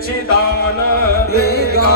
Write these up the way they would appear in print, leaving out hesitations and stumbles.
चिदान देगा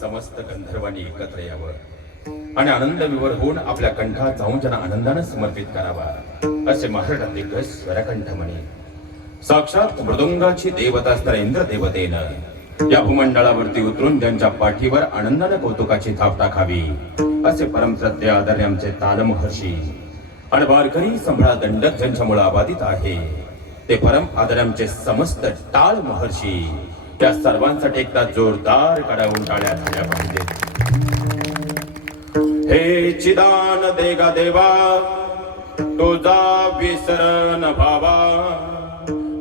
समस्त गंधर्वांनी एकत्र यावं आणि आनंद विवर होऊन आपल्या कंठात जाऊन त्यांना आनंदाने समर्पित करावा असे महाराष्ट्रात दिग्गज स्वरकंठ म्हणे. साक्षात मृदुंगाची देवता असणाऱ्या इंद्र देवतेनं या भूमंडळावरती उतरून त्यांच्या पाठीवर आनंदाने कौतुकाची थाप टाकावी असे परमश्रद्धेय आदरणीय आमचे ताल महर्षी आणि वारकरी संभळा दंडक ज्यांच्यामुळे आबादित आहे ते परम आदरणीय आमचे समस्त टाळ महर्षी त्या सर्वांसाठी एकदा जोरदार कडवून टाळ्या झाल्या पाहिजेत. हे चिदान देगा देवा तुझा विसरण भावा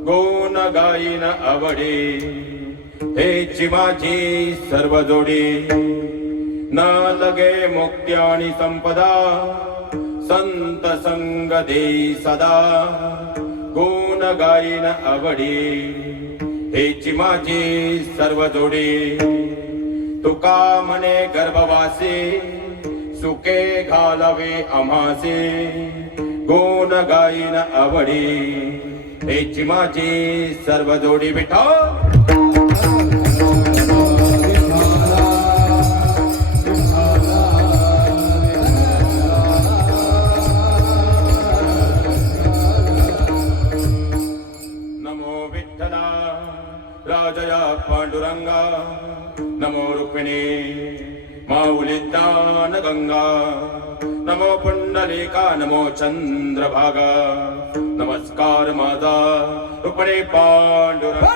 गुण गाईन आवडे हे माझी सर्व जोडी न लगे मुक्ती आणि संपदा संत संग दे सदा गुण गाईन आवडी हेची माझी सर्व जोडी. तुका म्हणे गर्भवासी सुखे घालावे आम्हासे गोन गाईन आवडी हेची माझी सर्व जोडी विठ्ठल. नमो विठ्ठला राजया पांडुरंगा नमो रुक्मिणी माऊली ज्ञान गंगा नमो पुंडलिका नमो चंद्रभागा नमस्कार माझा रुक्मिणी पांडुरंग.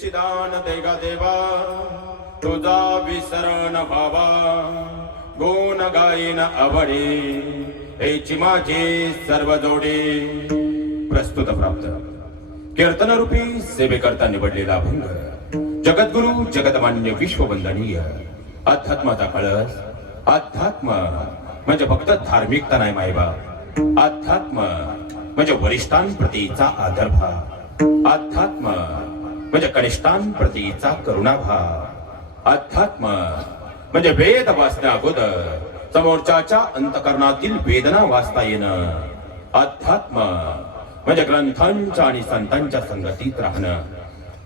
चिदान देगा देवा तुझा विसरण भावा गुण गाईन आवडी हेची माझी सर्व जोडी. प्रस्तुत प्राप्त कीर्तन रूपी सेवेकरता निवडलेला अभंग जगद्गुरु जगतमान्य विश्ववंदनीय अध्यात्माचा कळस. अध्यात्म म्हणजे फक्त धार्मिकता नाही मायबा. अध्यात्म म्हणजे वरिष्ठांप्रतीचा आदरभाव. अध्यात्म म्हणजे कनिष्ठांप्रतीचा करुणाभाव. अध्यात्म म्हणजे वेद वाचण्या अगोदर समोरच्याच्या अंतकरणातील वेदना वाचता येणं. अध्यात्म म्हणजे ग्रंथांच्या आणि संतांच्या संगतीत राहणं.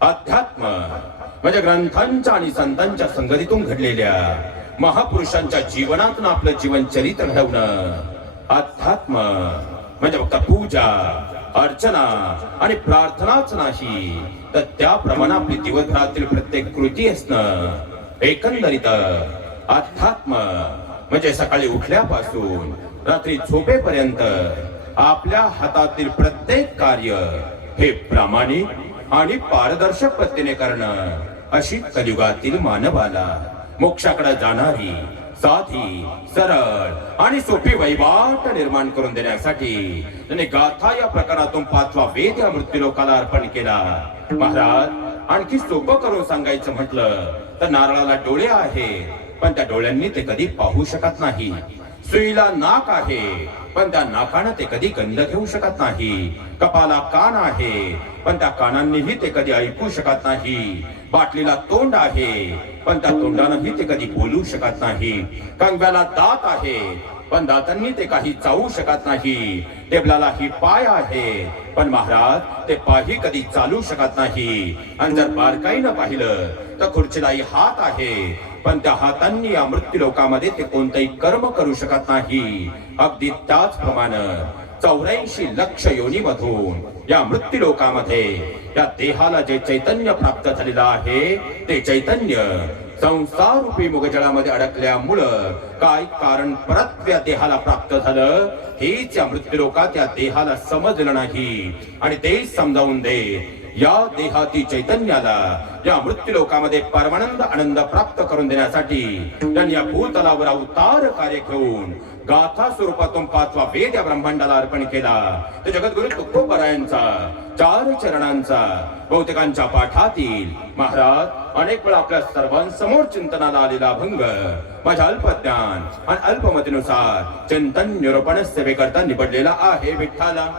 अध्यात्म म्हणजे ग्रंथांच्या आणि संतांच्या संगतीतून घडलेल्या महापुरुषांच्या जीवनातून आपलं जीवन चरित्र घडवणं. अध्यात्म म्हणजे फक्त पूजा अर्चना आणि प्रार्थनाच नाही तर त्याप्रमाणे आपली दिवसभरातील प्रत्येक कृती असणं. एकंदरीत अध्यात्म म्हणजे सकाळी उठल्यापासून रात्री झोपेपर्यंत आपल्या हातातील प्रत्येक कार्य हे प्रामाणिक आणि पारदर्शक पद्धतीने करणं. अशी कलियुगातील मानवाला मोक्षाकडे जाणारी साधी सरळ आणि सोपी वैवाट निर्माण करून देण्यासाठी त्यांनी गाथा या प्रकारातून 5वा वेद या मृत्यूलोकाला अर्पण केला. महाराज आणखी सोपं करून सांगायचं म्हटलं तर नारळाला डोळे आहेत पण त्या डोळ्यांनी ते कधी पाहू शकत नाही. सुईला नाक आहे पण त्या नाकानं ते कधी गंध घेऊ शकत नाही. कपाला कान आहे पण त्या कानांनीही ते कधी ऐकू शकत नाही. बाटलीला तोंड आहे पण त्या तोंडानंही ते कधी बोलू शकत नाही. कांगव्याला दात आहे पण दातांनी ते काही चावू शकत नाही. टेबलालाही पाय आहे पण महाराज ते पायही कधी चालू शकत नाही. आणि जर बारकाईनं पाहिलं तर खुर्चीलाही हात आहे पण त्या हातांनी या मृत्यू लोकामध्ये ते कोणतेही कर्म करू शकत नाही. अगदी त्याचप्रमाणे 84 लक्ष योनीमधून या मृत्यू लोकामध्ये या देहाला जे चैतन्य प्राप्त झालेलं आहे ते चैतन्य संसार रूपी मुगजळामध्ये अडकल्यामुळं काय कारण परत या देहाला प्राप्त झालं हेच या मृत्यू लोकात या देहाला समजलं नाही. आणि ते समजावून दे या देहाती चैतन्याला या मृत्यू लोकामध्ये परमानंद आनंद प्राप्त करून देण्यासाठी त्यांनी या भूतलावर अवतार कार्य घेऊन गाथा स्वरूपातून 5वा वेद या ब्रह्मांडाला अर्पण केला. ते जगद्गुरु तुकोबरायांचा 4 चरणांचा बहुतेकांच्या पाठातील महाराज अनेक वेळा आपल्या सर्वांसमोर चिंतनाला आलेला अभंग माझ्या अल्पज्ञान आणि अल्पमतीनुसार चिंतन निरूपण सेवेकरता निवडलेला आहे. विठ्ठला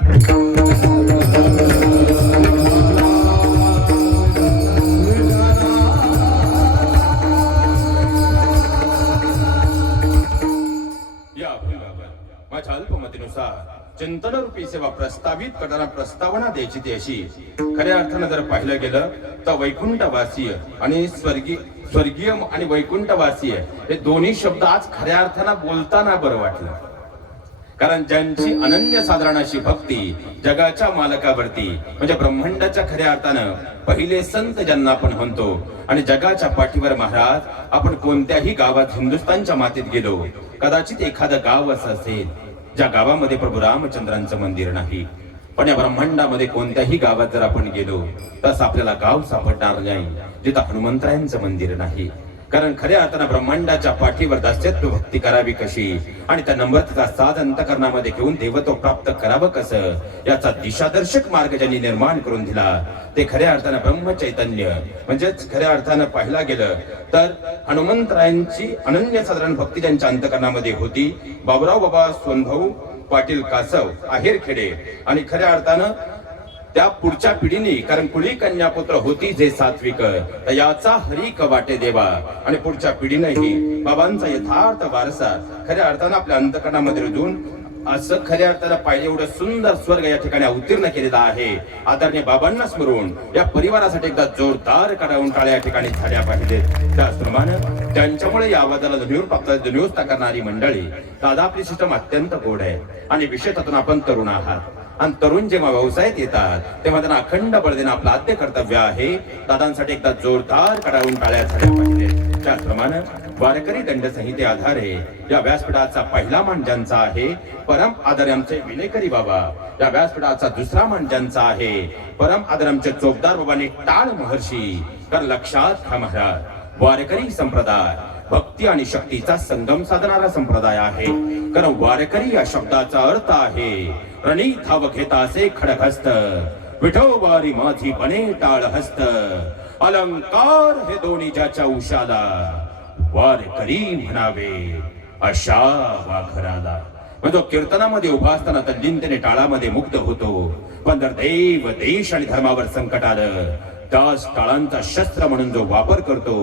माझ्या अल्पमतीनुसार चिंतन रूपी सेवा जेव्हा प्रस्तावित करताना प्रस्तावना द्यायची ती अशी, खऱ्या अर्थानं जर पाहिलं गेलं तर वैकुंठवासीय आणि स्वर्गीय आणि वैकुंठवासीय हे दोन्ही शब्द आज खऱ्या अर्थानं बोलताना बरं वाटलं. कारण ज्यांची अनन्य साधारण अशी भक्ती जगाच्या मालकावरती म्हणजे ब्रह्मांडाच्या खऱ्या अर्थानं पहिले संत ज्यांना आपण म्हणतो, आणि जगाच्या पाठीवर महाराज आपण कोणत्याही गावात हिंदुस्थानच्या मातीत गेलो, कदाचित एखादं गाव असं असेल ज्या गावामध्ये प्रभू रामचंद्रांचं मंदिर नाही, पण या ब्रह्मांडामध्ये कोणत्याही गावात जर आपण गेलो तसं आपल्याला गाव सापडणार नाही जिथं हनुमंतरायांचं मंदिर नाही. कारण खऱ्या अर्थानं ब्रह्मांडाच्या पाठीवर दास्यत्व भक्ती करावी कशी आणि त्या नम्रतेचा साध अंतकरणामध्ये घेऊन देवत्व प्राप्त करावं कसं याचा दिशादर्शक मार्ग ज्यांनी निर्माण करून दिला ते खऱ्या अर्थानं ब्रह्मचैतन्य. म्हणजेच खऱ्या अर्थानं पाहिला गेलं तर हनुमंतरायांची अनन्यसाधारण भक्ती ज्यांच्या अंतकरणामध्ये होती, बाबुराव बाबा सोनभाऊ पाटील कासव आहेरखेडे, आणि खऱ्या अर्थानं त्या पुढच्या पिढीने, कारण कुळी कन्या पुत्र होती जे सात्विक, याचा हरिक वाटे देवा, आणि पुढच्या पिढीनेही बाबांचा यथार्थ वारसा खऱ्या अर्थानं आपल्या अंतकरणामध्ये रुजून असं खऱ्या अर्थानं पाहिजे एवढं सुंदर स्वर्ग या ठिकाणी अवतीर्ण केलेला आहे. आदरणीय बाबांना स्मरून या परिवारासाठी एकदा जोरदार काढून टाळ्या या ठिकाणी झाल्या पाहिजेत. त्याचप्रमाणे ज्यांच्यामुळे या आवाजाला जमिनीवर प्राप्त दुनियोस्ता करणारी मंडळी, दादा आपली सिस्टम अत्यंत गोड आहे आणि विशेषतः आपण तरुण आहात, आणि तरुण जेव्हा व्यवसायात येतात तेव्हा त्यांना अखंड बळ देणं आपलं आद्य कर्तव्य आहे. दादांसाठी एकदा जोरदार काढून टाळ्या झाल्या पाहिजेत. त्याचप्रमाणे वारकरी दंड संहिते आधारे या व्यासपीठाचा पहिला मान ज्यांचा आहे परम आदर आमचे विनेकरी बाबा, या व्यासपीठाचा दुसरा मान ज्यांचा आहे परम आदर आमचे चोपदार बाबांनी टाळ महर्षी. तर लक्षात घ्या महाराज, वारकरी संप्रदाय भक्ती आणि शक्तीचा संगम साधणारा संप्रदाय आहे. कारण वारकरी या शब्दाचा अर्थ आहे रणी धाव घेता असे खडकहस्त, विठोबारी माझी बने टाळ हस्त, अलंकार हे दोन्ही ज्याच्या उशाला, वारकरी म्हणावे अशा वाघराला. म्हणजे कीर्तनामध्ये उभा असताना तल्लीनतेने टाळामध्ये मुक्त होतो, पण जर देव देश आणि धर्मावर संकट आलं त्याच टाळांचा शस्त्र म्हणून जो वापर करतो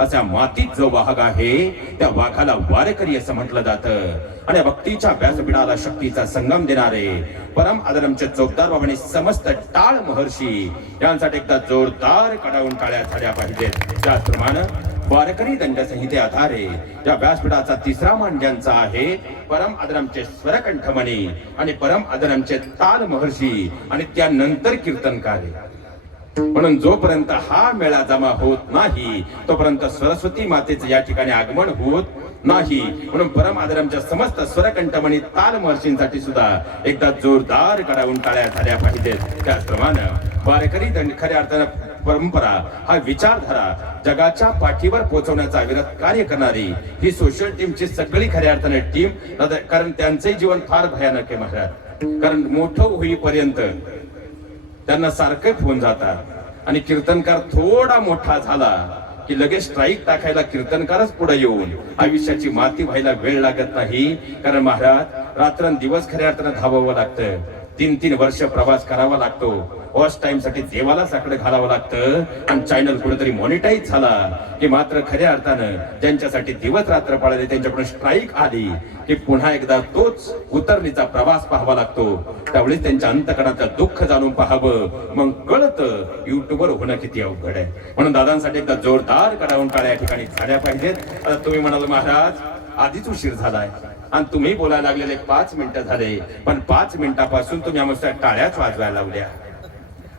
अशा मातीत जो वाहक आहे त्या वाघाला वारकरी असं म्हटलं जातं. आणि भक्तीच्या व्यासपीठाला शक्तीचा संगम देणारे परम आदरमचे चोपदार बाबांनी समस्त टाळ महर्षी यांसाठी एकदा जोरदार काढून टाळ्या झाल्या पाहिजेत. त्याचप्रमाणे वारकरी दंड संहिते आधारे या व्यासपीठाचा तिसरा मान ज्यांचा आहे परम आदरमचे स्वरकंठमणी आणि परम आदरमचे ताल महर्षी आणि त्यानंतर कीर्तनकार. म्हणून जोपर्यंत हा मेळा जमा होत नाही तोपर्यंत सरस्वती मातेचे या ठिकाणी आगमन होत नाही. म्हणून परम आदरमच्या समस्त स्वरकंठमणी ताल महर्षींसाठी सुद्धा एकदा जोरदार काढून टाळ्या झाल्या पाहिजेत. त्याचप्रमाणे वारकरी दंड खऱ्या अर्थानं परंपरा हा विचारधारा जगाच्या पाठीवर पोहोचवण्याचा अविरत कार्य करणारी ही सोशल टीमची सगळी खऱ्या अर्थाने टीम. कारण त्यांचे जीवन फार भयानक आहे महाराज. कारण मोठं होईपर्यंत त्यांना सारखे फोन जातात आणि कीर्तनकार थोडा मोठा झाला की लगेच स्ट्राईक टाकायला कीर्तनकारच पुढे येऊन आयुष्याची माती व्हायला वेळ लागत नाही. कारण महाराज रात्रंदिवस खऱ्या अर्थानं धावावं लागतं, 3-3 वर्ष प्रवास करावा लागतो, वॉच टाइम साठी देवाला साकडं घालावं लागतं, आणि चॅनल कुठेतरी मॉनिटाईज झाला की मात्र खऱ्या अर्थानं ज्यांच्यासाठी दिवस रात्र पळाले त्यांच्याकडून स्ट्राईक आली की पुन्हा एकदा तोच उतरणीचा प्रवास पाहावा लागतो. त्यावेळी त्यांच्या अंतकरणाचं दुःख जाणून पाहावं, मग कळतं युट्यूबवर होणं किती अवघड आहे. म्हणून दादांसाठी एकदा जोरदार काढून टाळ्या या ठिकाणी झाल्या पाहिजेत. आता तुम्ही म्हणाल महाराज आधीच उशीर झालाय आणि तुम्ही बोलायला लागलेले 5 मिनिटं झाले, पण 5 मिनिटापासून तुम्ही आम्हाला टाळ्याच वाजवायला लावल्या.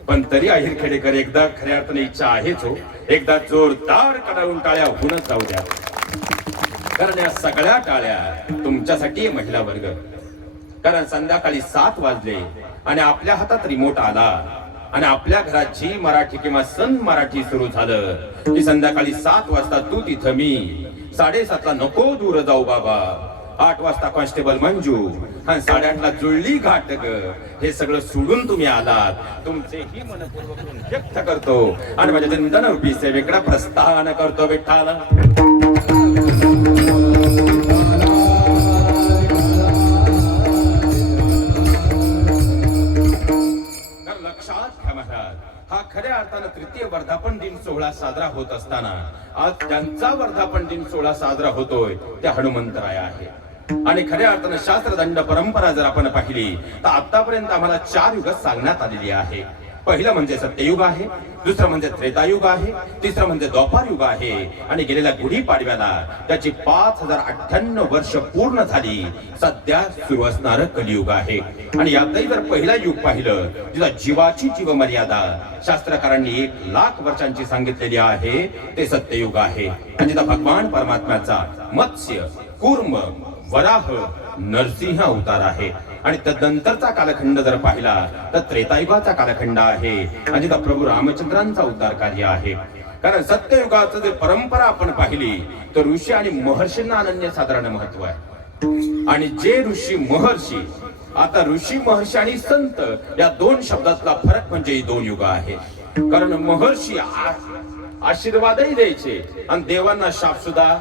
पण तरी आहेरखेडेकर एकदा खऱ्या अर्थाने इच्छा आहेच हो, एकदा जोरदार काढून टाळ्या होऊनच जाऊ द्या. कारण या सगळ्या टाळ्या तुमच्यासाठी महिला वर्ग. कारण संध्याकाळी 7 वाजले आणि आपल्या हातात रिमोट आला आणि आपल्या घरात जी मराठी किंवा सन मराठी सुरू झालं की संध्याकाळी 7 वाजता तू तिथं मी, 7:30ला नको दूर जाऊ बाबा, 8 वाजता कॉन्स्टेबल मंजू आणि 8:30ला जुळली घाटक, हे सगळं सोडून तुम्ही आलात. तुमचे ही मनपूर्वक व्यक्त करतो आणि माझ्या चंदन रूपी सेवेकडे प्रस्थान करतो विठ्ठल. लक्षात घ्या महाराज, हा खऱ्या अर्थानं तृतीय वर्धापन दिन सोहळा साजरा होत असताना आज ज्यांचा वर्धापन दिन सोहळा साजरा होतोय त्या हनुमंतराय आहे. आणि खऱ्या अर्थानं शास्त्रदंड परंपरा जर आपण पाहिली तर आतापर्यंत आम्हाला 4 युग सांगण्यात आलेली आहे. पहिलं म्हणजे सत्ययुग आहे, दुसरं म्हणजे त्रेतायुग आहे, तिसरं म्हणजे द्वापार युग आहे आणि गेलेल्या गुढीपाडव्याला त्याची 5098 वर्ष पूर्ण झाली. सध्या सुरू असणारं कलियुग आहे. आणि यातही जर पहिला युग पाहिलं जिला जीवाची जीव मर्यादा शास्त्रकारांनी 1,00,000 वर्षांची सांगितलेली आहे ते सत्ययुग आहे. आणि जिथं भगवान परमात्म्याचा मत्स्य, कूर्म, वराह, नरसिंह अवतार आहे. आणि तदनंतरचा कालखंड जर पाहिला तर त्रेतायुगाचा कालखंड आहे आणि जिथं प्रभू रामचंद्रांचा उद्धार कार्य आहे. कारण सत्ययुगाचं जर परंपरा आपण पाहिली तर ऋषी आणि महर्षींना अनन्यसाधारण महत्व आहे. आणि जे ऋषी महर्षी, आता ऋषी महर्षी आणि संत या 2 शब्दातला फरक म्हणजे 2 युग आहे. कारण महर्षी आशीर्वादही द्यायचे आणि देवांना शाप सुद्धा.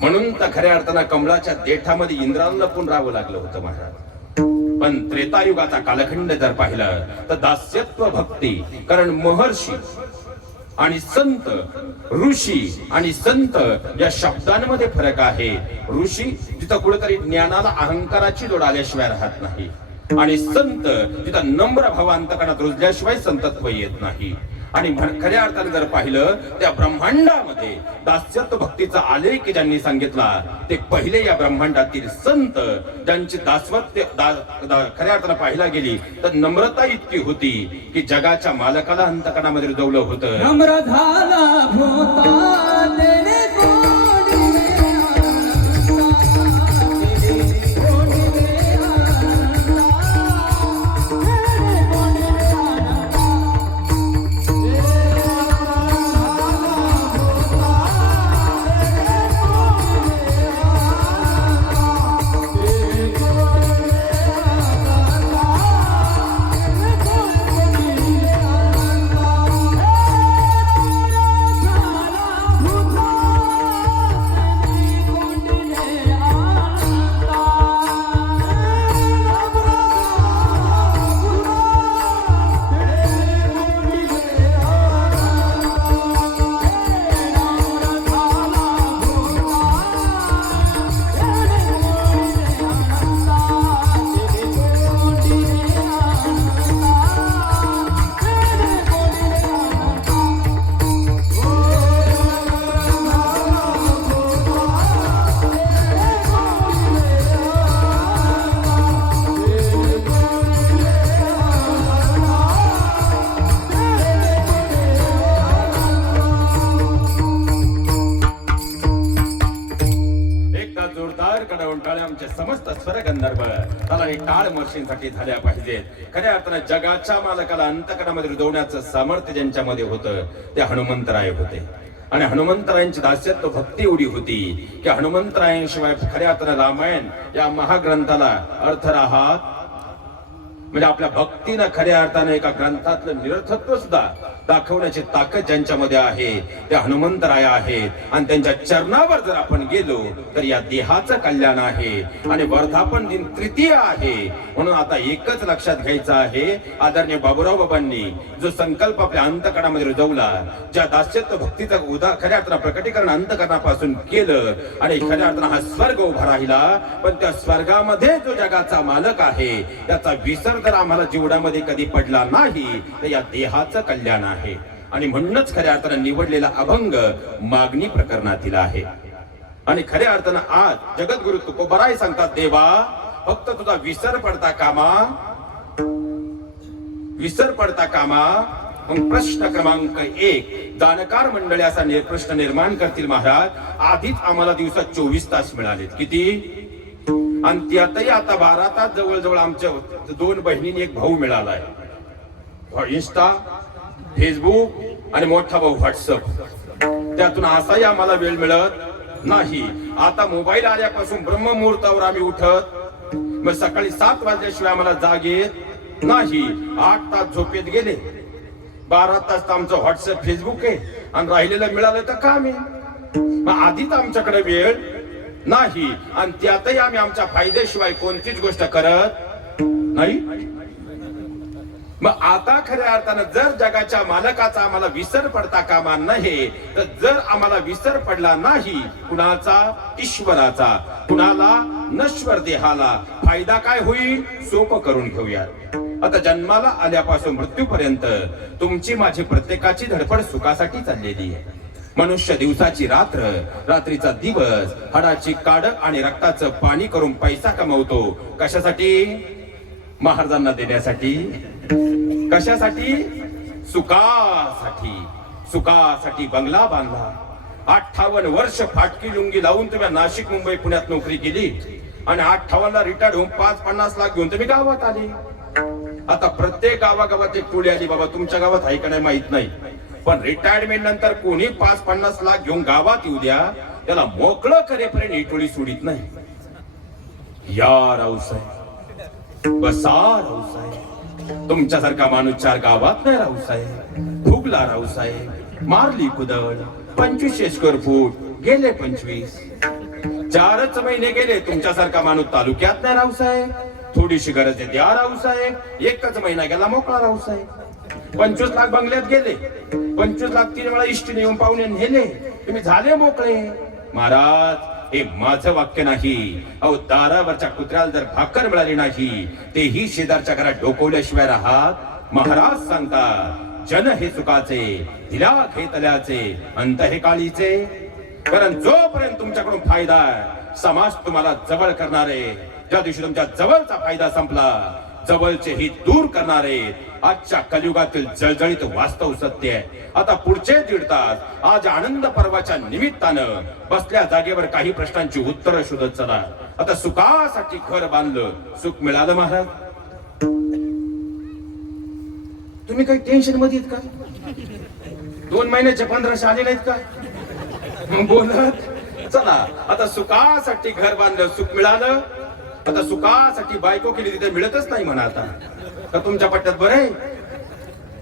म्हणून तर खऱ्या अर्थानं कमळाच्या देठामध्ये इंद्राला लपून राहावं लागलं होतं महाराज. पण त्रेतायुगाचा कालखंड जर पाहिलं तर दास्यत्व भक्ती. कारण महर्षी आणि संत, ऋषी आणि संत या शब्दांमध्ये फरक आहे. ऋषी जिथं कुठेतरी ज्ञानाला अहंकाराची जोड आल्याशिवाय राहत नाही आणि संत जिथं नम्र भावांतकणात रुजल्याशिवाय संतत्व येत नाही. आणि खऱ्या अर्थाने जर पाहिलं त्या ब्रह्मांडामध्ये दास्यत्व भक्तीचा आलेख ज्यांनी सांगितला ते पहिले या ब्रह्मांडातील संत ज्यांची दासवत्य खऱ्या अर्थाने पाहिला गेली तर नम्रता इतकी होती की जगाच्या मालकाला अंतकणामध्ये रुजवलं होतं. नम्र झाला समस्त स्वर गंधर्व त्याला टाळ मर्षींसाठी झाल्या पाहिजेत. खऱ्या अर्थानं जगाच्या मालकाला अंतकणामध्ये रुजवण्याचं सामर्थ्य ज्यांच्यामध्ये होतं ते हनुमंतराय होते. आणि हनुमंतरायांची दास्यत्व भक्ती एवढी होती की हनुमंतरायांशिवाय खऱ्या अर्थानं रामायण या महाग्रंथाला अर्थ राहत म्हणजे आपल्या भक्तीनं खऱ्या अर्थानं एका ग्रंथातलं निरर्थत्व सुद्धा दाखवण्याची ताकद ज्यांच्यामध्ये आहे ते हनुमंतराय आहेत. आणि त्यांच्या चरणावर जर आपण गेलो तर या देहाचं कल्याण आहे. आणि वर्धापन दिन तृतीय आहे. म्हणून आता एकच लक्षात घ्यायचं आहे, आदरणीय बाबूराव बाबांनी जो संकल्प आपल्या अंतकणामध्ये रुजवला, ज्या दास्यत्व भक्तीचा खऱ्या अर्थानं प्रकटीकरण अंतकरणापासून केलं आणि खऱ्या अर्थानं हा स्वर्ग उभा राहिला. पण त्या स्वर्गामध्ये जो जगाचा मालक आहे त्याचा विसर जर आम्हाला जीवनामध्ये कधी पडला नाही तर या देहाचं कल्याण आहे. आणि म्हणूनच खऱ्या अर्थानं निवडलेला अभंग मागणी प्रकरणातील आहे. आणि खऱ्या अर्थानं आज जगद्गुरु तुकोबराय सांगतात, देवा फक्त तुझा विसर पडता कामा. मग प्रश्न क्रमांक 1 जाणकार मंडळी असा प्रश्न निर्माण करतील, महाराज आधीच आम्हाला दिवसात 24 तास मिळालेत. किती? आणि त्यातही आता 12 तास जवळजवळ आमच्या 2 बहिणींनी 1 भाऊ मिळालाय. इंस्टा, फेसबुक आणि मोठा भाऊ व्हॉट्सअप. त्यातून असाही आम्हाला वेळ मिळत नाही. आता मोबाईल आल्यापासून ब्रह्ममुहूर्तावर आम्ही उठत, मग सकाळी 7 वाजल्याशिवाय आम्हाला जाग येत नाही. 8 तास झोपेत गेले, 12 तास तर आमचं व्हॉट्सअप, फेसबुक आहे आणि राहिलेलं मिळालं तर काम आहे. मग आधीच आमच्याकडे वेळ नाही आणि त्यातही आम्ही आमच्या फायद्याशिवाय कोणतीच गोष्ट करत नाही. मग आता खऱ्या अर्थानं जर जगाच्या मालकाचा आम्हाला विसर पडता कामा नये, तर जर आम्हाला विसर पडला नाही कुणाचा, ईश्वराचा, कुणाला नश्वर देहाला फायदा काय होईल सोपं करून घेऊया. आता जन्माला आल्यापासून मृत्यूपर्यंत तुमची माझी प्रत्येकाची धडपड सुखासाठी चाललेली आहे. मनुष्य दिवसाची रात्र, रात्रीचा दिवस, हाडाची काड आणि रक्ताचं पाणी करून पैसा कमवतो. कशासाठी? महाराजांना देण्यासाठी. कशासाठी? सुखासाठी. सुखासाठी बंगला बांधला. 58 वर्ष फाटकी लुंगी लावून तुम्ही नाशिक, मुंबई, पुण्यात नोकरी केली आणि 58 ला रिटायर्ड होऊन 5-50 लाख घेऊन तुम्ही गावात आले. आता प्रत्येक गावागावात एक टोळी आली. बाबा तुमच्या गावात आहे का नाही माहित नाही, पण रिटायरमेंट नंतर कोणी 5-50 लाख घेऊन गावात येऊ द्या, त्याला मोकळं करेपर्यंत ही टोळी सोडित नाही. या रावसाहेब, बसा रावसाहेब, तुमच्यासारखा माणूस 4 गावात नाही रावसाहेब. फुगला रावसाहेब, मारली कुदळ, 2500 स्क्वेअर फूट गेले 25. 4च महिने गेले, तुमच्यासारखा माणूस तालुक्यात नाही रावसाहेब. थोडीशी गरज आहे द्या रावसाहेब. 1च महिना गेला मोकळा रावसाहेब. 25 लाख बंगल्यात गेले, 25 लाख 3 वेळा इष्टीने येऊन पाहुणे नेले, तुम्ही झाले मोकळे. महाराज, हे माझं वाक्य नाही. अहो, दारावरच्या कुत्र्याला जर भाकर मिळाली नाही, तेही शेजारच्या घरात डोकवल्याशिवाय राहत. महाराज सांगतात, जन हे सुखाचे, दिला घेतल्याचे, अंत हे काळीचे. कारण जोपर्यंत तुमच्याकडून फायदा आहे, समाज तुम्हाला जवळ करणारे. ज्या दिवशी तुमच्या जवळचा फायदा संपला, जवळचे ही दूर करणारे. आजच्या कलियुगातील जळजळीत वास्तव सत्य आहे. आता पुढचे 1.5 तास आज आनंद पर्वाच्या निमित्तानं बसल्या जागेवर काही प्रश्नांची उत्तरं शोधत चला. आता सुखासाठी घर बांधलं, सुख मिळालं महाराज? तुम्ही काही टेन्शन मध्ये आहेत का? 2 महिन्याचे 1500 आले नाहीत का? बोलत चला. आता सुखासाठी घर बांधलं, सुख मिळालं. आता सुखासाठी बायको केली, तिथे मिळतच नाही म्हणा. आता का तुमच्या पट्ट्यात बरं आहे?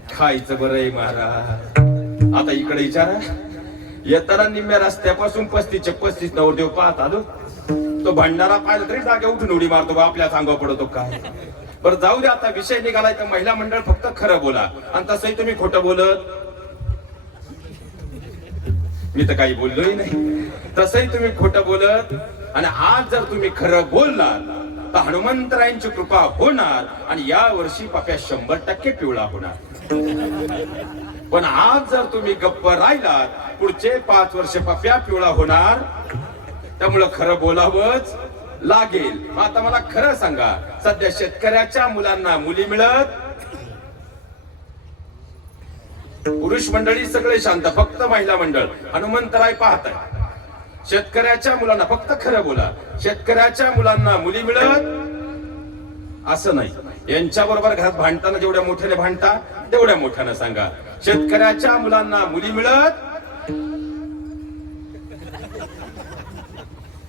खायचं बरं आहे महाराज. आता इकडे विचारा, येताना निम्म्या रस्त्यापासून 35 नवरदेव पाहत आलो. तो भंडारा पाहिला तरी जागे उठून उडी मारतो, बा आपल्या सांगावं पडतो काय. बरं जाऊ दे, आता विषय निघालाय तर महिला मंडळ फक्त खरं बोला. आणि तसंही तुम्ही खोटं बोलत, मी तर काही बोललोही नाही. तसंही तुम्ही खोटं बोलत. आणि आज जर तुम्ही खरं बोललात तर हनुमंतरायांची कृपा होणार आणि या वर्षी पप्या 100% पिवळा होणार. पण आज जर तुम्ही गप्प राहिलात, पुढचे 5 वर्ष पप्या पिवळा होणार. त्यामुळं खरं बोलावंच लागेल. आता मला खरं सांगा, सध्या शेतकऱ्याच्या मुलांना मुली मिळत, पुरुष मंडळी सगळे शांत, फक्त महिला मंडळ हनुमंतराय पाहत आहे. शेतकऱ्याच्या मुलांना, फक्त खरं बोला, शेतकऱ्याच्या मुलांना मुली मिळत असं नाही. यांच्या बरोबर घरात भांडताना जेवढ्या मोठ्याने भांडता तेवढ्या मोठ्यानं सांगा, शेतकऱ्याच्या मुलांना मुली मिळत.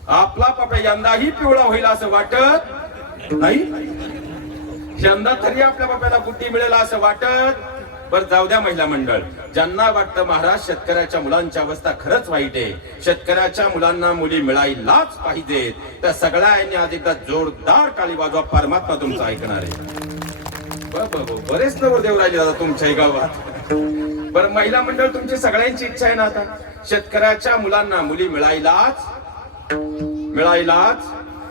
आपला पप्या यंदाही पिवळा होईल असं वाटत नाही. यंदा तरी आपल्या पप्याला बुद्धी मिळेल असं वाटत. बर जाऊ द्या महिला मंडळ, ज्यांना वाटतं महाराज शेतकऱ्याच्या मुलांची अवस्था खरंच वाईट आहे, शेतकऱ्याच्या मुलांना मुली मिळायलाच पाहिजेत, त्या सगळ्यांनी आज एकदा जोरदार टाळी वाजवा. परमात्मा तुमचं ऐकणार आहे. बरेच नवरदेव राहिले दादा तुमच्या गावात. बरं महिला मंडळ, तुमची सगळ्यांची इच्छा आहे ना आता शेतकऱ्याच्या मुलांना मुली मिळायलाच.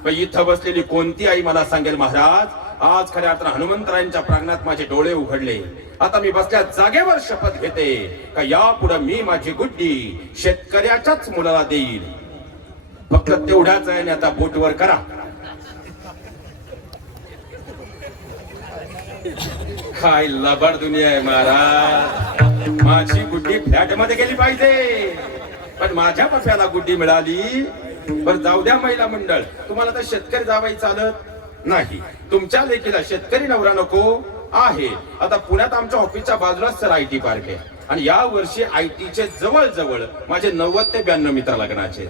इथं बसलेली कोणती आई मला सांगेल महाराज, आज खऱ्या अर्थानं हनुमंतरायांच्या प्रांगणात माझे डोळे उघडले. आता मी बसल्या जागेवर शपथ घेते का यापुढे मी माझी गुड्डी शेतकऱ्याच्याच मुलाला देईल. फक्त तेवढ्याच आहे. आता बोटवर करा. काय लबाड दुनिया आहे महाराज. माझी गुड्डी फ्लॅट मध्ये गेली पाहिजे, पण माझ्या पप्याला गुड्डी मिळाली. बरं जाऊ द्या महिला मंडळ, तुम्हाला तर शेतकरी जावाई चालत नाही, तुमच्या लेकीला शेतकरी नवरा नको आहे. आता पुण्यात आमच्या ऑफिसच्या बाजूलाच सर IT पार्क आहे आणि या वर्षी ITचे जवळ माझे 90 ते 92 मित्र लग्नाचे,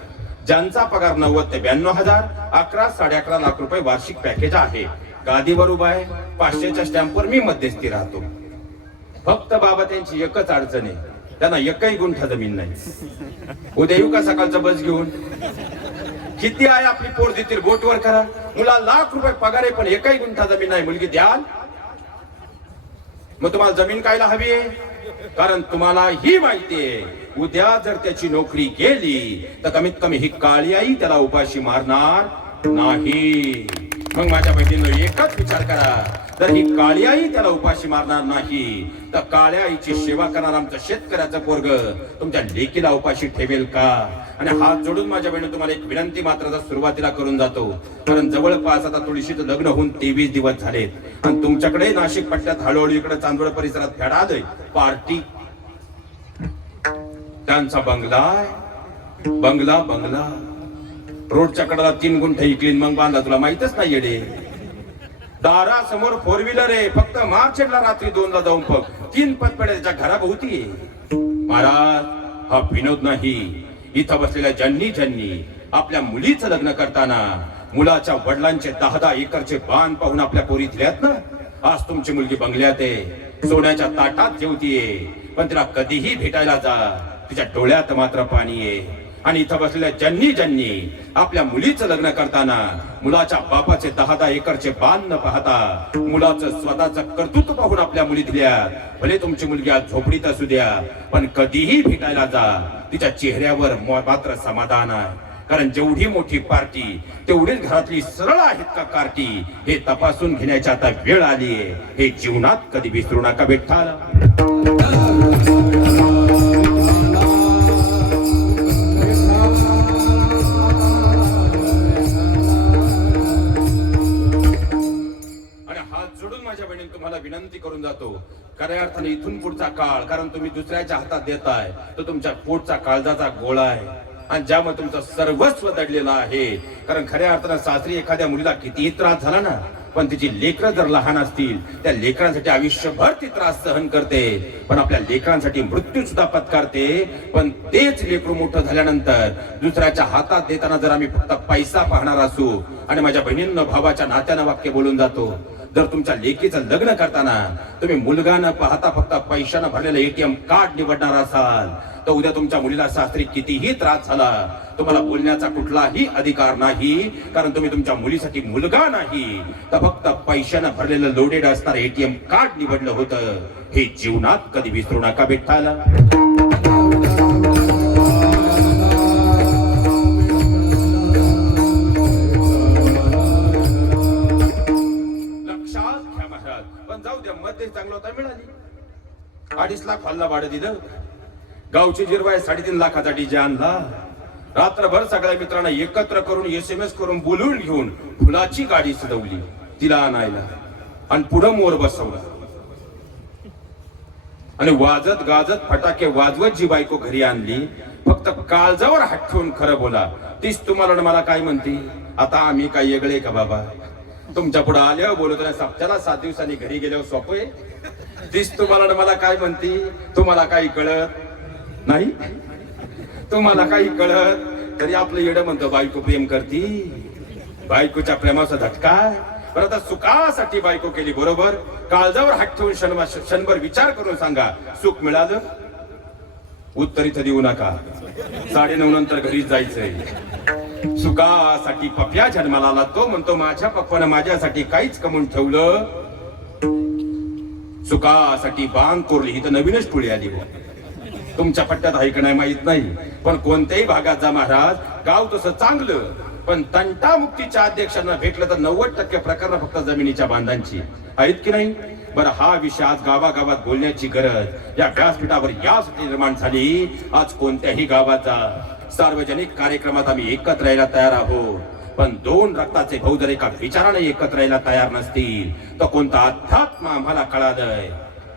ज्यांचा पगार 90 ते 92 हजार, 11-11.5 लाख रुपये वार्षिक पॅकेज आहे. गादीवर उभा आहे, 500च्या स्टॅम्पवर मी मध्यस्थी राहतो. फक्त बाबा त्यांची एकच अडचण आहे, त्यांना एकही गुंठा जमीन नाही. उद्या येऊ का सकाळचं बस घेऊन? किती आहे आपली पोर देतील बोटवर करा. मुला लाख रुपये पगार आहे पण एकही गुंठा जमीन नाही. मुलगी द्याल? मग तुम्हाला जमीन कायला हवी आहे? कारण तुम्हाला ही माहिती आहे उद्या जर त्याची नोकरी गेली तर कमीत कमी ही काळी आई त्याला उपाशी मारणार नाही. मग माझ्या बहिणींनो एकच विचार करा, जर ही काळी आई त्याला उपाशी मारणार नाही तर काळ्या आईची सेवा करणार आमचं शेतकऱ्याचं पोरग तुमच्या लेकीला उपाशी ठेवेल का? आणि हात जोडून माझ्या बहिणी तुम्हाला एक विनंती मात्र सुरुवातीला करून जातो, कारण जवळपास आता तुळशीचं लग्न होऊन 23 दिवस झालेत आणि तुमच्याकडे नाशिक पट्ट्यात हळूहळू इकडे चांदवड परिसरात फेडा आलोय पार्टी. त्यांचा बंगला बंगला रोडच्या कडेला 3 गुंठे इकलीन मग बांधला, तुला माहितच नाही येडे. दारासमोर 4 व्हीलर आहे, फक्त मार्चेटला रात्री 2ला जाऊन 3 पतपेढ्याच्या घराभोवती. महाराज हा विनोद नाही. इथं बसलेल्या ज्यांनी आपल्या मुलीचं लग्न करताना मुलाच्या वडिलांचे 10 एकरचे बाण पाहून आपल्या पोरी दिल्यात ना, आज तुमची मुलगी बंगल्यात आहे, सोन्याच्या ताटात जेवतीये, पण तिला कधीही भेटायला जा तिच्या डोळ्यात मात्र पाणी आहे. आणि इथं बसलेल्या ज्यांनी आपल्या मुलीचं लग्न करताना मुलाच्या बापाचे 10 एकरचे बाण न पाहता मुलाचं स्वतःचं कर्तृत्व पाहून आपल्या मुली दिल्या. भले तुमची मुलगी आज झोपडीत असू द्या, पण कधीही भेटायला जा तिच्या चेहऱ्यावर मात्र समाधान आहे. कारण जेवढी मोठी पार्टी तेवढीच घरातली सरळ आहेत का कार्टी, हे तपासून घेण्याची आता वेळ आली आहे. हे जीवनात कधी विसरू नका विठ्ठल. तुम्हाला विनंती करून जातो, खऱ्या अर्थाने इथून पुढचा काळ, कारण तुम्ही दुसऱ्याच्या हातात देताय तो तुमच्या पोटचा काळजाचा गोळा आहे आणि ज्यामुळे तुमचं सर्वस्व दडलेलं आहे. कारण खऱ्या अर्थाने सासरी एखाद्या मुलीला कितीही त्रास झाला ना, पण तिची लेकरं जर लहान असतील त्या लेकरांसाठी आयुष्यभर ती त्रास सहन करते, पण आपल्या लेकरांसाठी मृत्यू सुद्धा पत्कारते. पण तेच लेकरू मोठं झाल्यानंतर दुसऱ्याच्या हातात देताना जर आम्ही फक्त पैसा पाहणार असू, आणि माझ्या बहिणींना भावाच्या नात्यानं वाक्य बोलून जातो, जर तुमच्या लेकीचं लग्न करताना तुम्ही मुलगा न पाहता फक्त पैशानं भरलेलं ATM कार्ड निवडणार असाल तर उद्या तुमच्या मुलीला सासरी कितीही त्रास झाला तुम्हाला बोलण्याचा कुठलाही अधिकार नाही. कारण तुम्ही तुमच्या मुलीसाठी मुलगा नाही तर फक्त पैशानं भरलेलं लोडेड असणार ATM कार्ड निवडलं होतं. हे जीवनात कधी विसरू नका विठ्ठल. जाऊ द्या, मध्ये चांगला होता मिळाली. 2.5 लाख हल्ला भाडं दिलं, गावची जिरवाय 3.5 लाखाचा डीजे आणला, रात्रभर सगळ्या मित्रांना एकत्र करून SMS करून बोलून घेऊन फुलाची गाडी सजवली तिला आणायला आणि पुढं मोर बसवला आणि वाजत गाजत फटाके वाजवत जी बायको घरी आणली, फक्त काळजावर हात ठेवून खरं बोला, तीच तुम्हाला मला काय म्हणते, आता आम्ही काय वेगळे का बाबा, तुमच्या पुढे आल्यावर बोलतो ना, सप्त्याला 7 दिवसांनी घरी गेल्यावर सोपं आहे. तीच तुम्हाला मला काय म्हणते, तुम्हाला काही कळत नाही, तुम्हाला काही कळत तरी आपलं येडं म्हणतो बायको प्रेम करती, बायकोच्या प्रेमाचा झटका. पण आता सुखासाठी बायको केली बरोबर, काळजावर हात ठेवून क्षणभर विचार करून सांगा, सुख मिळालं? उत्तर इथं देऊ नका, 9:30 नंतर घरीच जायचंय. सुखासाठी पप्या जन्माला आला, तो म्हणतो माझ्या पप्पानं माझ्यासाठी काहीच कमवून ठेवलं. सुखासाठी बांध कोरली, ही तर नवीनच टोळी आली. तुमच्या पट्ट्यात आहे का नाही माहित नाही, पण कोणत्याही भागात जा महाराज, गाव तसं चांगलं, पण तंटामुक्तीच्या अध्यक्षांना भेटलं तर 90% प्रकरण फक्त जमिनीच्या बांधांची आहेत की नाही. बरं, हा विषय आज गावागावात बोलण्याची गरज या व्यासपीठावर यासाठी निर्माण झाली. आज कोणत्याही गावाचा सार्वजनिक कार्यक्रमात आम्ही एकत्र यायला तयार आहोत, पण 2 रक्ताचे भाऊ जर एका विचाराने एकत्र यायला तयार नसतील तर कोणता अध्यात्म आम्हाला कळालंय,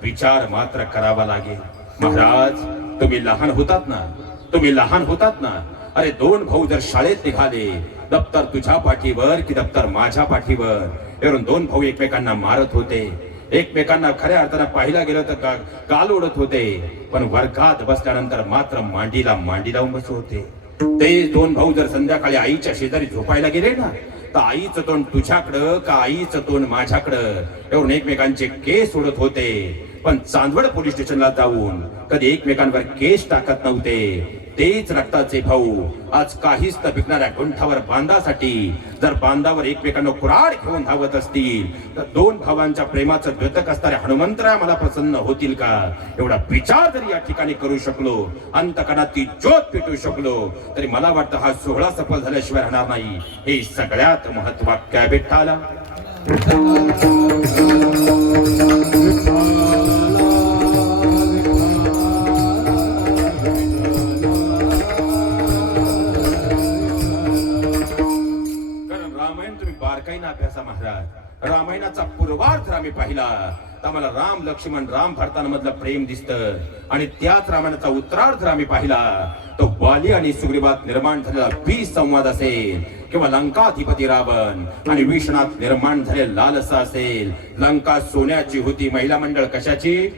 विचार मात्र करावा लागेल. महाराज तुम्ही लहान होतात ना, अरे 2 भाऊ जर शाळेत निघाले, दप्तर तुझ्या पाठीवर की दप्तर माझ्या पाठीवर, यावरून 2 भाऊ एकमेकांना मारत होते, एकमेकांना खऱ्या अर्थानं पाहिला गेलं तर गाल ओढत होते, पण वर्गात बसल्यानंतर मात्र मांडीला मांडी लावून बसत होते. ते 2 भाऊ जर संध्याकाळी आईच्या शेजारी झोपायला गेले ना, तर आईचं तोंड तुझ्याकडं का आईचं तोंड माझ्याकडं, यावरून एकमेकांचे केस ओढत होते, पण चांदवड पोलीस स्टेशनला जाऊन कधी एकमेकांवर केस टाकत नव्हते. तेच रक्ताचे भाऊ आज काहीच न पिकणाऱ्या गुंठावर बांधासाठी जर बांधावर एकमेकांना कुऱ्हाड घेऊन धावत असतील तर दोन भावांच्या प्रेमाचं द्योतक असणाऱ्या हनुमंतराय मला प्रसन्न होतील का? एवढा विचार जरी या ठिकाणी करू शकलो, अंतकणात ती ज्योत पेटू शकलो, तरी मला वाटतं हा सोहळा सफल झाल्याशिवाय राहणार नाही. हे सगळ्यात महत्वाचं विठ्ठला. अभ्यासा महाराज, रामायणाचा पूर्वार्ध जर आम्ही पाहिला तर आम्हाला राम लक्ष्मण राम भरतांमधलं प्रेम दिसतं, आणि त्याच रामायणाचा उत्तरार्ध जर आम्ही पाहिला तो वाली आणि सुग्रीवात निर्माण झालेला बीज संवाद असेल, किंवा लंकाधिपती रावण आणि विष्णात निर्माण झालेला लालसा असेल. लंका सोन्याची होती, महिला मंडळ कशाची?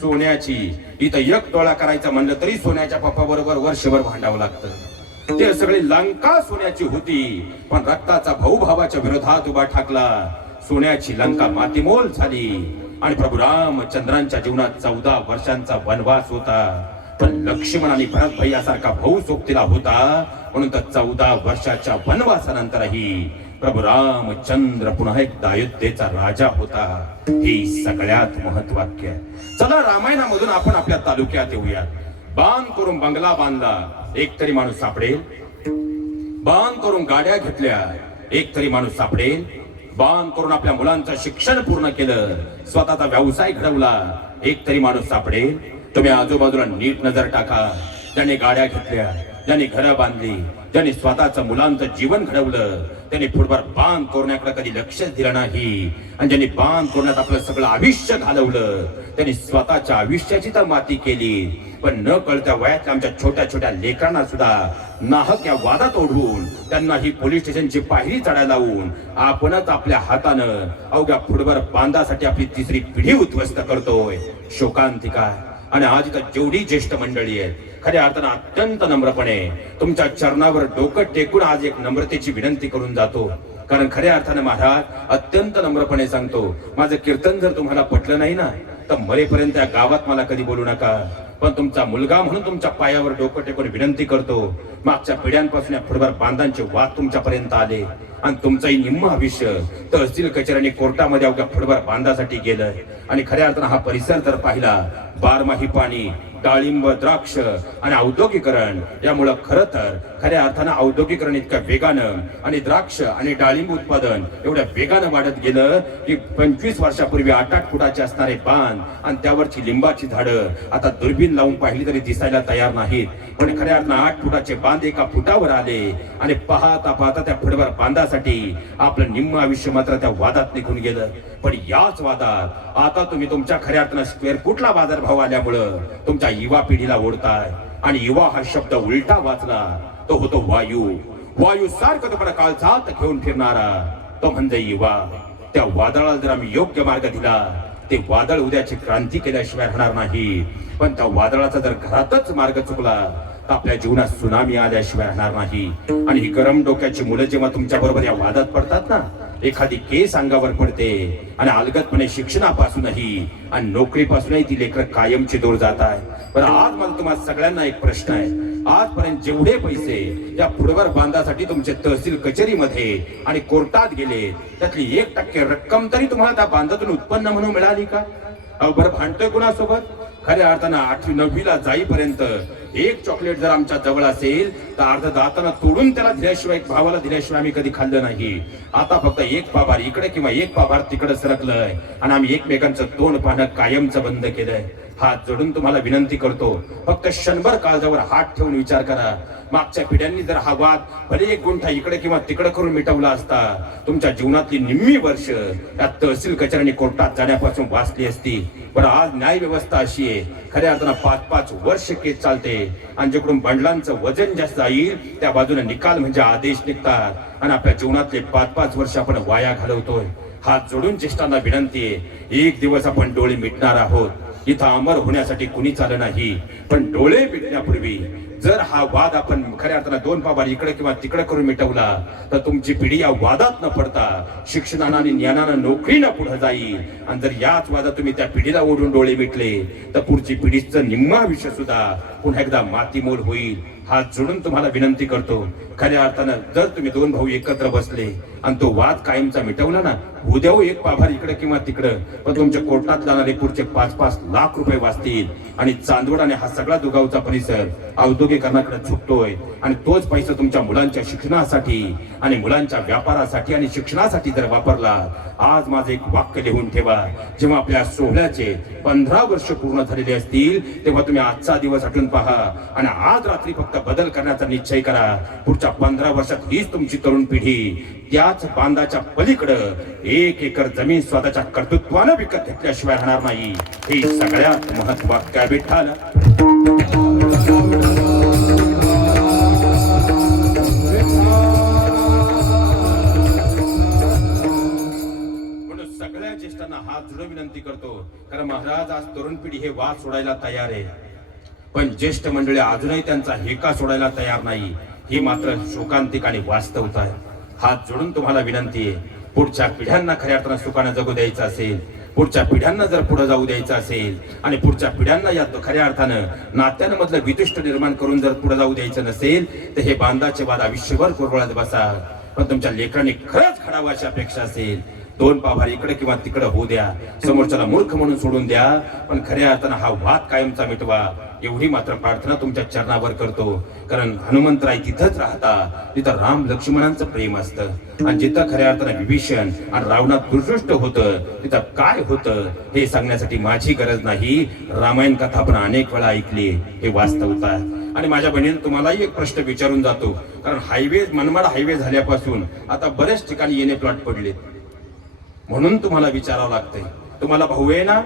सोन्याची. इथं एक टोळा करायचं म्हणलं तरी सोन्याच्या पप्पा बरोबर वर्षभर भांडावं लागतं. ते सगळे लंका सोन्याची होती, पण रक्ताचा भाऊ भावाच्या विरोधात उभा ठाकला. सोन्याची लंका मातीमोल झाली, आणि प्रभू रामचंद्रांच्या जीवनात 14 वर्षांचा वनवास होता. पण लक्ष्मण आणि भरत भैयासारखा भाऊ सोबतीला होता, म्हणून तर 14 वर्षाच्या वनवासानंतरही प्रभू रामचंद्र पुन्हा एकदा अयोध्येचा राजा होता. ही सगळ्यात महत्वाचं. चला रामायणामधून आपण आपल्या तालुक्यात येऊया. बांध करून बंगला बांधला, एक तरी माणूस सापडेल. बांध करून गाड्या घेतल्या, एक तरी माणूस सापडेल. बांध करून आपल्या मुलांचं शिक्षण पूर्ण केलं, स्वतःचा व्यवसाय घडवला, एक तरी माणूस सापडेल. तुम्ही आजूबाजूला नीट नजर टाका. ज्यांनी गाड्या घेतल्या, ज्यांनी घरं बांधली, ज्यांनी स्वतःचं मुलांचं जीवन घडवलं, त्यांनी फुटभर बांध कोरण्याकडे कधी लक्षच दिलं नाही. आणि ज्यांनी बांध कोरण्यात आपलं सगळं आयुष्य घालवलं, त्यांनी स्वतःच्या आयुष्याची तर माती केली. पण न कळत्या वयातल्या आमच्या छोट्या छोट्या लेकरांना सुद्धा नाहक या वादात ओढून त्यांना ही पोलीस स्टेशनची पायरी चढायला लावून आपणच आपल्या हातानं अवघ्या फुटभर बांधासाठी आपली तिसरी पिढी उद्ध्वस्त करतोय. शोकांतिका. आणि आज इथं जेवढी ज्येष्ठ मंडळी आहेत, खऱ्या अर्थानं अत्यंत नम्रपणे तुमच्या चरणावर डोकं टेकून आज एक नम्रतेची विनंती करून जातो. कारण खऱ्या अर्थानं महाराज अत्यंत नम्रपणे सांगतो, माझं कीर्तन जर तुम्हाला पटलं नाही ना तर मरेपर्यंत या गावात मला कधी बोलू नका. पण तुमचा मुलगा म्हणून तुमच्या पायावर डोकं टेकून विनंती करतो. मागच्या पिढ्यांपासून या फुटभर बांधांचे वाद तुमच्यापर्यंत आले, आणि तुमचंही निम्म आयुष्य तहसील कचेऱ्याने कोर्टामध्ये अवघ्या फुटभर बांधासाठी गेलं. आणि खऱ्या अर्थानं हा परिसर जर पाहिला, बारमाही पाणी, डाळिंब, द्राक्ष आणि औद्योगिकरण यामुळे खरं तर खऱ्या अर्थानं औद्योगिकरण इतक्या वेगानं आणि द्राक्ष आणि डाळिंब उत्पादन एवढ्या वेगानं वाढत गेलं की 25 वर्षापूर्वी 8-8 फुटाचे असणारे बांध आणि त्यावरची लिंबाची झाडं आता दुर्बीण लावून पाहिली तरी दिसायला तयार नाहीत. पण खऱ्या अर्थानं 8 फुटाचे बांध 1 फुटावर आले, आणि पाहता पाहता त्या फुटभर बांधासाठी आपलं निम्म आयुष्य मात्र त्या वादात निघून गेलं. पण याच वादात आता तुम्ही तुमच्या खऱ्या अर्थानं स्क्वेअर फुटला बाजारभाव आल्यामुळं तुमच्या युवा पिढीला ओढताय. आणि युवा हा शब्द उलटा वाचला तो होतो वायू. वायू सारखं तुम्हाला काळजात घेऊन फिरणारा तो म्हणजे युवा. त्या वादळाला जर आम्ही योग्य मार्ग दिला, ते वादळ उद्याची क्रांती केल्याशिवाय राहणार नाही. पण त्या वादळाचा जर घरातच मार्ग चुकला तर आपल्या जीवनात सुनामी आल्याशिवाय राहणार नाही. आणि ही गरम डोक्याची मुलं जेव्हा तुमच्या बरोबर या वादात पडतात ना, एखादी केस अंगावर पडते आणि अलगदपणे शिक्षणापासूनही आणि नोकरीपासूनही ती लेकरं कायमची दूर जात आहे. पण आज मला तुम्हाला सगळ्यांना एक प्रश्न आहे. आजपर्यंत जेवढे पैसे या फुटभर बांधासाठी तुमचे तहसील कचेरीमध्ये आणि कोर्टात गेले, त्यातली 1% रक्कम तरी तुम्हाला त्या बांधातून उत्पन्न म्हणून मिळाली का? बरं भांडतोय कुणासोबत? खऱ्या अर्थानं 8वी 9वीला जाईपर्यंत एक चॉकलेट जर आमच्या जवळ असेल तर अर्ध दातानं तोडून त्याला दिल्याशिवाय, भावाला दिल्याशिवाय आम्ही कधी खाल्लं नाही. आता फक्त एक पाभार इकडे किंवा एक पाभार तिकडे सरकलंय, आणि आम्ही एकमेकांचं तोंड पाहणं कायमचं बंद केलंय. हात जोडून तुम्हाला विनंती करतो, फक्त क्षणभर काळजावर हात ठेवून विचार करा. मागच्या पिढ्यांनी जर हा वाद भले 1 गुंठा इकडे किंवा तिकडे करून मिटवला असता, तुमच्या जीवनातली निम्मी वर्ष या तहसील कचेऱ्याने कोर्टात जाण्यापासून वाचली असती. पण आज न्याय व्यवस्था अशी आहे, खऱ्या अर्थानं 5-5 वर्ष केस चालते, आणि जिकडून बंडलांचं वजन जास्त जाईल त्या बाजूने निकाल म्हणजे आदेश निघतात, आणि आपल्या जीवनातले 5-5 वर्ष आपण वाया घालवतोय. हात जोडून ज्येष्ठांना विनंती आहे, एक दिवस आपण डोळे मिटणार आहोत. इथं अमर होण्यासाठी कुणीच आलं नाही, पण डोळे मिटण्यापूर्वी जर हा वाद आपण खऱ्या अर्थानं दोन पाबार इकडे किंवा तिकडे करून मिटवला तर तुमची पिढी या वादात न पडता शिक्षणानं आणि ज्ञानानं नोकरीनं पुढे जाईल. आणि जर याच वादात तुम्ही त्या पिढीला ओढून डोळे मिटले तर पुढची पिढीचं निम्मा आयुष्य सुद्धा पुन्हा एकदा मातीमोल होईल. हात जोडून तुम्हाला विनंती करतो, खऱ्या अर्थानं जर तुम्ही दोन भाऊ एकत्र बसले आणि तो वाद कायमचा मिटवला ना, उद्या एक पाभार इकडे किंवा तिकडं, पण तुमच्या कोर्टात जाणारे पुढचे 5-5 लाख रुपये वाचतील. आणि चांदवड आणि हा सगळा दुगावचा परिसर औद्योगिकरणाकडे झुकतोय. आणि तोच पैसा तुमच्या मुलांच्या शिक्षणासाठी आणि मुलांच्या व्यापारासाठी आणि शिक्षणासाठी जर वापरला. आज माझं एक वाक्य लिहून ठेवा, जेव्हा आपल्या सोहळ्याचे 15 वर्ष पूर्ण झालेले असतील तेव्हा तुम्ही आजचा दिवस आठवून पहा आणि आज रात्री फक्त बदल करण्याचा निश्चय करा. पुढच्या 15 वर्षात हीच तुमची तरुण पिढी त्याच बांधाच्या पलीकडं 1 एकर जमीन स्वतःच्या कर्तृत्वानं विकत घेतल्याशिवाय राहणार नाही. हे सगळ्यात महत्वाचं विठ्ठल. म्हणून सगळ्या ज्येष्ठांना हात जोडून विनंती करतो, कारण महाराज आज तरुण पिढी हे वाद सोडायला तयार आहे, पण ज्येष्ठ मंडळी अजूनही त्यांचा हेका सोडायला तयार नाही. ही मात्र शोकांतिक आणि वास्तवता आहे. हात जोडून तुम्हाला विनंती आहे, पुढच्या पिढ्यांना खऱ्या अर्थानं सुखानं जगू द्यायचं असेल, पुढच्या पिढ्यांना जर पुढे जाऊ द्यायचं असेल आणि पुढच्या पिढ्यांना या खऱ्या अर्थानं नात्यांमधलं वितुष्ट निर्माण करून जर पुढे जाऊ द्यायचं नसेल तर हे बांधाचे वाद आयुष्यभर कुरवळत बसा. पण तुमच्या लेकरांनी खरंच घडावं अशी अपेक्षा असेल, दोन पाभार इकडे किंवा तिकडे होऊ द्या, समोरच्याला मूर्ख म्हणून सोडून द्या, पण खऱ्या अर्थानं हा वाद कायमचा मिटवा. एवढी मात्र प्रार्थना तुमच्या चरणावर करतो, कारण हनुमंतराय तिथंच राहता जिथं राम लक्ष्मणांचं प्रेम असतं. आणि जिथं खऱ्या अर्थानं विभीषण आणि रावणात दुर्दृष्ट होतं तिथं काय होतं हे सांगण्यासाठी माझी गरज नाही. रामायण कथा आपण अनेक वेळा ऐकली, हे वास्तवता आहे. आणि माझ्या बहिणीने तुम्हालाही एक प्रश्न विचारून जातो, कारण हायवे मनमाड हायवे झाल्यापासून आता बरेच ठिकाणी येणे प्लॉट पडले, म्हणून तुम्हाला विचारावं लागतंय. तुम्हाला भाऊ आहे ना,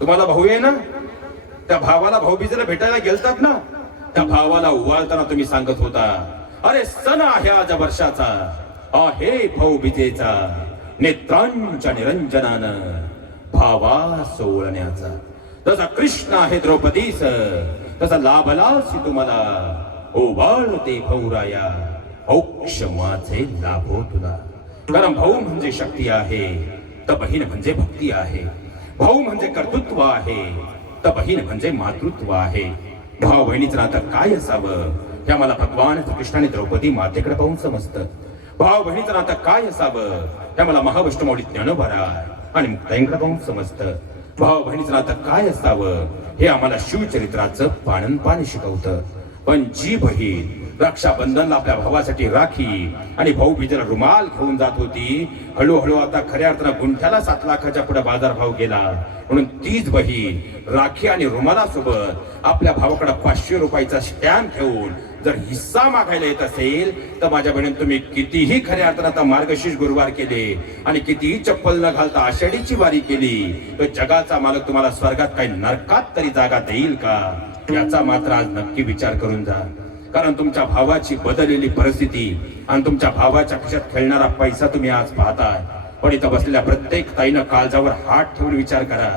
तुम्हाला भाऊ आहे ना, त्या भावाला भाऊबीजेला भेटायला गेलतात ना, त्या भावाला उवाळताना तुम्ही सांगत होता, अरे सण आहे आज वर्षाचा, आहे भाऊबीजेचा, नेत्रांच्या निरंजनानं भावा सोळण्याचा. जसा कृष्ण आहे द्रौपदीस तसा लाभलासी तुम्हाला, ओवाळते भाऊराया औक्ष माझे लाभो तुला. कारण भाऊ म्हणजे शक्ती आहे तर बहीण म्हणजे भक्ती आहे, भाऊ म्हणजे कर्तृत्व आहे तर बहीण म्हणजे मातृत्व आहे. भाऊ बहिणीचं नातं काय असावं हे आम्हाला भगवान कृष्णाने द्रौपदी मातेकडे पाहून समजतं. भाऊ बहिणीचं नातं काय असावं हे आम्हाला महाविष्णुमाऊली ज्ञानोबा आणि मुक्ताईंकडे पाहून समजतं. भाऊ बहिणीचं नातं काय असावं हे आम्हाला शिवचरित्राचं पानन शिकवतं. पण जी बहीण रक्षाबंधनला आपल्या भावासाठी राखी आणि भाऊबीजेला रुमाल घेऊन जात होती, हळूहळू आता खऱ्या अर्थानं गुंठ्याला 7 लाखाच्या पुढे बाजारभाव गेला. म्हणून तीच बहीण राखी आणि रुमालासोबत आपल्या भावाकडे 500 रुपयाचा स्टॅम्प घेऊन जर हिस्सा मागायला येत असेल तर माझ्या बहिणीने तुम्ही कितीही खऱ्या अर्थानं आता मार्गशीर्ष गुरुवार केले आणि कितीही चप्पल न घालता आषाढीची वारी केली तर जगाचा मालक तुम्हाला स्वर्गात काही नरकात तरी जागा देईल का, याचा मात्र आज नक्की विचार करून जा. कारण तुमच्या भावाची बदललेली परिस्थिती आणि तुमच्या भावाच्या खिशात खेळणारा पैसा तुम्ही आज पाहताय. पण इथं बसलेल्या प्रत्येक ताईनं काळजावर हात ठेवून विचार करा,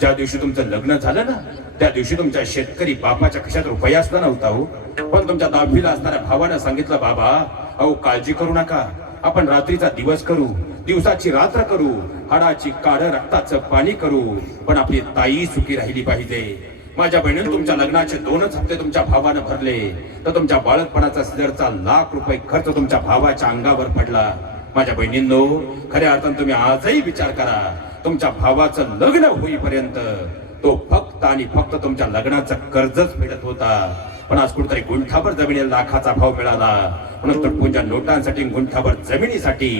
ज्या दिवशी तुमचं लग्न झालं ना त्या दिवशी तुमच्या शेतकरी बापाच्या खिशात रुपया असला नव्हता हो, पण तुमच्या 10वीला असणाऱ्या भावानं सांगितलं, बाबा अहो काळजी करू नका, आपण रात्रीचा दिवस करू, दिवसाची रात्र करू, हाडाची काढ रक्ताचं पाणी करू, पण आपली ताई सुखी राहिली पाहिजे. माझ्या बहिणीने तुमच्या लग्नाचे 2च हप्ते तुमच्या भावानं भरले तर तुमच्या बाळकपणाचा सिलेंडरचा लाख रुपये खर्च तुमच्या भावाच्या अंगावर पडला. माझ्या बहिणींनो, खऱ्या अर्थानं तुम्ही आजही विचार करा, तुमच्या भावाचं लग्न होईपर्यंत तो फक्त आणि फक्त तुमच्या लग्नाचं कर्जच फेडत होता. पण आज कुठेतरी गुंठाभर जमिनीला लाखाचा भाव मिळाला. म्हणून तुटपुंच्या नोटांसाठी गुंठाभर जमिनीसाठी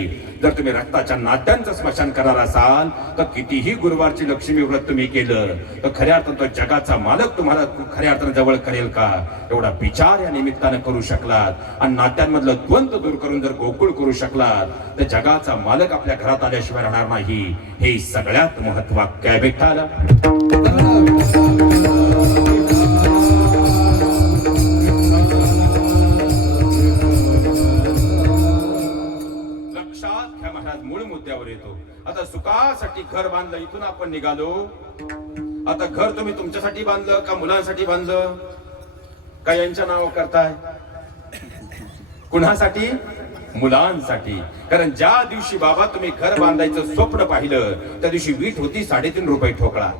जर तुम्ही रक्ताच्या नात्यांचं स्मशान करणार असाल तर कितीही गुरुवारची लक्ष्मी व्रत तुम्ही केलं तर खऱ्या अर्थानं तो जगाचा मालक तुम्हाला खऱ्या अर्थानं जवळ करेल का, एवढा विचार या निमित्तानं करू शकलात आणि नात्यांमधलं द्वंद्व दूर करून जर गोकुळ करू शकलात तर जगाचा मालक आपल्या घरात आल्याशिवाय राहणार नाही. हे सगळ्यात महत्वाचं आहे विठ्ठल. मूळ मुद्द्यावर येतो. आता सुखासाठी घर बांधलं, इथून आपण निघालो आता घर तुम्ही तुमच्यासाठी बांधलं का मुलांसाठी बांधलं का यांच्या नाव करताय? कुणासाठी? मुलांसाठी. कारण ज्या दिवशी बाबा तुम्ही घर बांधायचं स्वप्न पाहिलं त्या दिवशी वीट होती 3.5 रुपये ठोकळा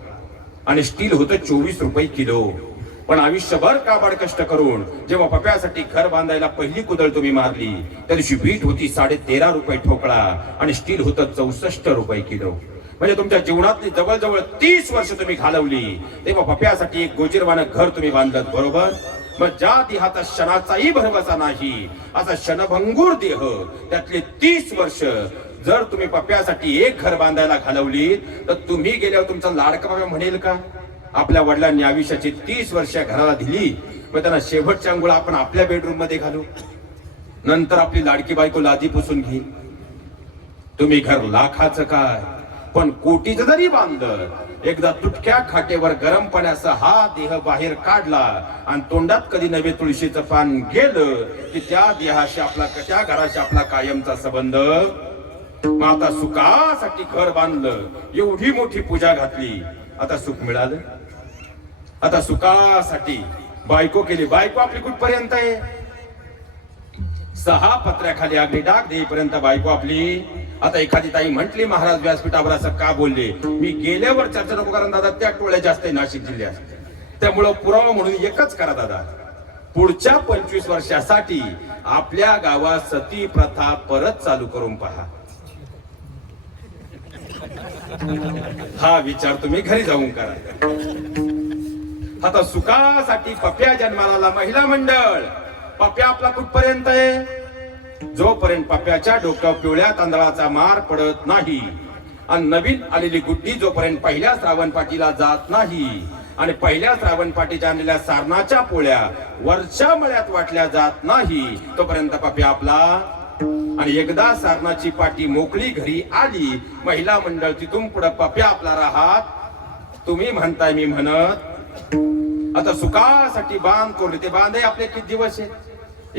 आणि स्टील होतं 24 रुपये किलो. पण आयुष्यभर काबाड कष्ट करून जेव्हा पप्यासाठी घर बांधायला पहिली कुदळ तुम्ही मारली त्या दिवशी वीट होती 13.5 रुपये ठोकळा आणि स्टील होतं 64 रुपये किलो. म्हणजे तुमच्या जीवनातली जवळजवळ 30 वर्ष तुम्ही घालवली तेव्हा पप्यासाठी एक गोजीरवानं घर तुम्ही बांधलं, बरोबर? मग ज्या देहाचा क्षणाचाही भरवसा नाही असा क्षणभंगूर देह त्यातले 30 वर्ष जर तुम्ही पप्यासाठी एक घर बांधायला घालवली तर तुम्ही गेल्यावर तुमचा लाडका बाबा म्हणेल का आपल्या वडिलांनी आयुष्याची 30 वर्ष घराला दिली मग त्यांना शेवटच्या अंघोळ आपण आपल्या बेडरूम मध्ये घालू, नंतर आपली लाडकी बायको लादी पुसून घे. तुम्ही घर लाखाचं काय पण कोटीचं जरी बांधलं, एकदा तुटक्या खाटेवर गरम पाण्याचा हा देह बाहेर काढला आणि तोंडात कधी नवे तुळशीचं पान गेलं की त्या देहाशी आपला त्या घराशी आपला कायमचा संबंध. मग आता सुखासाठी घर बांधलं, एवढी मोठी पूजा घातली, आता सुख मिळालं? आता सुखासाठी बायको केली, बायको आपली कुठपर्यंत आहे? 6 पत्र्याखाली अगदी डाग देईपर्यंत बायको आपली. आता एखादी ताई म्हटली महाराज व्यासपीठावर असं का बोलले, मी गेल्यावर चर्चा नको कारण दादा त्या टोळ्या जास्त आहे नाशिक जिल्ह्यात, त्यामुळं पुरावा म्हणून एकच करा दादा, पुढच्या 25 वर्षासाठी आपल्या गावात सती प्रथा परत चालू करून पहा. हा विचार तुम्ही घरी जाऊन करा. आता सुखासाठी पप्या जन्माला महिला मंडळ, पप्या आपला कुठपर्यंत आहे? जोपर्यंत पप्याच्या डोक्यावर पिवळ्या तांदळाचा मार पडत नाही आणि नवीन आलेली गुड्डी जोपर्यंत पहिल्या श्रावण पाठीला जात नाही आणि पहिल्या श्रावण पाठीच्या आणलेल्या सारणाच्या पोळ्या वरच्या मळ्यात वाटल्या जात नाही तोपर्यंत पप्या आपला. आणि एकदा सारणाची पाठी मोकळी घरी आली महिला मंडळ तिथून पुढे पप्या आपला राहात. तुम्ही म्हणताय मी म्हणत. आता सुखासाठी बांध कोरले ते बांधे आपले किती दिवस आहे?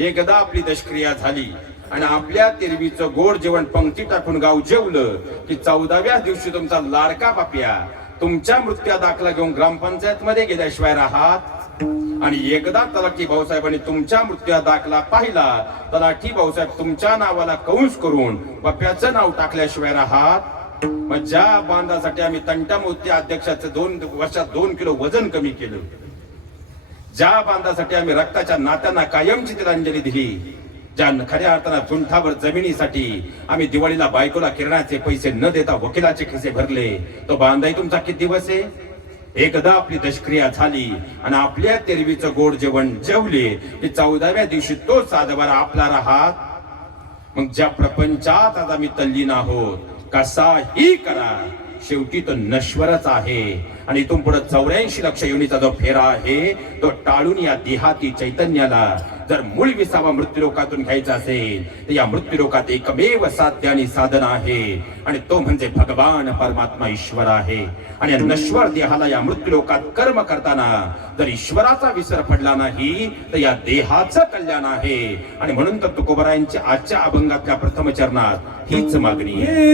एकदा आपली दशक्रिया झाली आणि आपल्या तेरवीचं गोड जेवण पंक्ती टाकून गाव जेवलं की 14व्या दिवशी तुमचा लाडका बाप्या तुमच्या मृत्यू दाखला घेऊन ग्रामपंचायत मध्ये गेल्याशिवाय राहात. आणि एकदा तलाठी भाऊसाहेबांनी तुमच्या मृत्यू दाखला पाहिला, तलाठी भाऊसाहेब तुमच्या नावाला कंस करून बाप्याचं नाव टाकल्याशिवाय राहात. मग ज्या बांधासाठी आम्ही तंटामुक्ती अध्यक्षाचं 2 वर्षात 2 किलो वजन कमी केलं, ज्या बांधासाठी आम्ही रक्ताच्या नात्यांना कायमची तिलांजली दिली, ज्या खऱ्या अर्थानं झुंठावर जमिनीसाठी आम्ही दिवाळीला बायकोला किरणाचे पैसे न देता वकिलाचे खिसे भरले, तो बांधाई तुमचा किती दिवस आहे? एकदा आपली दशक्रिया झाली आणि आपल्या तेरवीचं गोड जेवण जेवले की 14व्या दिवशी तो साधवारा आपला राहात. मग ज्या प्रपंचात आता मी तल्लीन आहोत, कसाही करा शेवटी तो नश्वरच आहे. आणि इथून पुढे 84 लक्ष योनीचा जो फेरा आहे तो टाळून या देहाती चैतन्याला जर मूळ विसावा मृत्यूलोकातून घ्यायचा असेल तर या मृत्यूलोकात एकमेव साध्य आणि साधन आहे आणि तो म्हणजे भगवान परमात्मा ईश्वर आहे. आणि या नश्वर देहाला या मृत्यूलोकात कर्म करताना जर ईश्वराचा विसर पडला नाही तर या देहाचं कल्याण आहे. आणि म्हणून तर तुकोबरायांच्या आजच्या अभंगातल्या प्रथम चरणात हीच मागणी आहे.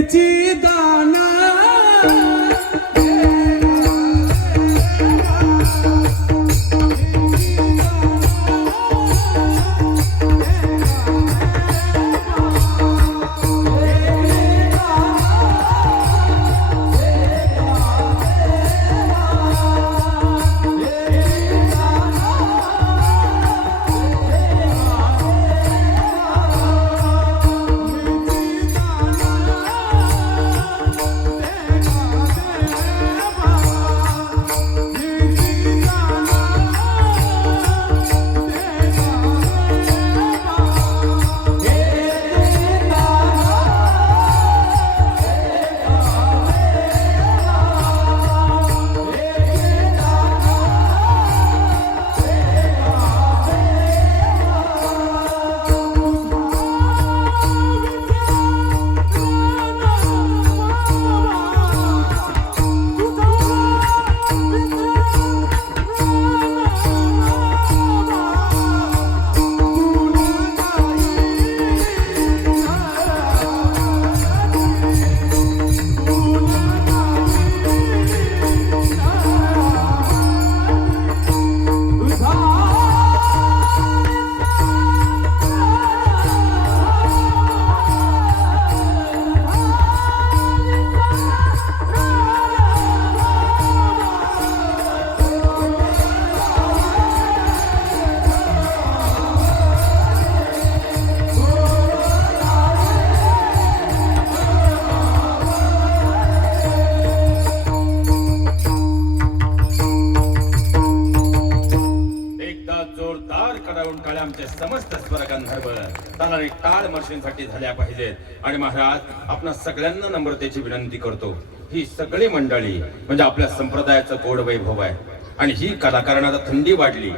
सारे टाळ मर्शींसाठी झाल्या पाहिजेत. आणि महाराज आपणा सगळ्यांना नम्रतेची विनंती करतो, ही सगळी मंडळी म्हणजे आपल्या संप्रदायाचं गोड वैभव आहे. आणि ही कलाकारांना आता थंडी वाढली,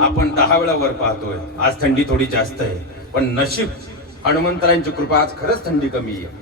आपण 10 वेळा वर पाहतोय, आज थंडी थोडी जास्त आहे. पण नशीब हनुमंतरायांची कृपा, आज खरंच थंडी कमी आहे.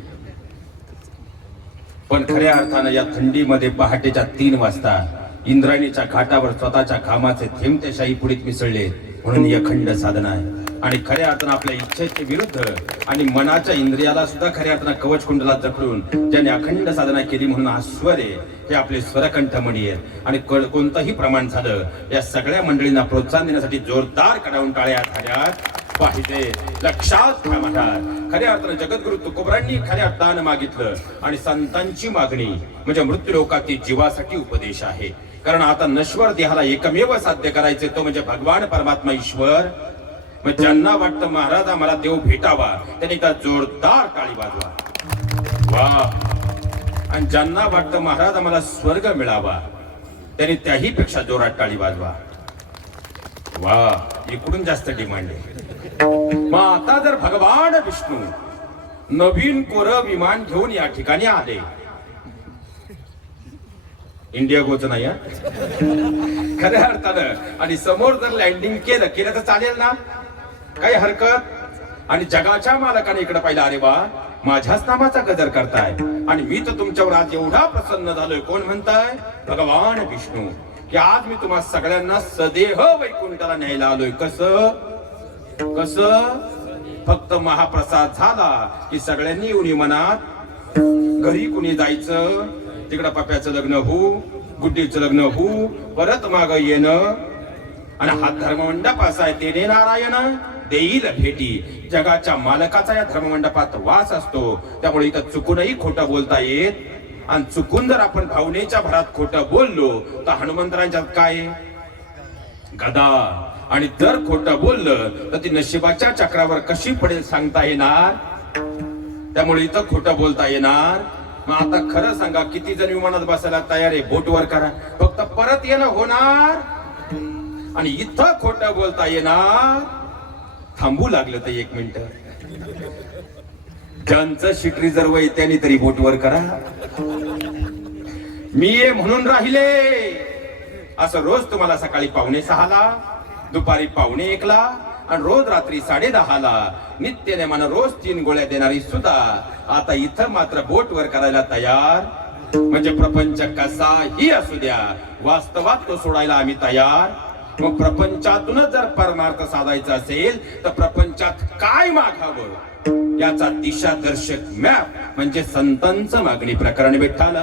पण खऱ्या अर्थानं या थंडीमध्ये पहाटेच्या 3 वाजता इंद्रायणीच्या घाटावर स्वतःच्या घामाचे थेंब त्या शाही पुढीत मिसळले, म्हणून ही अखंड साधना आहे. आणि खऱ्या अर्थानं आपल्या इच्छेच्या विरुद्ध आणि मनाच्या इंद्रियाला सुद्धा खऱ्या अर्थानं कवच कुंडलात जखडून ज्याने अखंड साधना केली, म्हणून हा स्वर आहे, हे आपले स्वरकंठमणी आहेत. आणि कोणतंही प्रमाण झालं, या सगळ्या मंडळींना प्रोत्साहन देण्यासाठी जोरदार कडावून टाळ्या झाल्यात पाहिजे. लक्षात घ्या महाराज, खऱ्या अर्थानं जगद्गुरु तुकोबरांनी खऱ्या अर्थानं मागितलं. आणि संतांची मागणी म्हणजे मृत्यू लोकातील जीवासाठी उपदेश आहे. कारण आता नश्वर देहाला एकमेव साध्य करायचे, तो म्हणजे भगवान परमात्मा ईश्वर. मग ज्यांना वाटतं महाराज आम्हाला देव भेटावा, त्यांनी त्या जोरदार टाळी वाजवा. वा. आणि ज्यांना वाटतं महाराज आम्हाला स्वर्ग मिळावा, त्यांनी त्याही पेक्षा जोरात टाळी वाजवा. वा, इकडून जास्त डिमांड आहे. मग आता जर भगवान विष्णू नवीन कोरं विमान घेऊन या ठिकाणी आले, इंडियागोचं नाही खऱ्या अर्थानं, आणि समोर जर लँडिंग केलं तर चालेल ना, काही हरकत. आणि जगाच्या मालकाने इकडे पाहिलं, अरे वा, माझ्याच नामाचा गजर करताय आणि मी तर तुमच्यावर आज एवढा प्रसन्न झालोय. कोण म्हणताय? भगवान विष्णू. की आज मी तुम्हा सगळ्यांना सदेह वैकुंठाला न्यायला आलोय. कसं फक्त महाप्रसाद झाला की सगळ्यांनी येऊन मनात घरी कुणी जायचं, तिकडं पप्याचं लग्न होऊ, गुड्डीचं लग्न होऊ, परत माग येणं. आणि हा धर्ममंडप असा आहे, तेने नारायण देईल भेटी. जगाच्या मालकाचा या धर्ममंडपात वास असतो, त्यामुळे इथं चुकूनही खोटं बोलता येत. आणि चुकून जर आपण भावनेच्या भरात खोटं बोललो तर हनुमंतरांच्यात काय गदा. आणि जर खोटं बोललं तर ती नशिबाच्या चक्रावर कशी पडेल सांगता येणार. त्यामुळे इथं खोटं बोलता येणार. मग आता खरं सांगा, किती जण विमानात बसायला तयार आहे? बोट वर करा. फक्त परत येणं होणार आणि इथं खोटं बोलता येणार. थांबू लागलं तर 1 मिनिट. ज्यांचं शिटरी जर वय त्यांनी तरी बोट वर करा. मी ये म्हणून राहिले असं रोज तुम्हाला सकाळी 5:45ला, दुपारी 1:45ला आणि रोज रात्री 10:30ला नित्य नेमानं रोज 3 गोळ्या देणारी सुद्धा आता इथं मात्र बोट वर करायला तयार. म्हणजे प्रपंच कसाही असू द्या, वास्तवात तो सोडायला आम्ही तयार. मग प्रपंचातूनच जर परमार्थ साधायचा असेल तर प्रपंचात काय मागावं याचा दिशादर्शक मॅप म्हणजे संतांचं मागणी प्रकरण. विठ्ठला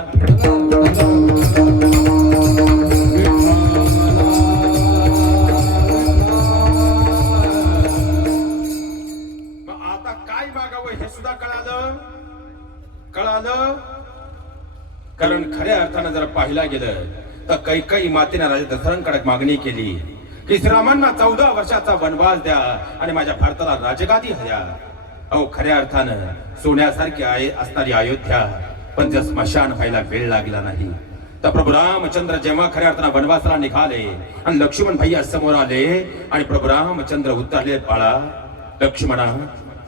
आता काय मागावं हे सुद्धा कळालं. कारण खऱ्या अर्थानं जर पाहिला गेलं तर कैकेयी मातेने राजा दशरथांकडे मागणी केली की श्रीरामांना 14 वर्षाचा वनवास द्या आणि माझ्या भारताला राजगादी हव्या. अहो खऱ्या अर्थानं सोन्यासारखी असणारी अयोध्या, पण त्या स्मशान व्हायला वेळ लागला नाही. तर प्रभू रामचंद्र जेव्हा खऱ्या अर्थानं वनवासाला निघाले आणि लक्ष्मण भैया समोर आले आणि प्रभू रामचंद्र उत्तरले, बाळा लक्ष्मणा,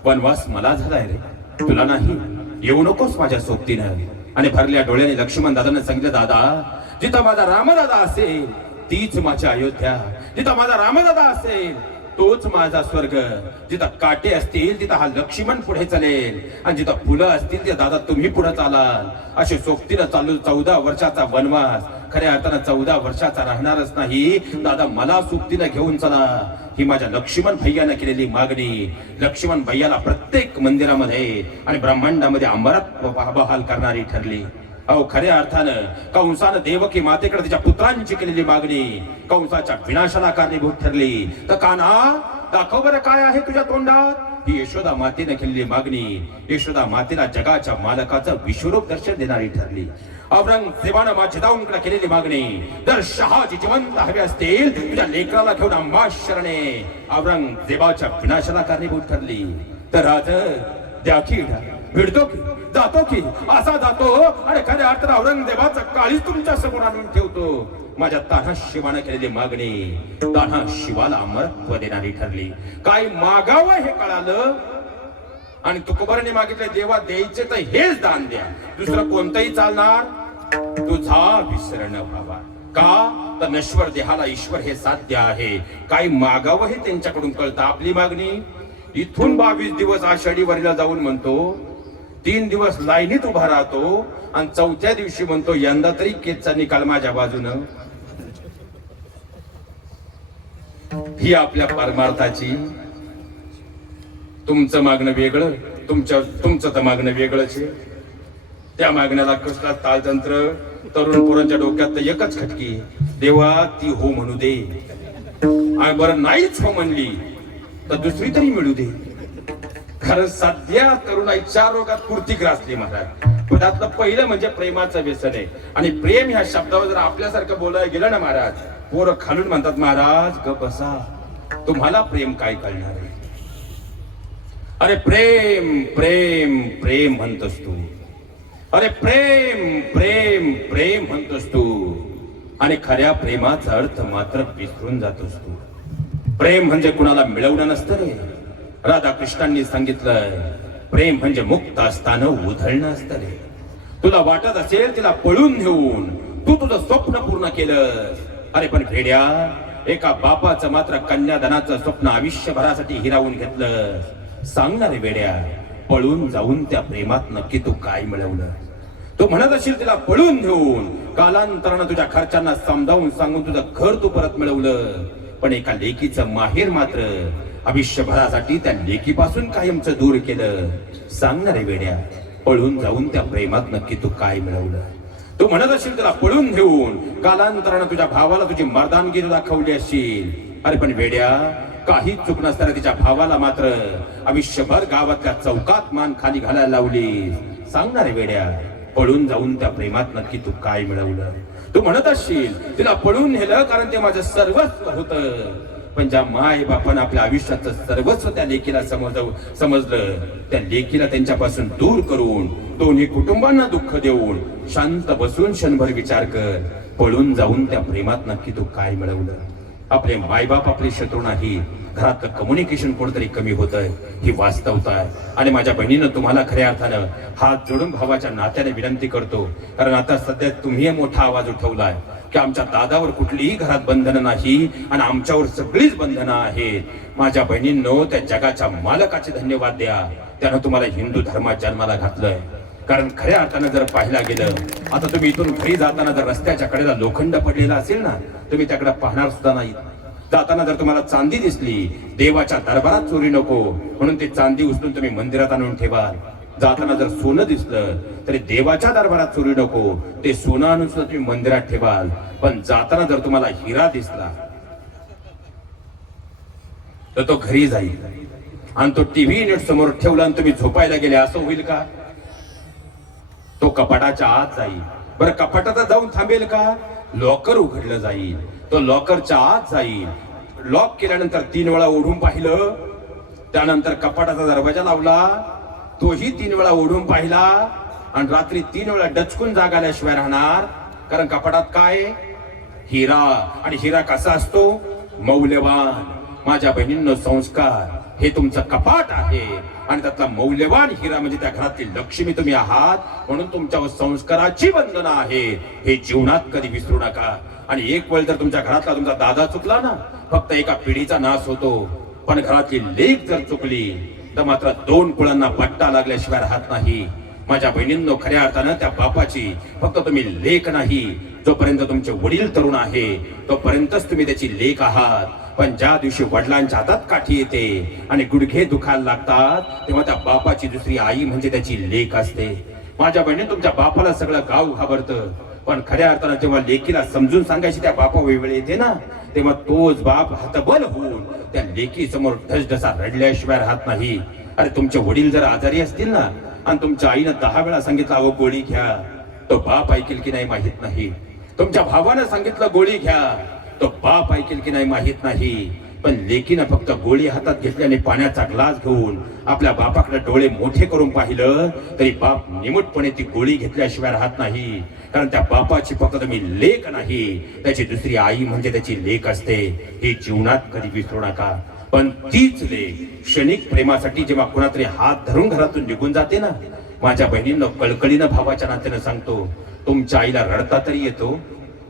वनवास मला झालाय रे, तुला नाही. येऊ नकोस माझ्या सोबतीनं. आणि भरल्या डोळ्याने लक्ष्मण दादाने सांगितलं, दादा जिथं माझा रामदादा असेल तीच माझी अयोध्या. जिथं माझा रामदादा असेल तोच माझा स्वर्ग. जिथं काटे असतील तिथं हा लक्ष्मण पुढे चालेल आणि जिथं फुलं असतील ते दादा तुम्ही पुढे चालाल. असे सोबतीनं चालू 14 वर्षाचा वनवास खऱ्या अर्थानं 14 वर्षाचा राहणारच नाही. दादा मला सोबतीनं घेऊन चला, ही माझ्या लक्ष्मण भैयानं केलेली मागणी. लक्ष्मण भैयाला प्रत्येक मंदिरामध्ये आणि ब्रह्मांडामध्ये अंबरात बहाल करणारी ठरली. अहो खऱ्या अर्थानं कंसानं देवकी मातेकडे तिच्या पुत्रांची केलेली मागणी कंसाच्या विनाशाला कारणीभूत ठरली. तर कान्हा दाखव बरं काय आहे तुझ्या तोंडात. ही यशोदा मातेने केलेली मागणी यशोदा मातेला जगाच्या मालकाचं विश्वरूप दर्शन देणारी ठरली. औरंगजेबानं माझ्याकडे केलेली मागणी, जर शहाजी जिवंत हवे असतील तुझ्या लेकराला घेऊन अंबा शरणे, औरंगजेबाच्या विनाशाला कारणीभूत ठरली. तर राज द्या की भिडतो की जातो की असा जातो आणि खऱ्या अर्थानं औरंगजेबाचा काळीच तुमच्या समोर आणून ठेवतो. माझ्या तान्हा शिवानं केलेली मागणी तान्हा शिवाला अमरत्व देणारी ठरली. काय मागावं हे कळालं आणि तुकोबाराने मागितले देवा द्यायचे तर हेच दान द्या, दुसरं कोणतंही चालणार तुझा विसरण व्हावा. का तर नश्वर देहाला ईश्वर हे साध्य आहे. काही मागावं हे त्यांच्याकडून कळतं. आपली मागणी इथून 22 दिवस आषाढी वारीला जाऊन म्हणतो, 3 दिवस लाईनीत उभा राहतो आणि 4थ्या दिवशी म्हणतो यंदा तरी केसचा निकाल माझ्या बाजूनं. ही आपल्या परमार्थाची. तुमचं मागणं वेगळं, तुमचं तर मागणं वेगळंच आहे. त्या मागण्याला कसला ताळतंत्र. तरुण पोरांच्या डोक्यात तर एकच खटकी, देवा ती हो म्हणू दे, आणि बरं नाहीच हो म्हणली तर दुसरी तरी मिळू दे. कारण सध्या तरुणाईच्या रोगात पूर्ती ग्रासली महाराज. त्यातलं पहिलं म्हणजे प्रेमाचं व्यसन आहे. आणि प्रेम ह्या शब्दावर जर आपल्यासारखं बोलायला गेलं ना महाराज, पोरं खालून म्हणतात महाराज ग बसा, तुम्हाला प्रेम काय कळणार आहे. अरे प्रेम प्रेम प्रेम म्हणतोस तू, अरे प्रेम प्रेम प्रेम म्हणतोस तू, आणि खऱ्या प्रेमाचा अर्थ मात्र विसरून जातोस तू. प्रेम म्हणजे कुणाला मिळवणं नसतं रे. राधाकृष्णांनी सांगितलंय प्रेम म्हणजे मुक्त असताना उधळणं असतं रे. तुला वाटत असेल तिला पळून घेऊन तू तुझं स्वप्न पूर्ण केलंस. अरे पण भेड्या, एका बापाचं मात्र कन्यादानाचं स्वप्न आयुष्यभरासाठी हिरावून घेतलं. सांगणारे वेड्या, पळून जाऊन त्या प्रेमात नक्की तू काय मिळवलं. तू म्हणत असेल तिला पळून घेऊन कालांतरानं तुझ्या खर्चांना समजावून सांगून तुझं घर तू परत मिळवलं. पण एका लेकीचं माहेर मात्र आयुष्यभरासाठी त्या लेकीपासून कायमचं दूर केलं. सांगणारे वेड्या, पळून जाऊन त्या प्रेमात नक्की तू काय मिळवलं. तू म्हणत असेल तिला पळून घेऊन कालांतरानं तुझ्या भावाला तुझी मर्दानगी दाखवली असेल. अरे पण वेड्या, काहीच चूक नसताना तिच्या भावाला मात्र आयुष्यभर गावातल्या चौकात मान खाली घालायला लावली. सांगणारे वेड्या, पळून जाऊन त्या प्रेमात नक्की तू काय मिळवलं. तू म्हणत असशील तिला पळून नेलं कारण ते माझं सर्वस्व होतं. पण ज्या माय बापानं आपल्या आयुष्याचं सर्वस्व त्या लेकीला समजलं, त्या लेकीला त्यांच्यापासून दूर करून दोन्ही कुटुंबांना दुःख देऊन शांत बसून क्षणभर विचार कर, पळून जाऊन त्या प्रेमात नक्की तू काय मिळवलं. आपले मायबाप आपले शत्रू नाही, घरातलं कम्युनिकेशन कोणतरी कमी होतंय ही वास्तवता आहे. आणि माझ्या बहिणीनं तुम्हाला खऱ्या अर्थानं हात जोडून भावाच्या नात्याने विनंती करतो, कारण आता सध्या तुम्ही मोठा आवाज उठवलाय की आमच्या दादावर कुठलीही घरात बंधनं नाही आणि आमच्यावर सगळीच बंधनं आहेत. माझ्या बहिणींनो, त्या जगाच्या मालकाचे धन्यवाद द्या, त्यानं तुम्हाला हिंदू धर्मात जन्माला घातलंय. कारण खऱ्या अर्थानं जर पाहायला गेलं, आता तुम्ही इथून घरी जाताना जर रस्त्याच्या कडेला लोखंड पडलेला असेल ना, तुम्ही त्याकडे पाहणार सुद्धा नाही. जाताना जर तुम्हाला चांदी दिसली, देवाच्या दरबारात चोरी नको म्हणून ते चांदी उचलून तुम्ही मंदिरात आणून ठेवाल. जाताना जर सोनं दिसलं तरी देवाच्या दरबारात चोरी नको, ते सोनं आणून सुद्धा तुम्ही मंदिरात ठेवाल. पण जाताना जर तुम्हाला हिरा दिसला तर तो घरी जाईल आणि तो टीव्ही नेट समोर ठेवला आणि तुम्ही झोपायला गेले, असं होईल का? तो कपाटाच्या आत जाईल. बरं, कपाटात जाऊन थांबेल का? लॉकर उघडलं जाईल, तो लॉकरच्या आत जाईल. लॉक केल्यानंतर 3 वेळा ओढून पाहिलं, त्यानंतर कपाटाचा दरवाजा लावला, तोही 3 वेळा ओढून पाहिला आणि रात्री 3 वेळा डचकून जाग आल्याशिवाय राहणार. कारण कपाटात काय? हिरा. आणि हिरा कसा असतो? मौल्यवान. माझ्या बहिणींनो, संस्कार हे तुमचं कपाट आहे आणि त्यातला मौल्यवान हिरा म्हणजे त्या घरातली लक्ष्मी तुम्ही आहात. म्हणून तुमच्यावर संस्काराची बंधनं आहे, हे जीवनात कधी विसरू नका. आणि एक वेळ जर तुमच्या घरातला तुमचा दादा चुकला ना, फक्त एका पिढीचा नाश होतो. पण घरातली लेक जर चुकली तर मात्र 2 कुळांना पट्टा लागल्याशिवाय राहत नाही. माझ्या बहिणींनो, खऱ्या अर्थानं त्या बापाची फक्त तुम्ही लेक नाही, जोपर्यंत तुमचे वडील तरुण आहे तोपर्यंतच तुम्ही त्याची लेक आहात. पण ज्या दिवशी वडिलांच्या हातात काठी येते आणि गुडघे दुखायला लागतात, तेव्हा त्या बापाची दुसरी आई म्हणजे त्याची लेक असते. माझ्या बहिणी, तुमच्या बापाला सगळं गाव घाबरतं, पण खऱ्या अर्थानं जेव्हा लेकीला समजून सांगायची त्या बापा वेळ येते ना, तेव्हा तोच बाप हतबल होऊन त्या लेकी समोर ढसढसा रडल्याशिवाय राहत नाही. अरे, तुमचे वडील जर आजारी असतील ना आणि तुमच्या आईनं 10 वेळा सांगितलं अहो गोळी घ्या, तो बाप ऐकेल की नाही माहित नाही. तुमच्या भावानं सांगितलं गोळी घ्या, तो बाप ऐकेल की नाही माहित नाही. पण लेकीनं फक्त गोळी हातात घेतल्याने पाण्याचा ग्लास घेऊन आपल्या बापाकडे डोळे मोठे करून पाहिलं तरी बाप निमूटपणे ती गोळी घेतल्याशिवाय राहत नाही. कारण त्या बापाची फक्त तुम्ही लेक नाही, त्याची दुसरी आई म्हणजे त्याची लेक असते. ही जीवनात कधी विसरू नका. पण तीच लेक क्षणिक प्रेमासाठी जेव्हा कुणातरी हात धरून घरातून निघून जाते ना, माझ्या बहिणींना कळकळीनं भावाच्या नात्यानं सांगतो, तुमच्या आईला रडता तरी येतो,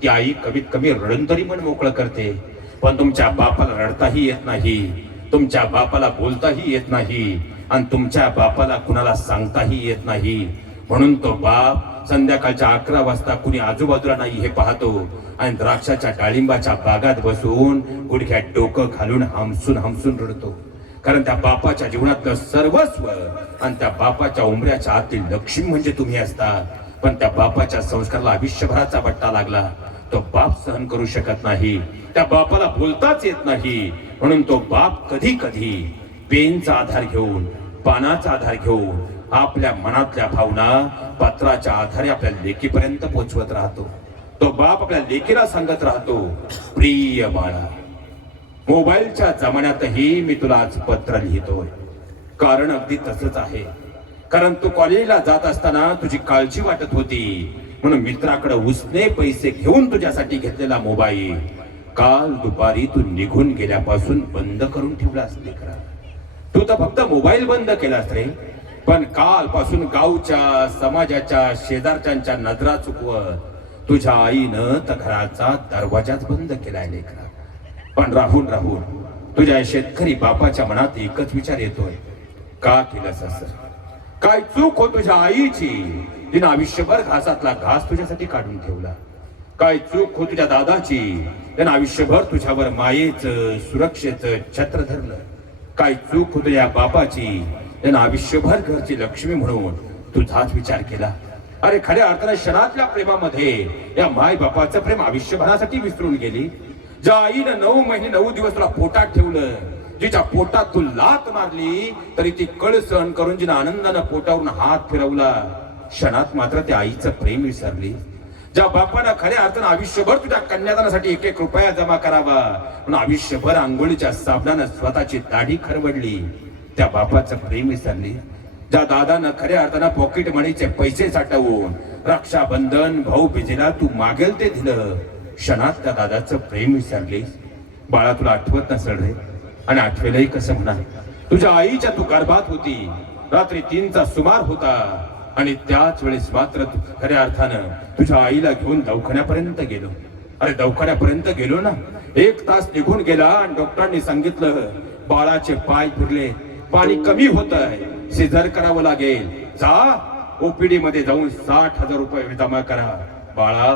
ती आई कमीत कमी रडून तरी मन मोकळं करते, पण तुमच्या बापाला रडताही येत नाही, तुमच्या बापाला बोलताही येत नाही, आणि तुमच्या बापाला कुणाला सांगताही येत नाही. म्हणून तो बाप संध्याकाळच्या 11 वाजता कुणी आजूबाजूला नाही हे पाहतो आणि द्राक्षाच्या डाळिंबाच्या बागात बसून गुडघ्यात डोकं घालून हमसून हमसून रडतो. कारण त्या बापाच्या जीवनातलं सर्वस्व आणि त्या बापाच्या उमऱ्याच्या आतील लक्ष्मी म्हणजे तुम्ही असता. पण त्या बापाच्या संस्काराला आयुष्यभराचा बट्टा लागला. तो बाप सहन करू शकत नाही, त्या बापाला बोलताच येत नाही. म्हणून तो बाप कधी कधी पेनचा आधार घेऊन, पानाचा आधार घेऊन आपल्या मनातल्या भावना पत्राच्या आधारे आपल्या लेकीपर्यंत पोहोचवत राहतो. तो बाप आपल्या लेकीला सांगत राहतो, प्रिय बाळा, मोबाईलच्या जमान्यातही मी तुला आज पत्र लिहितोय. कारण अगदी तसंच आहे. कारण तू कॉलेजला जात असताना तुझी काळजी वाटत होती, म्हणून मित्राकडे उसने पैसे घेऊन तुझ्यासाठी घेतलेला मोबाईल काल दुपारी तू निघून गेल्यापासून बंद करून ठेवलास. लेकरा, तू तर फक्त मोबाईल बंद केलास रे, पण कालपासून गावच्या, समाजाच्या, शेजारच्यांच्या नजरा चुकवत तुझ्या आईनं तर घराचा दरवाजाच बंद केलाय. लेकरा, पण राहून राहून तुझ्या शेतकरी बापाच्या मनात एकच विचार येतोय, का केलंस असं? काय चूक हो तुझ्या आईची, तिनं आयुष्यभर घासातला घास तुझ्यासाठी काढून ठेवला. काय चूक हो तुझ्या दादाची, त्यानं आयुष्यभर तुझ्यावर मायेचं, सुरक्षेचं छत्र धरलं. काय चूक हो तुझ्या बापाची, त्यानं आयुष्यभर घरची लक्ष्मी म्हणून तुझाच विचार केला. अरे खऱ्या अर्थाने क्षणातल्या प्रेमामध्ये या माय बापाचं प्रेम आयुष्यभरासाठी विसरून गेली. ज्या आईनं 9 महिने 9 दिवस तुला पोटात ठेवलं, जिच्या पोटात तू लात मारली तरी ती कळ सहन करून जिनं आनंदानं पोटावरून हात फिरवला, क्षणात मात्र त्या आईचं प्रेम विसरली. ज्या बापानं खऱ्या अर्थानं आयुष्यभर तुझ्या कन्यादानासाठी 1-1 रुपया जमा करावा म्हणून आयुष्यभर आंघोळीच्या साबणानं स्वतःची दाढी खरवडली, त्या बापाचं प्रेम विसरली. ज्या दादानं खऱ्या अर्थानं पॉकेट मनीचे पैसे साठवून रक्षाबंधन, भाऊबीजेला तू मागेल ते दिलं, क्षणात त्या दादाचं प्रेम विसरली. बाळा, तुला आठवत नसेल रे, आणि आठवेलही कसं म्हणा. तुझ्या आईच्या तू गर्भात होती, रात्री 3चा सुमार होता, आणि त्याच वेळेस मात्र खऱ्या अर्थानं तुझ्या आईला घेऊन दवाखान्यापर्यंत गेलो. अरे दवाखान्यापर्यंत गेलो ना, 1 तास निघून गेला आणि डॉक्टरांनी सांगितलं, बाळाचे पाय फिरले, पाणी कमी होत आहे, सिझर करावं लागेल, जा ओपीडी मध्ये जाऊन 60,000 रुपये जमा करा. बाळा,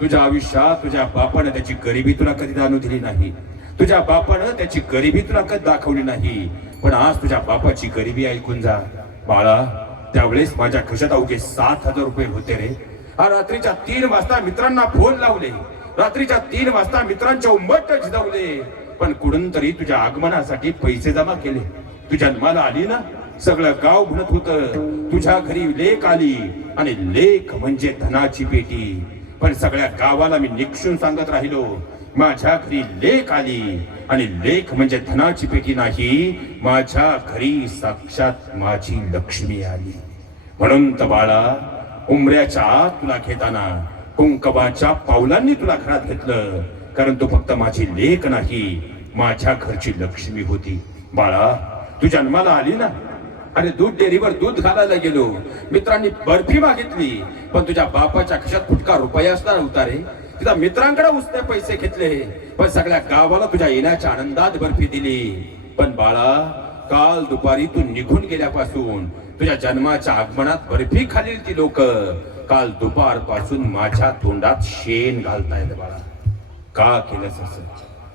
तुझ्या आयुष्यात तुझ्या बापानं त्याची गरिबी तुला कधी जाणू दिली नाही, तुझ्या बापानं त्याची गरिबी तुला कधी दाखवली नाही, पण आज तुझ्या बापाची गरिबी ऐकून जा. बाळा, त्यावेळेस माझ्या खिशात अवघे 7,000 रुपये होते रे. रात्रीच्या 3 वाजता मित्रांना फोन लावले, रात्रीच्या 3 वाजता मित्रांच्या उंबरट झिजवले, पण कुठून तरी तुझ्या आगमनासाठी पैसे जमा केले. तू जन्माला आली ना, सगळं गाव म्हणत होतं तुझ्या घरी लेक आली, आणि लेक म्हणजे धनाची पेटी. पण सगळ्या गावाला मी निक्षून सांगत राहिलो, माझ्या घरी लेक आली, आणि लेक म्हणजे धनाची पेटी नाही, माझ्या घरी साक्षात माझी लक्ष्मी आली. म्हणून तर बाळा, उमऱ्याच्या आत तुला घेताना कुंकवाच्या पावलांनी तुला घरात घेतलं, कारण तू फक्त माझी लेक नाही, माझ्या घरची लक्ष्मी होती. बाळा, तू जन्माला आली ना, आणि दूध डेअरीवर दूध घालायला गेलो, मित्रांनी बर्फी मागितली, पण तुझ्या बापाच्या खिशात फुटका रुपया असणार होता रे. तुझ्या मित्रांकडे उसने पैसे घेतले, पण सगळ्या गावाला तुझ्या येण्याच्या आनंदात बर्फी दिली. पण बाळा, काल दुपारी तू निघून गेल्यापासून तुझ्या जन्माच्या आगमनात बर्फी खाली ती लोक काल दुपारपासून माझ्या तोंडात शेण घालतायत. बाळा, का केलंस असं?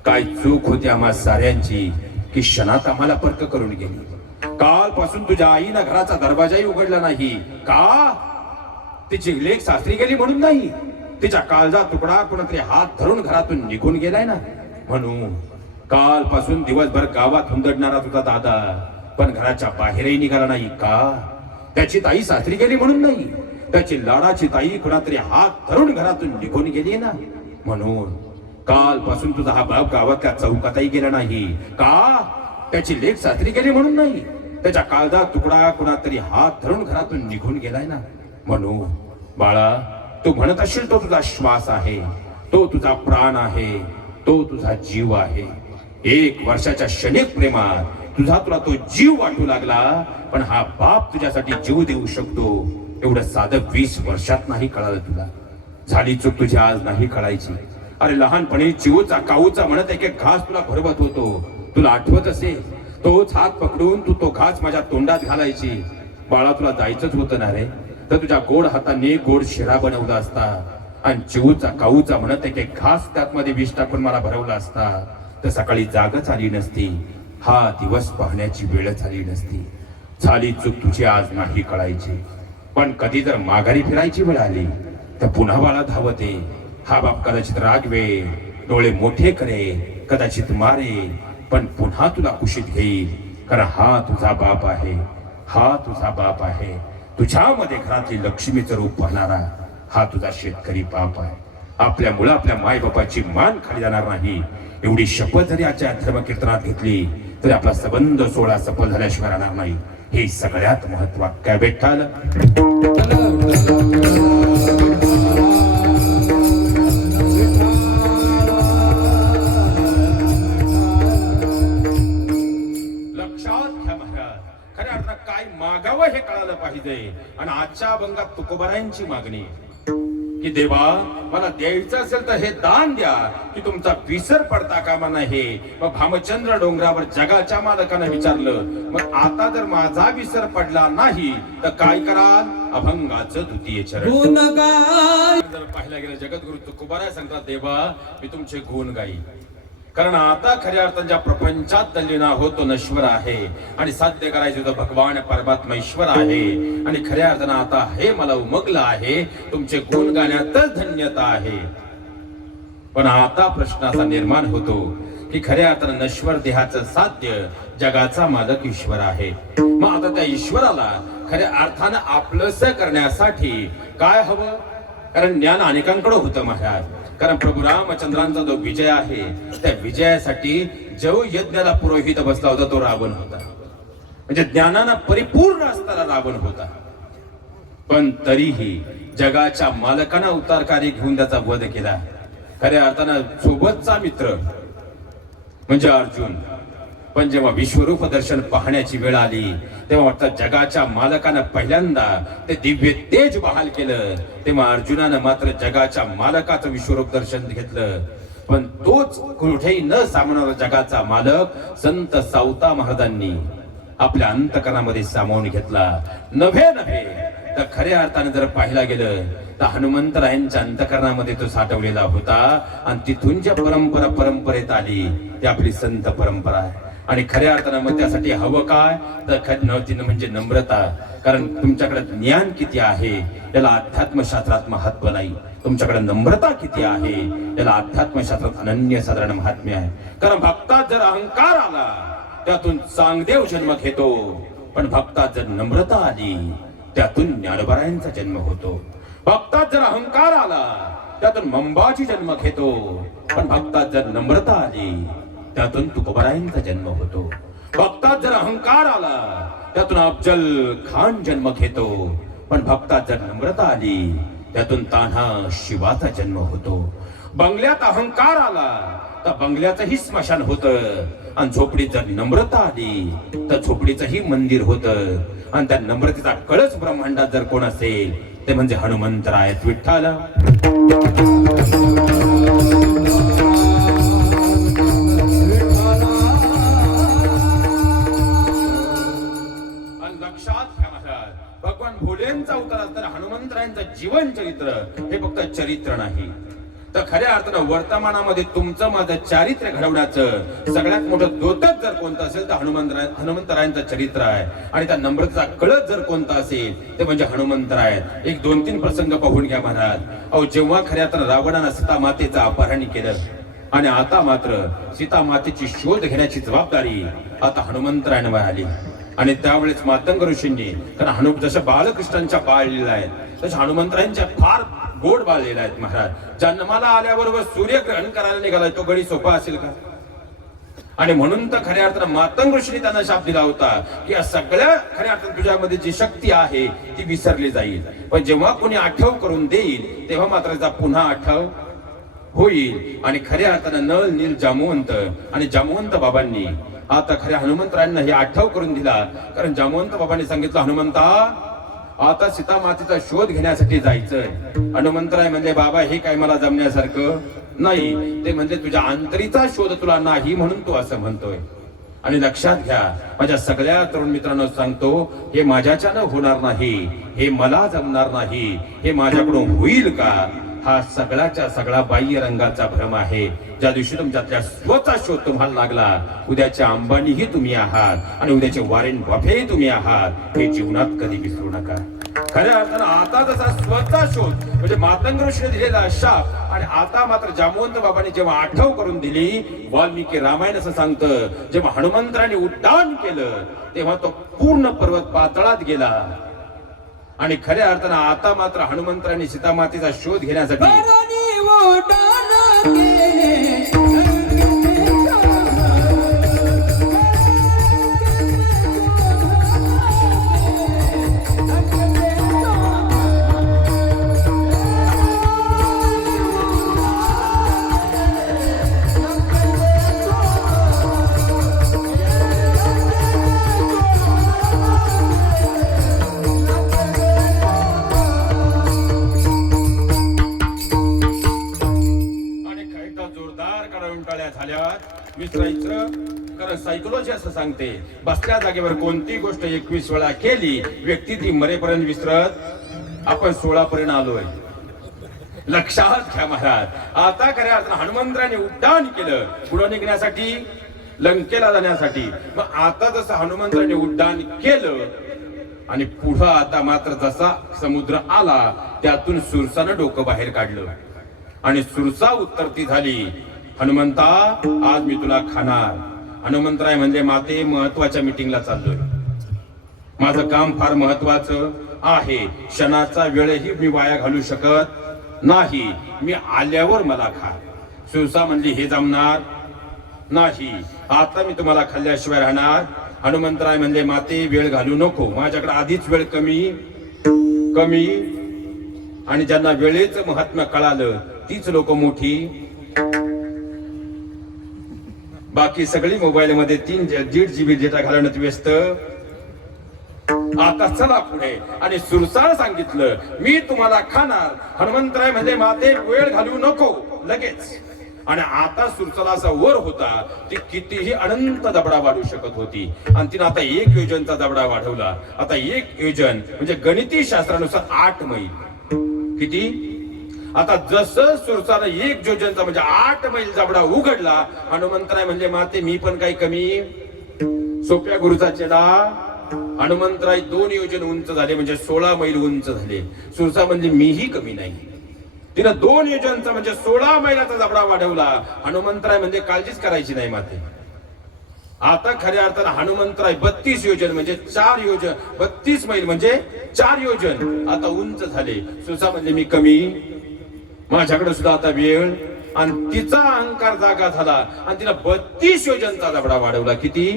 काय चूक होती आम्हा साऱ्यांची की क्षणात आम्हाला परक करून गेली? कालपासून तुझ्या आईनं घराचा दरवाजाही उघडला नाही का? तिची लेक सासरी गेली म्हणून नाही, तिच्या काळजा तुकडा कोणतरी हात धरून घरातून निघून गेलाय ना म्हणून. कालपासून दिवसभर गावात हुंदडणारा तुझा दादा पण घराच्या बाहेरही निघाला नाही का? त्याची ताई सासरी गेली म्हणून नाही, त्याची लाडाची ताई कोणातरी हात धरून घरातून निघून गेली ना म्हणून. कालपासून तुझा हा बाप गावातल्या चौकातही गेला नाही का? त्याची लेक सासरी गेली म्हणून नाही, त्याच्या काळजा तुकडा कोणातरी हात धरून घरातून निघून गेलाय ना म्हणून. बाळा, तू म्हणत असशील तो तुझा श्वास आहे, तो तुझा प्राण आहे, तो तुझा जीव आहे, 1 वर्षाच्या क्षणिक प्रेमात तुला तो जीव वाटू लागला, पण हा बाप तुझ्यासाठी जीव देऊ शकतो एवढं साधं 20 वर्षात नाही कळालं तुला. झाली चूक तुझी आज नाही कळायची. अरे लहानपणी चिवचा काऊचा म्हणत एक घास तुला भरवत होतो, तुला आठवत असेल? तोच हात पकडून तू तो घास माझ्या तोंडात घालायची. बाळा तुला जायचंच होतं ना रे, तर तुझ्या गोड हाताने गोड शिरा बनवला असता आणि चिवचा काऊचा म्हणत एक घास त्यात मध्ये विष टाकून मला भरवला असता, तर सकाळी जागच आली नसती, हा दिवस पाहण्याची वेळ झाली नसती. झाली चूक तुझी आज नाही कळायची, पण कधी जर माघारी फिरायची वेळ आली तर पुन्हा बाळा धावते. हा बाप कदाचित रागवे, डोळे मोठे करे, कदाचित मारे, पण पुन्हा तुला कुशीत घेईल. कारण हा तुझा बाप आहे, हा तुझा बाप आहे. तुझ्यामध्ये घरातली लक्ष्मीचं रूप पाहणारा हा तुझा शेतकरी बाप आहे. आपल्या मुळे आपल्या माय बापाची मान खाली जाणार नाही एवढी शपथ जरी आजच्या धर्मकीर्तनात घेतली तरी आपला संबंध सोहळा सफल झाल्याशिवाय राहणार नाही. हे सगळ्यात महत्वाचं. काय भेटाल खऱ्या अर्थात काय मागावं हे कळालं पाहिजे. आणि आजच्या अभंगात तुकोबारायांची मागणी की देवा मला द्यायचं असेल तर हे दान द्या की तुमचा विसर पडता कामा नाही. मग भामचंद्र डोंगरावर जगाच्या मालकानं विचारलं, मग आता जर माझा विसर पडला नाही तर काय कराल? अभंगाचं द्वितीय चरण जर पाहिला गेलं जगद्गुरु तुकोबाराय सांगतात, देवा मी तुमचे गुण गाई. कारण आता खऱ्या अर्थाने ज्या प्रपंचात तल्लीन होत तो नश्वर आहे आणि साध्य करायचे तो भगवान परमात्मा ईश्वर आहे. आणि खऱ्या अर्थानं आता हे मला उमगलं आहे, तुमचे गुण गाण्यातच धन्यता आहे. पण आता प्रश्न असा निर्माण होतो की खऱ्या अर्थानं नश्वर देहाचं साध्य जगाचा मालक ईश्वर आहे. मग आता त्या ईश्वराला खऱ्या अर्थानं आपलंसं करण्यासाठी काय हवं? कारण ज्ञान अनेकांकडे होतं महाराज. कारण प्रभू रामचंद्रांचा जो विजय आहे त्या विजयासाठी जो यज्ञाला पुरोहित बसला होता तो रावण होता. म्हणजे ज्ञानानं परिपूर्ण असणारा रावण होता. पण तरीही जगाच्या मालकांना उतारकारी घेऊन त्याचा वध केला. खऱ्या अर्थानं सोबतचा मित्र म्हणजे अर्जुन, पण जेव्हा विश्वरूप दर्शन पाहण्याची वेळ आली तेव्हा वाटतं जगाच्या मालकानं पहिल्यांदा ते दिव्य तेज बहाल केलं, तेव्हा अर्जुनानं मात्र जगाच्या मालकाचं विश्वरूप दर्शन घेतलं. पण तोच कुठेही न सामावणारा जगाचा मालक संत सावता महाराजांनी आपल्या अंतकरणामध्ये सामावून घेतला. नव्हे तर खऱ्या अर्थाने जर पाहिला गेलं तर हनुमंतरायांच्या अंतकरणामध्ये तो साठवलेला होता. आणि तिथून ज्या परंपरेत आली ती आपली संत परंपरा आहे. आणि खऱ्या अर्थानं मग त्यासाठी हवं काय तर म्हणजे नम्रता. कारण तुमच्याकडे ज्ञान किती आहे याला अध्यात्मशास्त्रात महत्व नाही, तुमच्याकडे नम्रता किती आहे याला अध्यात्मशास्त्रात अनन्यसाधारण महात्म्य आहे. कारण भक्तात जर अहंकार आला त्यातून चांगदेव जन्म घेतो, पण भक्तात जर नम्रता आली त्यातून ज्ञानोबारायांचा जन्म होतो. भक्तात जर अहंकार आला त्यातून मंबाची जन्म घेतो, पण भक्तात जर नम्रता आली त्यातून तुकोबारायांचा जन्म होतो. भक्तात जर अहंकार आला त्यातून अफजल खान जन्म घेतो, पण भक्तात जर नम्रता आली त्यातून तान्हा शिवाचा जन्म होतो. बंगल्यात अहंकार आला तर बंगल्याचंही स्मशान होतं, आणि झोपडीत जर नम्रता आली तर झोपडीचंही मंदिर होतं. आणि त्या नम्रतेचा कळस ब्रह्मांडात जर कोण असेल ते म्हणजे हनुमंतराय विठ्ठल. भगवान भोलेंचा उतार असताना हनुमंतरायांचं जीवन चरित्र हे फक्त चरित्र नाही तर खऱ्या अर्थानं वर्तमानामध्ये तुमचं माझं चारित्र्य घडवण्याचं सगळ्यात मोठं द्योतक जर कोणतं असेल तर हनुमंतरायांचं चरित्र आहे. आणि त्या नम्रतेचा कळस जर कोणता असेल ते म्हणजे हनुमंतराय. एक 2-3 प्रसंग पाहून घ्या महाराज. अहो जेव्हा खऱ्या अर्थानं रावणानं सीता मातेचं अपहरण केलं आणि आता मात्र सीता मातेची शोध घेण्याची जबाबदारी आता हनुमंतरायांवर आली. आणि त्यावेळेस मातंग ऋषींनी, कारण जसं बालकृष्णांच्या बाळ लीला आहेत तशा हनुमंतरायांच्या फार गोड बाळ लीला आहेत महाराज. जन्माला आल्याबरोबर सूर्यग्रहण करायला निघाला तो गडी सोपा असेल का? आणि म्हणून तर खऱ्या अर्थानं मातंग ऋषींनी त्यांना शाप दिला होता की या सगळ्या खऱ्या अर्थानं तुझ्यामध्ये जी शक्ती आहे ती विसरली जाईल, पण जेव्हा कोणी आठव करून देईल तेव्हा मात्र पुन्हा आठव होईल. आणि खऱ्या अर्थानं नल नील जामवंत आणि जामवंत बाबांनी आता खऱ्या हनुमंतरायांना हे आठव करून दिला. कारण जामवंत बाबांनी सांगितलं, हनुमंता आता सीता मातेचा शोध घेण्यासाठी जायचंय. हनुमंतराय म्हणजे बाबा हे काय मला जमण्यासारखं नाही. ते म्हणजे तुझ्या अंतरीचा शोध तुला नाही म्हणून तू असं म्हणतोय. आणि लक्षात घ्या, माझ्या सगळ्या तरुण मित्रांनो सांगतो, हे माझ्याच्यानं होणार नाही, हे मला जमणार नाही, हे माझ्याकडून होईल का, हा सगळ्याच्या सगळा बाह्य रंगाचा भ्रम आहे. ज्या दिवशी तुमच्यातल्या स्वतः शोध तुम्हाला लागला, उद्याच्या अंबानीही तुम्ही आहात आणि उद्याचे वॉरेन बफेही तुम्ही आहात, हे जीवनात कधी विसरू नका. खऱ्या अर्थानं आता जसा स्वतः शोध म्हणजे मातंग ऋषीने दिलेला शाप, आणि आता मात्र जामवंत बाबांनी जेव्हा आठव करून दिली, वाल्मिकी रामायण असं सांगतं, जेव्हा हनुमंतराने उड्डाण केलं तेव्हा तो पूर्ण पर्वत पातळात गेला. आणि खऱ्या अर्थानं आता मात्र हनुमंतराने सीतामातेचा शोध घेण्यासाठी विसरायचं. कारण सायकोलॉजी असं सांगते, बसल्या जागेवर कोणती गोष्ट 21 वेळा केली, व्यक्ती ती मरेपर्यंत विसरत. आपण 16 पर्यंत आलोय. लक्षात घ्या महाराज. आता खऱ्या अर्थानं हनुमंतराने उड्डाण केलं पुढे निघण्यासाठी, लंकेला जाण्यासाठी. मग आता जसं हनुमंतराने उड्डाण केलं आणि पुढं आता मात्र जसा समुद्र आला, त्यातून सुरसानं डोकं बाहेर काढलं आणि सुरसा उत्तरती झाली, हनुमंता आज मी तुला खाणार. हनुमंतराय म्हणजे माते महत्वाच्या मीटिंगला चाललोय, माझं काम फार महत्वाचं आहे, क्षणाचा वेळही मी वाया घालू शकत नाही, मी आल्यावर मला खा. सुरसा म्हणजे हे जमणार नाही, आता मी तुम्हाला खाल्ल्याशिवाय राहणार. हनुमंतराय म्हणजे माते वेळ घालू नको, माझ्याकडे आधीच वेळ कमी. आणि ज्यांना वेळेचं महात्म्य कळालं तीच लोक मोठी. बाकी सगळी मोबाईल मध्ये 3 GB डेटा घालवण्यात व्यस्त. आता चला पुढे. आणि सुरसाळ सांगितलं, मी तुम्हाला खाणार. हनुमंतराय म्हणजे माते वेळ घालवू नको लगेच. आणि आता सुरसाला असा वर होता, ती कितीही अनंत दबडा वाढू शकत होती. आणि तिने आता 1 योजनचा दबडा वाढवला. आता 1 योजन म्हणजे गणिती शास्त्रानुसार 8 मैल. किती? आता जसं सुरसानं 1 योजनचा म्हणजे 8 मैल जबडा उघडला, हनुमंतराय म्हणजे माते मी पण काही कमी. सोप्या गुरुचा चेडा. हनुमंतराय 2 योजन उंच झाले म्हणजे 16 मैल उंच झाले. सुरसा म्हणजे मीही कमी नाही, तिनं 2 योजनचा म्हणजे 16 मैलाचा जबडा वाढवला. हनुमंतराय म्हणजे काळजीच करायची नाही माते. आता खऱ्या अर्थानं हनुमंतराय 32 योजन म्हणजे 4 योजन, 32 मैल म्हणजे 4 योजन आता उंच झाले. सुरसा म्हणजे मी कमी, माझ्याकडे सुद्धा आता वेळ. आणि तिचा अहंकार जागा झाला आणि तिला 32 योजनचा जबडा वाढवला. किती?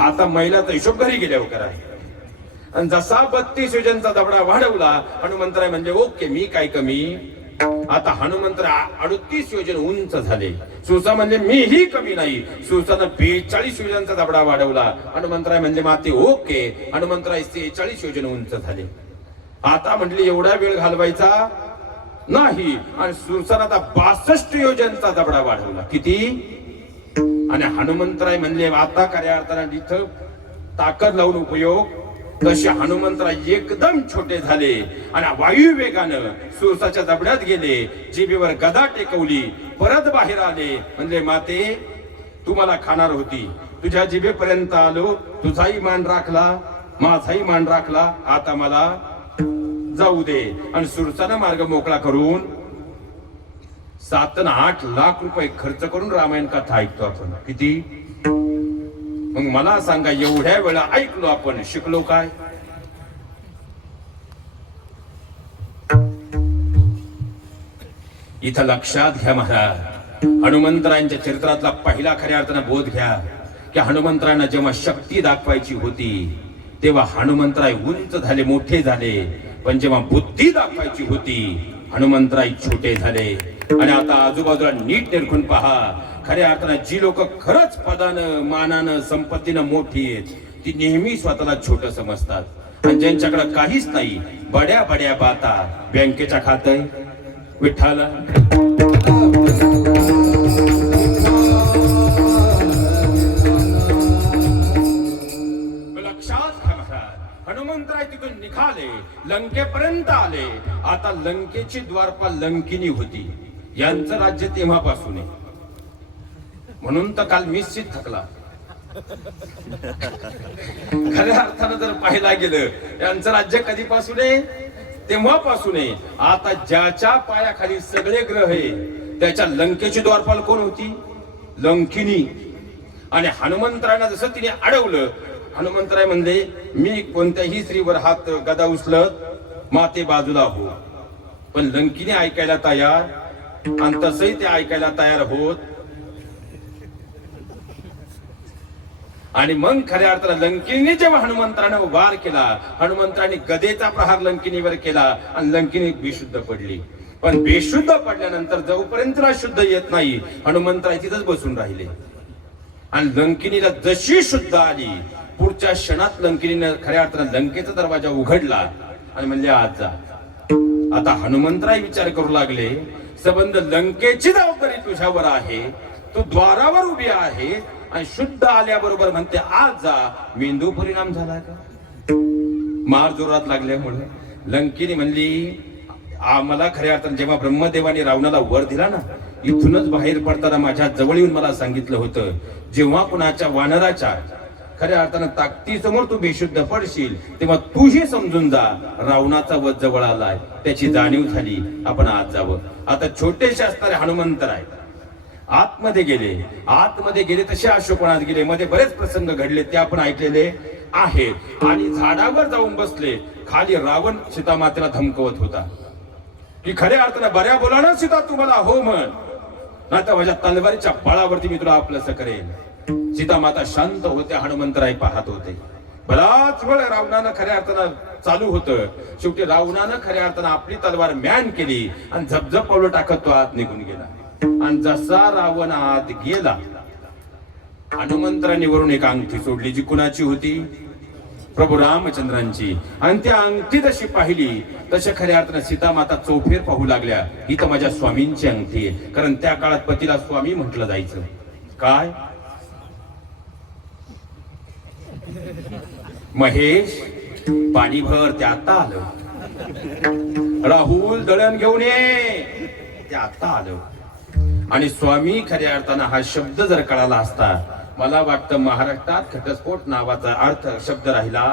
आता महिलाचा हिशोब घरी गेल्यावर करा. आणि जसा 32 योजनचा जबडा वाढवला, हनुमंतराय म्हणजे ओके मी काय कमी. आता हनुमंतराय 38 योजन उंच झाले. सुरसा म्हणजे मीही कमी नाही. सुरसानं 42 योजनचा जबडा वाढवला. हनुमंतराय म्हणजे माते ओके. हनुमंतराय 46 योजन उंच झाले. आता म्हटली एवढा वेळ घालवायचा नाही. आणि सुरसानं आता 62 योजनचा जबडा वाढवला. किती? आणि हनुमंतराय म्हणले आता खऱ्या अर्थानं जिथं ताकद लावून उपयोग, तसे हनुमंतराय एकदम छोटे झाले आणि वायू वेगानं सुरसाच्या जबड्यात गेले. जिभेवर गदा टेकवली, परत बाहेर आले. म्हणले माते तू मला खाणार होती, तुझ्या जिभेपर्यंत आलो, तुझाही मान राखला, माझाही मान राखला, आता मला जाऊ दे. आणि सुरसानं मार्ग मोकळा करून 7 आणि 8 लाख रुपये खर्च करून रामायण कथा ऐकतो आपण. किती? मग मला सांगा, एवढ्या वेळा ऐकलो आपण, शिकलो काय? इथं लक्षात घ्या महाराज, हनुमंतरायांच्या चरित्रातला पहिला खऱ्या अर्थानं बोध घ्या की हनुमंतरायांना जेव्हा शक्ती दाखवायची होती तेव्हा हनुमंतराय उंच झाले, मोठे झाले. पण जेव्हा बुद्धी दाखवायची होती हनुमंतराय छोटे झाले. आणि आता आजूबाजूला नीट निरखून पहा, खऱ्या अर्थानं जी लोक खरंच पदानं मानानं संपत्तीनं मोठी आहेत ती नेहमी स्वतःला छोट समजतात. आणि ज्यांच्याकडे काहीच नाही, बड्या बड्या बाता, बँकेच्या खातं विठ्ठल हनुमंतराय तिथून निघाले, लंकेपर्यंत आले. आता लंकेची द्वारपाल लंकिनी होती. यांचं राज्य तेव्हापासून आहे. म्हणून तर काल निश्चित थकला. खऱ्या अर्थानं जर पाहायला गेलं यांचं राज्य कधीपासून आहे? तेव्हापासून आहे. आता ज्याच्या पायाखाली सगळे ग्रह आहे त्याच्या लंकेची द्वारपाल कोण होती? लंकिनी. आणि हनुमंतरायांना जसं तिने अडवलं, हनुमंतराय म्हणले मी कोणत्याही स्त्रीवर हात गदा उचलत माते बाजूला हो. पण लंकिनी ऐकायला तयार, आणि तसंही ते ऐकायला तयार होत. आणि मग खऱ्या अर्थानं लंकिनी जेव्हा हनुमंतराने वार केला, हनुमंतराने गदेचा प्रहार लंकिनीवर केला आणि लंकिनी बेशुद्ध पडली. पण बेशुद्ध पडल्यानंतर जोपर्यंत शुद्ध येत नाही, हनुमंतराय तिथंच बसून राहिले. आणि लंकिनीला जशी शुद्ध आली, पुढच्या क्षणात लंकिनीने खऱ्या अर्थानं लंकेचा दरवाजा उघडला आणि म्हणले आज जा. आता हनुमंतराय विचार करू लागले, संबंध लंकेची जबाबदारी तुझ्यावर आहे, तू द्वारावर उभी आहे आणि शुद्ध आल्याबरोबर म्हणते आज जा. मेंदू परिणाम झाला का? मार जोरात लागल्यामुळे लंकिनी म्हणली आम्हाला खऱ्या अर्थानं जेव्हा ब्रह्मदेवाने रावणाला वर दिला ना, इथूनच बाहेर पडताना माझ्या जवळ येऊन मला सांगितलं होतं, जेव्हा कुणाच्या वानराच्या खऱ्या अर्थानं ताकदीसमोर तू बेशुद्ध पडशील तेव्हा तूही समजून जा रावणाचा वध जवळ आलाय. त्याची जाणीव झाली, आपण आज जावं. आता छोटेसे असणारे हनुमंतराय आतमध्ये गेले तसे अशोकवनात गेले. मध्ये बरेच प्रसंग घडले ते आपण ऐकलेले आहेत. आणि झाडावर जाऊन बसले. खाली रावण सीतामातेला धमकवत होता की खऱ्या अर्थानं बऱ्या बोला ना सीता, तुम्हाला हो म्हण, नाही तर माझ्या तलवारीच्या बळावरती मी तुला आपलंसं करेन. सीतामाता शांत होत्या, हनुमंतराय पाहत होते. बराच वेळ रावणानं खऱ्या अर्थानं चालू होतं. शेवटी रावणानं खऱ्या अर्थानं आपली तलवार म्यान केली आणि झपझप पावलं टाकत तो आत निघून गेला. आणि जसा रावण आत गेला, हनुमंतरांनी वरून एक अंगठी सोडली, जी कुणाची होती? प्रभू रामचंद्रांची. आणि त्या अंगठी जशी पाहिली तशा खऱ्या अर्थानं सीतामाता चौफेर पाहू लागल्या, ही तर माझ्या स्वामींची अंगठी आहे. कारण त्या काळात पतीला स्वामी म्हटलं जायचं. काय महेश पाणी भर, ते आता आलं. राहुल दळण घेऊन ये, ते आता आलं. आणि स्वामी खऱ्या अर्थानं हा शब्द जर कळाला असता, मला वाटतं महाराष्ट्रात घटस्फोट नावाचा अर्थ शब्द राहिला.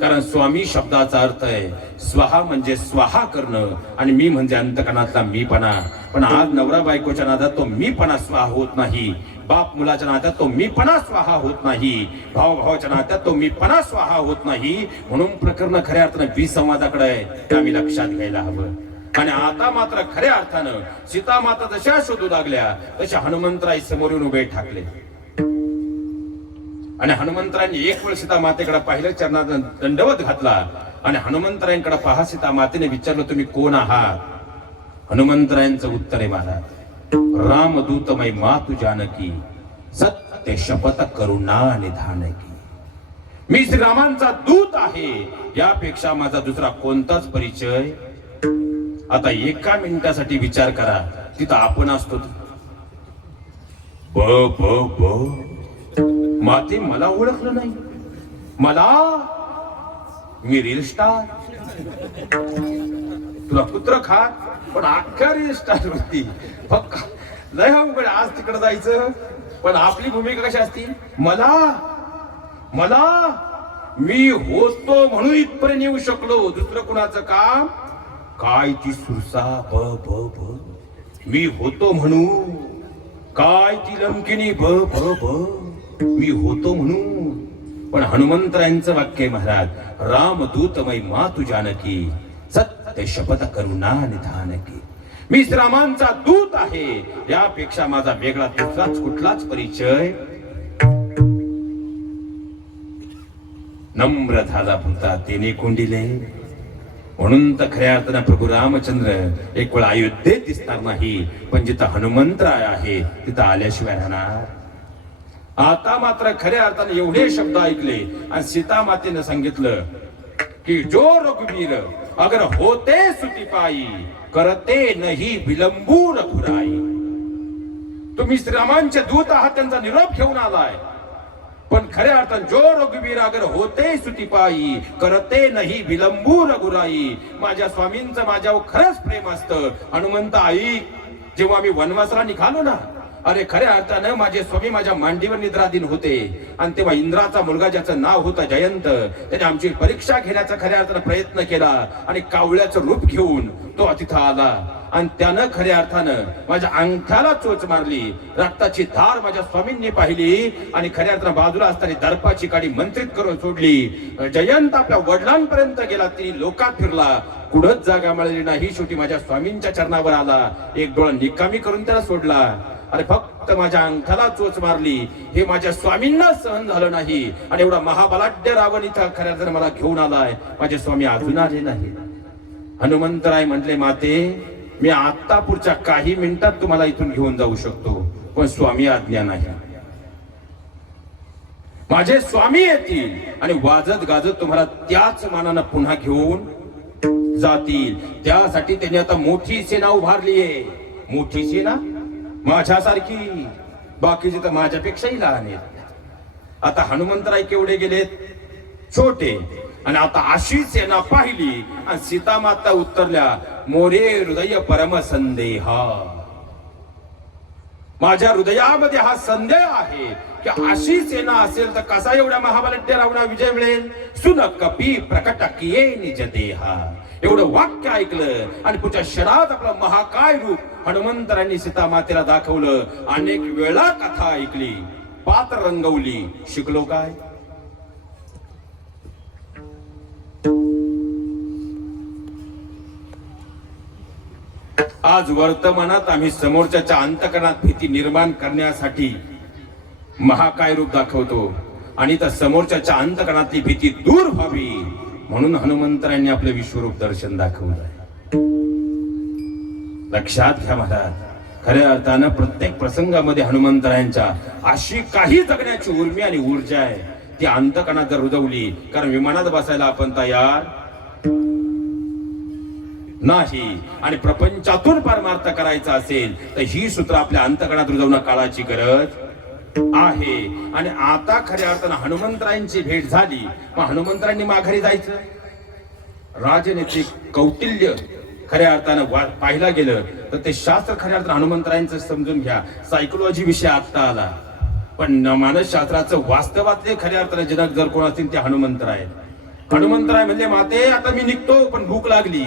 कारण स्वामी शब्दाचा अर्थ आहे स्वहा, म्हणजे स्वाहा करणं, आणि मी म्हणजे अंतकरणातला मीपणा. पण आज नवरा बायकोच्या नादात तो मीपणा स्वाहा होत नाही, बाप मुलाच्या नात्यात तो मीपणा स्वाहा होत नाही, भाव भावाच्या नात्यात तो मीपणा स्वाहा होत नाही. म्हणून प्रकरण खऱ्या अर्थानं विसंवादाकडे आहे, ते आम्ही लक्षात घ्यायला हवं. आणि आता मात्र खऱ्या अर्थानं सीतामाता जशा शोधू लागल्या तशा हनुमंतराय समोर येऊन उभे ठाकले. आणि हनुमंतरायांनी एक वेळ सीतामातेकडे पाहिलं, चरणात दंडवत घातला. आणि हनुमंतरायांकडे पहा, सीतामातेने विचारलं तुम्ही कोण आहात? हनुमंतरायांचं उत्तर आहे महाराज, रामदूतमय मातु जानकी, सत्य शपथ करुणा निधान की. मी श्रीरामांचा दूत आहे, यापेक्षा माझा दुसरा कोणताच परिचय. आता एका मिनिटासाठी विचार करा, तिथं आपण असतो. ब ब ब माते मला ओळखलं नाही, मला, मी रील स्टार, तुला कुत्र खा, पण अख्खा रील स्टार होती. फक्त लय अवघड आज तिकडे जायचं. पण आपली भूमिका कशी असती? मला मला मी होतो म्हणून इथपर्यंत येऊ शकलो, दुसरं कुणाचं काम काय? ती सुरसा ब ब ब, मी होतो म्हणून काय? ती लंकिनी ब ब ब, मी होतो म्हणून. पण हनुमंतरायांचं वाक्य महाराज, रामदूतमय मातु जानकी, सत्य शपथ करुणा निधान की. मी श्रीरामांचा दूत आहे, यापेक्षा माझा वेगळा दुसराच कुठलाच परिचय. नम्र झाला भूता तेने कोंडिले, म्हणून तर खऱ्या अर्थानं प्रभू रामचंद्र एक वेळ अयोध्येत दिसणार नाही, पण जिथं हनुमंतराय आहे तिथं आल्याशिवाय राहणार. आता मात्र खऱ्या अर्थाने एवढे शब्द ऐकले आणि सीता मातेनं सांगितलं की जो रघुवीर अगर होते सुती पायी करते नाही विलंबू रघुराई. तुम्ही श्रीरामांचे दूत आहात, त्यांचा निरोप घेऊन आलाय, पण खऱ्या अर्थाने जो रघुवीर अगर होते सुती पायी करते नाही विलंबू रघुराई. माझ्या स्वामींचं माझ्यावर खरंच प्रेम असतं. हनुमंत आई, जेव्हा मी वनवासाला निघालो ना, अरे खऱ्या अर्थानं माझे स्वामी माझ्या मांडीवर निद्राधीन होते, आणि तेव्हा इंद्राचा मुलगा ज्याचं नाव होतं जयंत, त्याने आमची परीक्षा घेण्याचा खऱ्या अर्थानं प्रयत्न केला आणि कावळ्याचं रूप घेऊन तो तिथं आला आणि त्यानं खऱ्या अर्थानं माझ्या अंगठ्याला चोच मारली. रक्ताची धार माझ्या स्वामींनी पाहिली आणि खऱ्या अर्थानं बाजूला असताना दर्पाची काडी मंत्रित करून सोडली. जयंत आपल्या वडिलांपर्यंत गेला, ती लोकात फिरला, कुठंच जागा मिळाली नाही. शेवटी माझ्या स्वामींच्या चरणावर आला, एक डोळा निकामी करून त्याला सोडला. अरे फक्त माझ्या अंगठ्याला चोच मारली, हे माझ्या स्वामींना सहन झालं नाही आणि एवढा महाबलाढ्य रावण इथं खऱ्या अर्थानं मला घेऊन आलाय, माझे स्वामी अजून आले नाही. हनुमंतराय म्हटले, माते मी आता पुढच्या काही मिनिटात तुम्हाला इथून घेऊन जाऊ शकतो, पण स्वामी आज्ञा नाही. माझे स्वामी येतील आणि वाजत गाजत तुम्हाला त्याच मानानं पुन्हा घेऊन जातील. त्यासाठी त्यांनी आता मोठी सेना उभारली आहे. मोठी सेना माझ्यासारखी, बाकीचे तर माझ्यापेक्षाही लहान आहेत. आता हनुमंतराय केवढे गेलेत? छोटे. आणि आता अशी सेना पाहिली आणि सीता माता उत्तरल्या, मोरे हृदय परम संदेहा. माझ्या हृदयामध्ये हा संदेह आहे की अशी सेना असेल तर कसा एवढ्या महाबलाढ्य रावणा विजय मिळेल. सुन कपी प्रकट किये निज देहा. एवढं वाक्य ऐकलं आणि पुढच्या क्षणात आपलं महाकाय रूप हनुमंतरांनी सीता मातेला दाखवलं. अनेक वेळा कथा ऐकली, पात्र रंगवली, शिकलो काय? आज वर्तमानात आम्ही समोरच्याच्या अंतकरणात भीती निर्माण करण्यासाठी महाकाय रूप दाखवतो आणि त्या समोरच्याच्या अंतकरणातली भीती दूर व्हावी म्हणून हनुमंतरांनी आपले विश्वरूप दर्शन दाखवलंय. लक्षात घ्या महाराज, खऱ्या अर्थानं प्रत्येक प्रसंगामध्ये हनुमंतरायांच्या अशी काही जगण्याची उर्मी आणि ऊर्जा आहे, ती अंतकरणात जर रुजवली, कारण विमानात बसायला आपण तयार नाही आणि प्रपंचातून परमार्थ करायचा असेल तर ही सूत्र आपल्या अंतकरणात रुजवणं काळाची गरज आहे. आणि आता खऱ्या अर्थानं हनुमंतरायांची भेट झाली, मग हनुमंतरांनी माघारी जायचं. राजनैतिक कौटिल्य खऱ्या अर्थानं पाहिला गेलं तर ते शास्त्र खऱ्या अर्थानं हनुमंतरायांचं समजून घ्या. सायकोलॉजी विषय आता आला, पण मानसशास्त्राचं वास्तवातले खऱ्या अर्थानं जनक जर कोण असतील ते हनुमंतराय. हनुमंतराय म्हणजे, माते आता मी निघतो पण भूक लागली.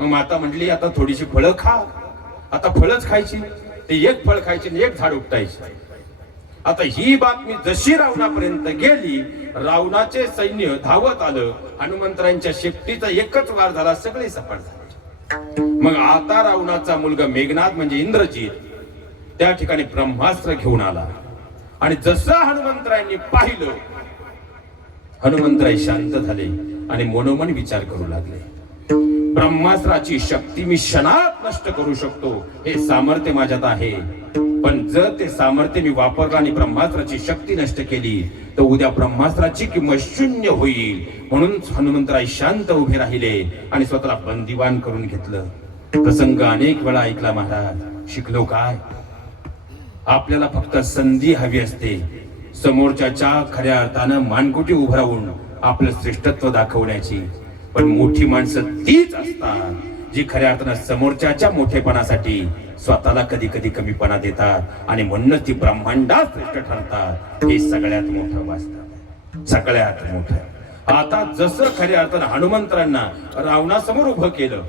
मग माता म्हटली, आता थोडीशी फळं खा. आता फळच खायची, ते एक फळ खायचे आणि एक झाड उपटायचे. आता ही बातमी जशी रावणापर्यंत गेली, रावणाचे सैन्य धावत आलं. हनुमंतरायांच्या शेपटीचा एकच वार झाला, सगळे सफळ झाले. मग आता रावणाचा मुलगा मेघनाद म्हणजे इंद्रजित त्या ठिकाणी ब्रह्मास्त्र घेऊन आला आणि जसं हनुमंतरायांनी पाहिलं, हनुमंतराय शांत झाले आणि मनोमन विचार करू लागले. ब्रह्मास्त्राची शक्ती मी क्षणात नष्ट करू शकतो, हे सामर्थ्य माझ्यात आहे. पण जर ते सामर्थ्य मी वापरलं आणि ब्रह्मास्त्राची शक्ती नष्ट केली तर उद्या ब्रह्मास्त्राची किंमत शून्य होईल. म्हणून हनुमंतराय शांत उभे राहिले आणि स्वतःला बंदिवान करून घेतलं. प्रसंग अनेक वेळा ऐकला महाराज. शिकलो काय? आपल्याला फक्त संधी हवी असते, समोरच्याच्या खऱ्या अर्थानं मानकुटी उभं राहून आपलं श्रेष्ठत्व दाखवण्याची. पण मोठी माणसं तीच असतात जी खऱ्या अर्थानं समोरच्याच्या मोठेपणासाठी स्वतःला कधी कधी कमीपणा देतात आणि म्हणूनच ती ब्रह्मांडात श्रेष्ठ ठरतात. हे सगळ्यात मोठं वास्तव, सगळ्यात मोठं. आता जसं खऱ्या अर्थानं हनुमंतरांना रावणासमोर उभं केलं,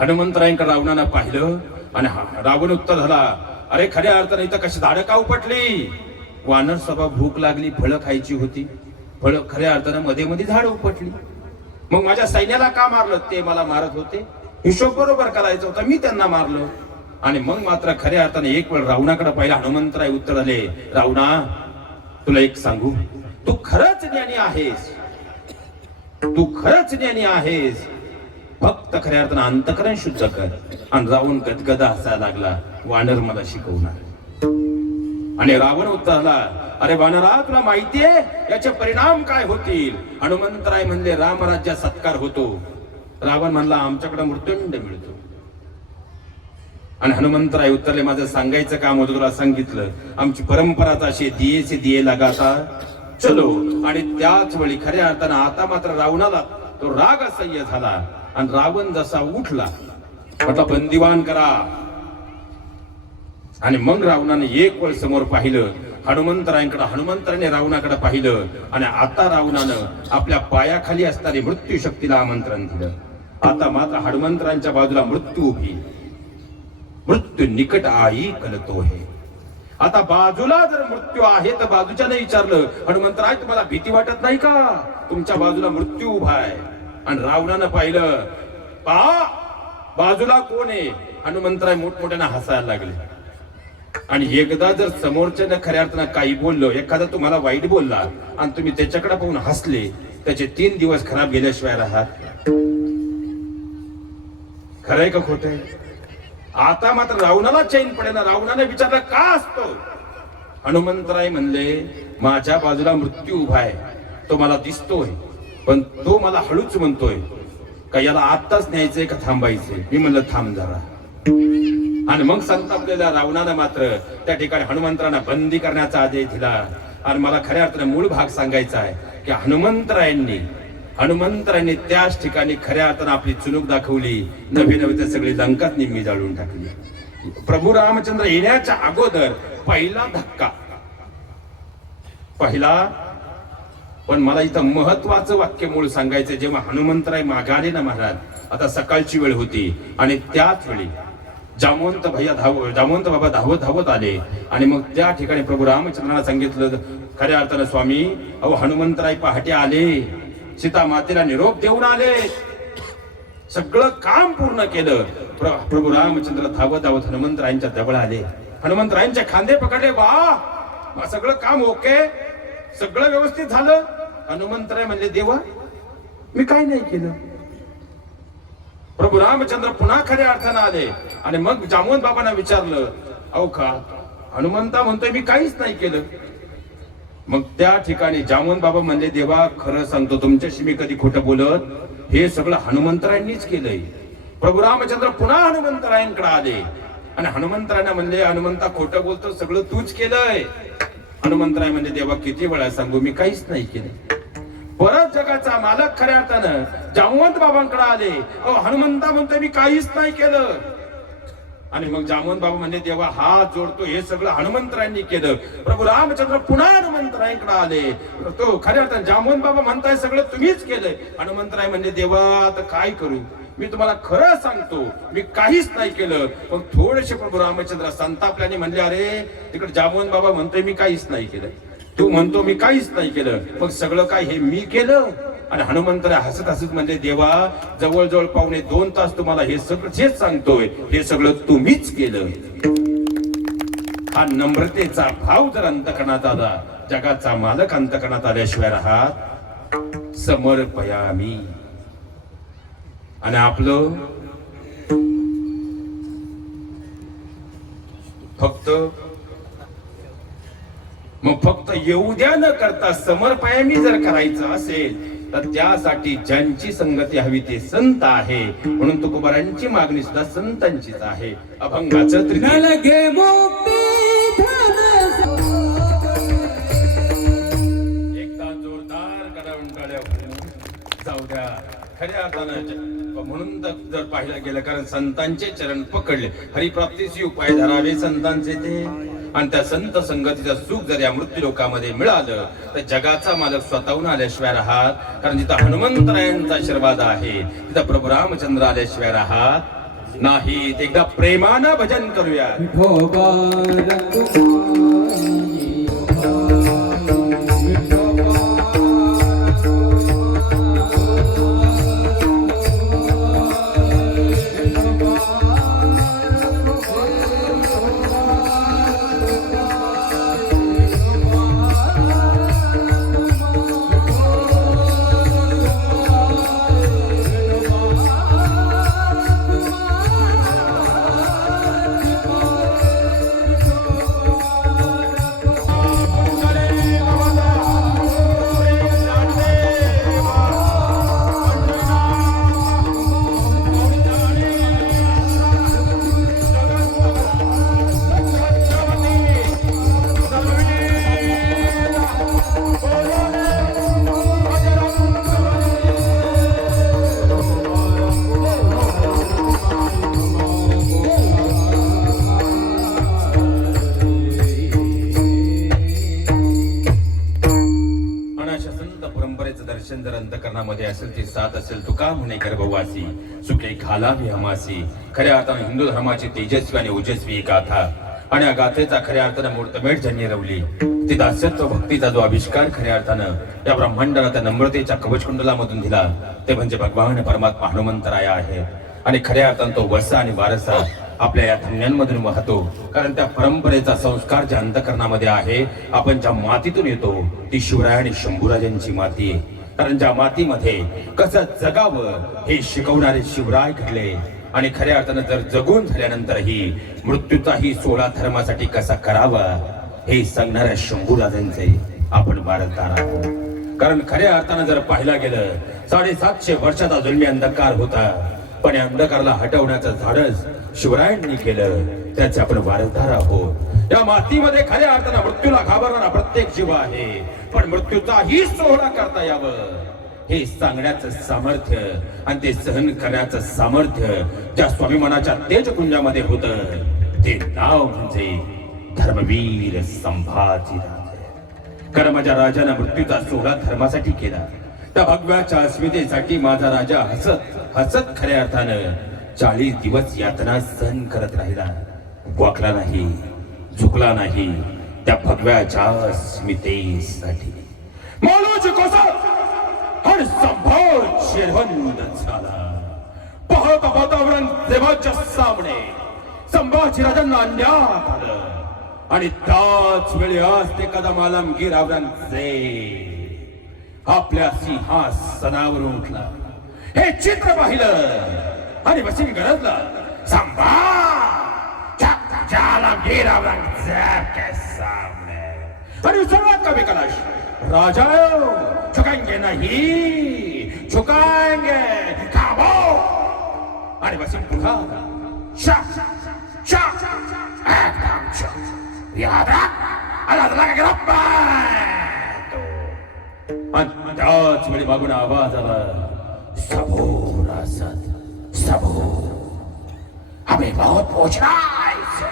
हनुमंतरायांकडे रावणानं पाहिलं आणि रावण उत्तर झाला, अरे खऱ्या अर्थानं इथं कशी झाडं का उपटली? वानर सभा भूक लागली, फळं खायची होती, फळं खऱ्या अर्थानं मध्ये मध्ये झाडं उपटली. मग माझ्या सैन्याला का मारलं? ते मला मारत होते, हिशोब बरोबर करायचा होता, मी त्यांना मारलो. आणि मग मात्र खऱ्या अर्थाने एक वेळ रावणाकडे पाहिला. हनुमंतराय उत्तर आले, रावणा तुला एक सांगू, तू खरंच ज्ञानी आहेस, तू खरंच ज्ञानी आहेस, फक्त खऱ्या अर्थानं अंतकरण शुद्ध कर. आणि रावण गदगदा हसायला लागला, वानर मला शिकवणार. आणि रावण उत्तरला, अरे वानरा, तुला माहितीये याचे परिणाम काय होतील? हनुमंतराय म्हणले, रामराज्यात सत्कार होतो. रावण म्हणला, आमच्याकडे मृत्युंड मिळतो. आणि हनुमंतराय उत्तरले, माझं सांगायचं काम होतं, तुला सांगितलं. आमची परंपराच अशी, दिये से दिये लगाता चलो. आणि त्याच वेळी खऱ्या अर्थानं आता मात्र रावणाला तो राग असह्य झाला. आणि रावण जसा उठला, म्हटलं बंदिवान करा. आणि मग रावणाने एक वेळ समोर पाहिलं हनुमंतरायांकडे, हनुमंतराने रावणाकडे पाहिलं. आणि आता रावणानं आपल्या पायाखाली असणारी मृत्यू शक्तीला आमंत्रण दिलं. आता मात्र हनुमंतरांच्या बाजूला मृत्यू उभी, मृत्यू निकट आई कलतो है. आता बाजूला जर मृत्यू आहे तर बाजूच्याने विचारलं, हनुमंतराय तुम्हाला भीती वाटत नाही का? तुमच्या बाजूला मृत्यू उभा आहे. आणि रावणानं पाहिलं, पहा बाजूला कोण आहे? हनुमंतराय मोठमोठ्यानं हसायला लागले. आणि एकदा जर समोरच्यानं खऱ्या अर्थानं काही बोललो, एखादा तुम्हाला वाईट बोलला आणि तुम्ही त्याच्याकडे पाहून हसले, त्याचे 3 दिवस खराब गेल्याशिवाय राहत. खरंय का खोटंय? आता मात्र रावणाला चैन पडेना. रावणाने विचारलं, का असतो? हनुमंतराय म्हणले, माझ्या बाजूला मृत्यू उभा आहे, तो मला दिसतोय, पण तो मला हळूच म्हणतोय का याला आत्ताच न्यायचंय का थांबायचंय? मी म्हणलं थांब जरा. आणि मग संतापलेल्या रावणानं मात्र त्या ठिकाणी हनुमंतरांना बंदी करण्याचा आदेश दिला. आणि मला खऱ्या अर्थाने मूळ भाग सांगायचा आहे की हनुमंतरायांनी त्याच ठिकाणी खऱ्या अर्थानं आपली चुणूक दाखवली. नवी नवी तर सगळी लंकाच निम्मी जाळून टाकली. प्रभू रामचंद्र येण्याच्या अगोदर पहिला धक्का, पण मला इथं महत्वाचं वाक्य मूळ सांगायचं. जेव्हा हनुमंतराय मागाले ना महाराज, आता सकाळची वेळ होती आणि त्याच वेळी जामवंत बाबा धावत धावत आले. आणि मग त्या ठिकाणी प्रभू रामचंद्रांना सांगितलं, खऱ्या अर्थानं स्वामी, अहो हनुमंतराय पहाटे आले, सीता मातेला निरोप देऊन आले, सगळं काम पूर्ण केलं. प्रभू रामचंद्र धावत धावत हनुमंतरायांच्या जवळ आले, हनुमंतरायांचे खांदे पकडले. वा, सगळं काम ओके, सगळं व्यवस्थित झालं. हनुमंतराय म्हणले, देवा मी काय नाही केलं. प्रभू रामचंद्र पुन्हा खऱ्या अर्थानं आले. आणि मग जामवंत बाबांना विचारलं, अहो का हनुमंता म्हणतोय मी काहीच नाही केलं. मग त्या ठिकाणी जामवंत बाबा म्हणले, देवा खरं सांगतो, तुमच्याशी मी कधी खोटं बोलत, हे सगळं हनुमंतरायांनीच केलंय. प्रभू रामचंद्र पुन्हा हनुमंतरायांकडे आले आणि हनुमंतरायांना म्हणले, हनुमंता खोटं बोलतो, सगळं तूच केलंय. हनुमंतराय म्हणजे, देवा किती वेळा सांगू, मी काहीच नाही केलं. परत जगाचा मालक खऱ्या अर्थानं जामवंत बाबांकडे आले, अहो हनुमंता म्हणतोय मी काहीच नाही केलं. आणि मग जामवंत बाबा म्हणले, देवा हात जोडतो, हे सगळं हनुमंतरायांनी केलं. प्रभू रामचंद्र पुन्हा हनुमंतरायांकडे आले. तो खऱ्या अर्थानं जामवंत बाबा म्हणताय सगळं तुम्हीच केलंय. हनुमंतराय म्हणले, देवा आता काय करू, मी तुम्हाला खरं सांगतो, मी काहीच नाही केलं. पण थोडेसे प्रभू रामचंद्र संतापल्याने म्हणले, अरे तिकडे जामवंत बाबा म्हणतोय मी काहीच नाही केलं, तू म्हणतो मी काहीच नाही केलं, मग सगळं काय हे मी केलं? आणि हनुमंतराय हसत हसत म्हणले, देवा जवळजवळ 2.5 तास तुम्हाला हे सगळं जेच सांगतोय, हे सगळं तुम्हीच केलं. हा नम्रतेचा भाव जर अंतकरणात आला, जगाचा मालक अंतकरणात आल्याशिवाय राहत. समर्पयामी. आणि आपलं फक्त येऊ द्या न करता समर्पयामी जर करायचं असेल तर त्यासाठी ज्यांची संगती हवी ते संत आहे. म्हणून तुकोबारांची मागणी सुद्धा संतांचीच आहे. अभंगाचं एकदा जोरदार गडावंटाळ्या जाऊ द्या. खऱ्या अर्थानं म्हणून जर पाहिलं गेलं, कारण संतांचे चरण पकडले, हरिप्राप्तीचे उपाय धरावे संतांचे ते. आणि त्या संत संगतीचं सुख जर या मृत्यू लोकामध्ये मिळालं तर जगाचा मालक स्वतःहून आल्याशिवाय राहत. कारण जिथं हनुमंतरायांचा आशीर्वाद आहे तिथं प्रभू रामचंद्र आल्याशिवाय राहत नाही. एकदा प्रेमानं भजन करूया. मनामध्ये असेल ते साथ असेल तुका म्हणे गर्भवासी सुखे घालावी हमासी. खऱ्या अर्थानं हिंदू धर्माची तेजस्वी आणि ओजस्वी गाथा आणि या गाथेचा खऱ्या अर्थानं मुहूर्तमेढ ज्यांनी रवली ती दास्यत्व भक्तीचा जो आविष्कार खऱ्या अर्थानं या ब्रह्मांडाला त्या नम्रतेच्या कवचकुंडलामधून दिला ते म्हणजे भगवान परमात्मा हनुमंतराया आहे. आणि खऱ्या अर्थानं तो वसा आणि वारसा आपल्या या धन्यांमधून वाहतो. कारण त्या परंपरेचा संस्कार ज्या अंतकरणामध्ये आहे, आपण ज्या मातीतून येतो ती शिवराय आणि शंभूराजांची माती आहे. कारण ज्या मातीमध्ये कसं जगावं हे शिकवणारे शिवराय घडले. आणि खऱ्या अर्थानं जर जगून झाल्यानंतरही मृत्यूचाही सोहळा धर्मासाठी कसा करावा हे सांगणाऱ्या शंभूराजांचे आपण वारसदार आहोत. कारण खऱ्या अर्थानं जर पाहिला गेलं 750 वर्षाचा जुलमी अंधकार होता, पण या अंधकाराला हटवण्याचं धाडस शिवरायांनी केलं, त्याचे आपण वारसदार आहोत. या मातीमध्ये खऱ्या अर्थानं मृत्यूला घाबरणारा प्रत्येक जीव आहे, पण मृत्यूचाही सोहळा करता यावं हे सांगण्याचं सामर्थ्य आणि ते सहन करण्याचं सामर्थ्य ज्या स्वाभिमानाच्या तेजकुंजामध्ये होतं ते नाव म्हणजे धर्मवीर संभाजीराजे. कारण माझ्या राजानं मृत्यूचा सोहळा धर्मासाठी केला. त्या भगव्याच्या अस्मितेसाठी माझा राजा हसत हसत खऱ्या अर्थानं 40 दिवस यातना सहन करत राहिला. वाकला नाही, झुकला नाही त्या भगव्याच्या अस्मितेसाठी. मालोजी कोसत आणि संभाज शेरवंद झाला. पाहता पाहता औरंगजेबाच्या सामने संभाजीराजांना अन्याय आलं आणि त्याच वेळी आज ते कदम आलमगीर औरंगजेब आपल्या सिंहासनावरून उठला. हे चित्र पाहिलं आणि बसून गरजला संभाज आलमगीर औरंगजेब के सामने. आणि उचलला कवी कलश राजा झुकेंगे नहीं, झुकाएंगे खाबो. आणि बसून पुन्हा शा शा एकदम चुप याद रख अल्लाह ताला का गिरफ्त आणि त्याच वेळी मागून आवाज आला सबूर असद सबूर हमें बहुत पूछना है इससे.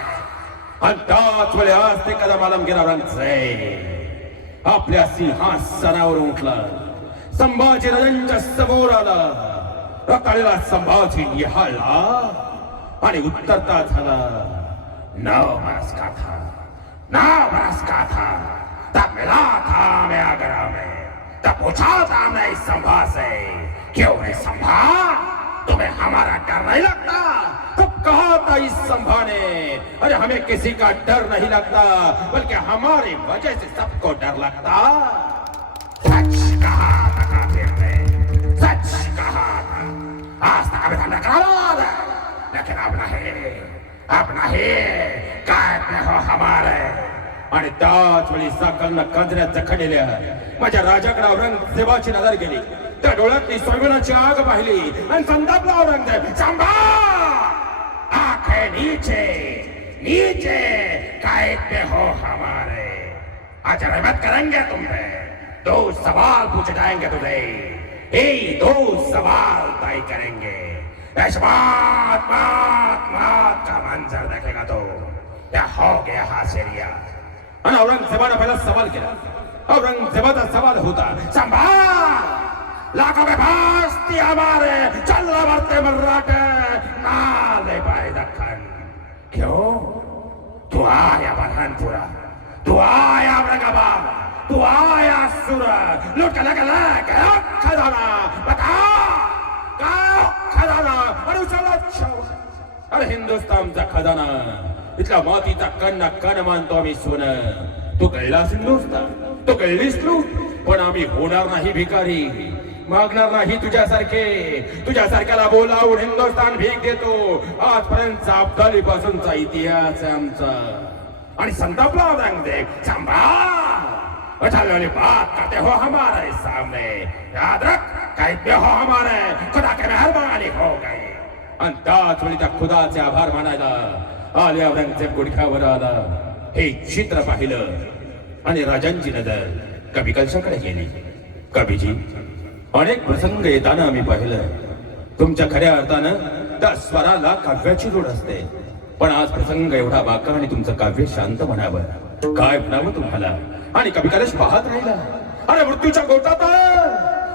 आणि त्याच वेळी आज ते कदम आलमगीर औरंगजेब आपल्या सिंहासनावर उठला. संभाजीराजांच्या समोर आला. रक्ताळलेला संभाजी निहाळला आणि उत्तरता झाला 9 बरस का था, 9 बरस का था, तब मिला था मैं आगरा में, तब पूछा था मैं इस संभा से क्यों रे संभा तुम्हें हमारा डर नहीं लगता. तब कहा था इस संभा ने अरे हमें किसी का डर नहीं लगता बल्कि हमारी वजह से सबको डर लगता. सच कहा था काफिर ने, सच कहा था. आज तक हमें धंधा करा था, लेकिन अब नहीं काय में हो हमारे. आणि त्याच वेळी साकलनं कांजऱ्यात जखडलेल्या माझ्या राजाकडे औरंगजेबाची नजर गेली. त्या डोळ्यातली स्वाभिमानाची आग पाहिली आणि संतापला औरंगजेब संभा आंखें नीचे नीचे काय पे हो हमारे. आज रहमत करेंगे तुम पे. 2 सवाल पूछे जाएंगे तुझे, यही 2 सवाल तय करेंगे. बात का मंजर देखेगा तो क्या हो गया हासिरिया. आणि औरंगजेबाने पहिला सवाल केला. औरंगजेबाचा सवाल होता संभाल लाखों के भास्ती हमारे चल मरते मर्राटे नाले पाए दखन. क्यों तू आया बरहनपुरा, तू आया औरंगाबाद, तू आया सूरत लूट के लगे खजाना बता खजाना. अरे हिंदुस्तानचा खजाना इथला मातीचा कण ना कण मानतो आम्ही सोनं. तू कळलास हिंदुस्तान, तू कळलीस तू, पण आम्ही होणार नाही भिकारी, मागणार नाही तुझ्यासारख्याला बोलावून हिंदुस्तान भीक देतो. आजपर्यंत अब्दाली पासूनचा इतिहास आहे आमचा. आणि संतापला औरंगजेब संभाल वाली बात करते हो हमारे सामने, याद रख कैद हो हमारे खुदा के मेहरबानी हो गए. आणि त्याच वेळी त्या खुदाचे आभार मानायला आले औरंगजेब गुडघ्यावर आला. हे चित्र पाहिलं आणि राजांची नजर कवी कलशाकडे गेली. कवीजी अनेक प्रसंग येताना आम्ही पाहिलं तुमच्या खऱ्या अर्थानं त्या स्वराला काव्याची जोड असते. पण आज प्रसंग एवढा बाका आणि तुमचं काव्य शांत म्हणावं, काय म्हणावं तुम्हाला. आणि कवी कलश पाहत राहिला. अरे मृत्यूच्या गोटात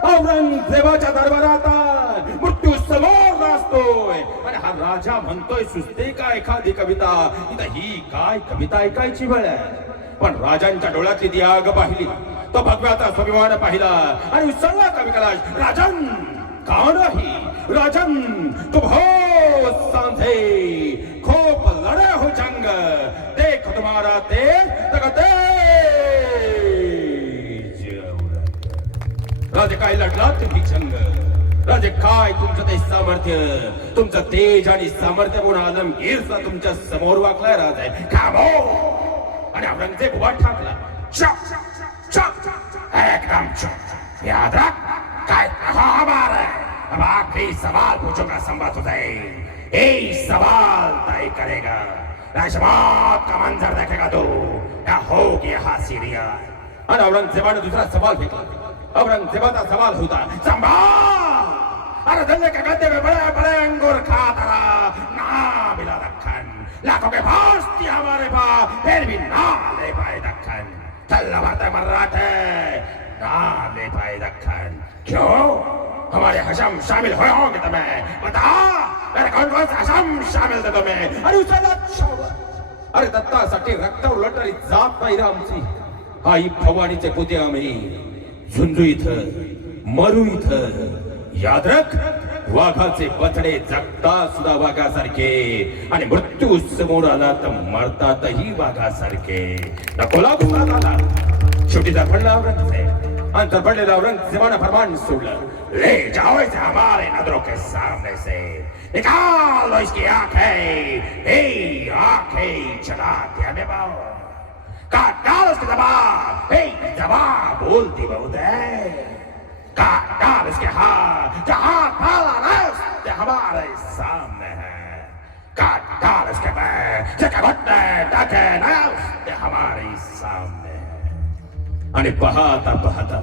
औरंगजेबाच्या दरबारात मृत्यू समोर नाचतोय आणि हा राजा म्हणतोय सुचते का एखादी कविता. इथं ही काय कविता ऐकायची वेळ आहे. पण राजांच्या डोळ्यातली ती आग पाहिली, तो भगव्याचा स्वाभिमान पाहिला आणि उसळला कवी कलाश. राजन का नाही राजन तुम हो सांधे खूप लढे हो जंग देख तुम्हारा तेज तगते. राजे काय लढला तुम्ही जंग, राजे काय तुमचं ते सामर्थ्य, तुमचं तेज आणि सामर्थ्य म्हणून आलमगीरचा तुमच्या समोर वाकलाय राजा. खामो आणि औरंगजेब उभा ठाकला. एकदम चुप, याद रख काय हमारा है. अब आखिरी सवाल पूछूंगा संभा तुझे, यही सवाल तय करेगा राजमात का मंजर देखेगा तू क्या होगी यहाँ सीरिया. आणि औरंगजेबाने दुसरा सवाल फेकला. औरंगजेबाचा सवाल होता संभाल. अरे धन्य के गद्दे में बड़े बड़े अंगूर खाता रहा, ना मिला दक्खन. लाखों के फांस दिया हमारे पास, फिर भी ना ले पाए दक्खन. चल मरते मर्राठे ना ले पाए दक्खन. क्यों हमारे हशम शामिल होगे तुम्हें बता. मेरे कौन कौन सा हशम शामिल थे तुम्हें. अरे उचला अरे दत्तासाठी रक्त उलटली जात नाही आमची. आई भवानीचे पुते आम्ही झुंजू इथं मरू इथं. याद रख वाघाचे बछडे जगता सुद्धा वाघासारखे आणि मृत्यू समोर आला तर मरतातही वाघासारखे. नकोला गुस्सात आला. शेवटी दफडला औरंगजेब आणि दफडलेला औरंगजेबानं फरमान सोडलं. ले जाओ इसे हमारे नजरों के सामने से, निकालो इसकी आंखें. हे आंखें चला दिया में बाओ काट डाल उसकी जबान. हे जबान बोलती बहुत है. काट डाल इसके हाथ, जहां डाला रास्ते हमारे सामने है. काट डाल इसके पैर, जगह घुटने टाके रास्ते हमारे सामने है. आणि पाहता पाहता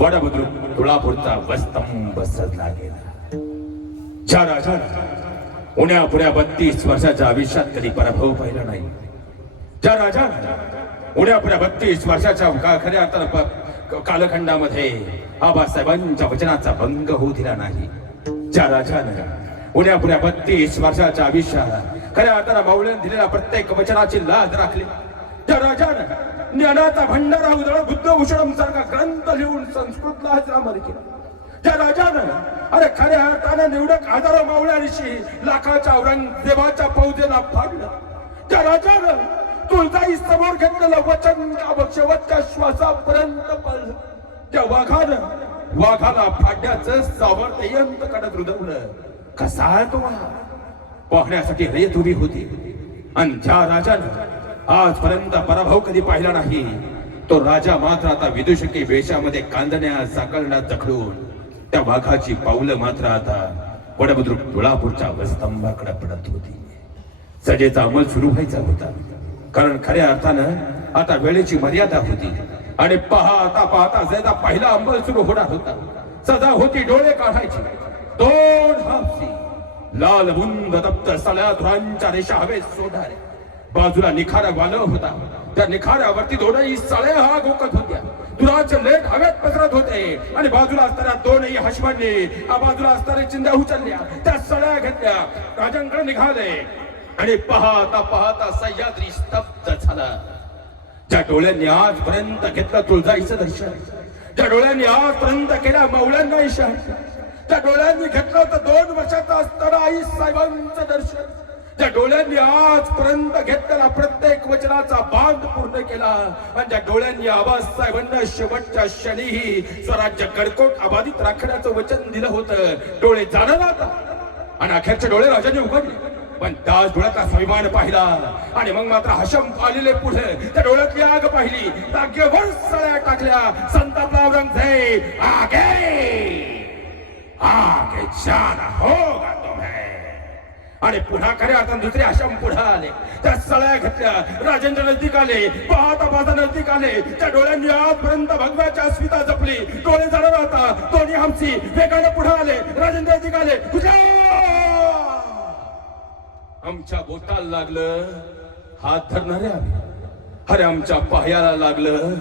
वडबुद्रुक तुळापूरचा वस्तंभ सजला गेला. ज्या राजानं उण्या पुण्या 32 वर्षाच्या आयुष्यात कधी पराभव पाहिला नाही, ज्या राजानं उण्या पुण्या 32 वर्षाच्या खऱ्या अर्थानं कालखंडामध्ये आबासाहेबांच्या वचनाचा भंग होऊ दिला नाही, ज्या राजानं उण्या पुण्या 32 वर्षाच्या आयुष्यात खऱ्या अर्थानं माऊलीने दिलेल्या प्रत्येक वचनाची लाज राखली, ज्या राजानं ज्ञानाचा भंडारा उधळ बुद्धभूषणम सारखा ग्रंथ लिहून संस्कृतला अजरामर केला, ज्या राजानं अरे खऱ्या अर्थानं निवडक हजारो मावळ्यांशी लाखाच्या औरंगजेबाच्या फौजेला फाडलं, ज्या राजानं तुळजाई समोर घेतलेलं वचन शेवटच्या श्वासापर्यंत पाळलं, त्या वाघाला फाडण्याचं सामर्थ्य यंत कडत रुदवलं. कसा आहे तो पाहण्यासाठी रेत उभी होती. आणि ज्या राजानं आजपर्यंत पराभव कधी पाहिला नाही, तो राजा मात्र आता विदूषकी वेशामध्ये कांदण्या साकळण्यात जखडून त्या वाघाची पावलं मात्र आता वडबुद्रुक तुळापूरच्या वस्तंभाकडे पडत होती. सजेचा अंमल सुरू व्हायचा होता, कारण खऱ्या अर्थानं आता वेळेची मर्यादा होती. आणि पाहता पाहता सजेचा पहिला अंमल सुरू होणार होता. सजा होती डोळे काढायची, दोन हापसी लाल बुंद तप्त सल्या धुरांच्या रेषा हवेत सोडणाऱ्या. बाजूला निखारा वालव होता, त्या निखाऱ्यावरती दोनही सळ्या हा गोकत होत्या. दुराचे लेट हवेत पसरत होते आणि बाजूला असणाऱ्या दोनही हशमंडे बाजूला असणाऱ्या चिंध्या उचलल्या, त्या सळ्या घेतल्या, राजांकडे निघाले. आणि पाहता पाहता सह्याद्री स्तब्ध झाला. ज्या डोळ्यांनी आजपर्यंत घेतलं तुळजाईचं दर्शन, ज्या डोळ्यांनी आजपर्यंत केला माऊल्यांना इशारा, ज्या डोळ्यांनी घेतलं तर 2 वर्षाचा असताना आई साहेबांचं दर्शन, ज्या डोळ्यांनी आजपर्यंत घेतलेला प्रत्येक वचनाचा बांध पूर्ण केला, आणि ज्या डोळ्यांनी आबासाहेबांना शेवटच्या क्षणीही स्वराज्य कडकोट आबादित राखण्याचं वचन दिलं होतं, डोळे जाणार आता. आणि अखेरचे डोळे राजाने उघडले, पण त्याच डोळ्याचा स्वाभिमान पाहिला. आणि मग मात्र हशम आलेले पुढे त्या डोळ्यातली आग पाहिली, जागेवर सळ्या टाकल्या. संतापला औरंगजेब, आगे आगे जाना होगा तुम्हें. आणि पुन्हा खऱ्या अर्थाने दुसरे हशम पुढे आले, त्या सळ्या घेतल्या, राजेंद्र नजदीक आले, पाहता पाहता नजदीक आले. त्या डोळ्यांनी आजपर्यंत भगव्याची अस्मिता जपली, डोळे जाणार होता. दोन्ही हमसी वेगाने पुढे आले, राजेंद्र नजदीक आले. आमच्या बोटाला लागलं हात धरणारे आम्ही, अरे आमच्या पायाला लागलं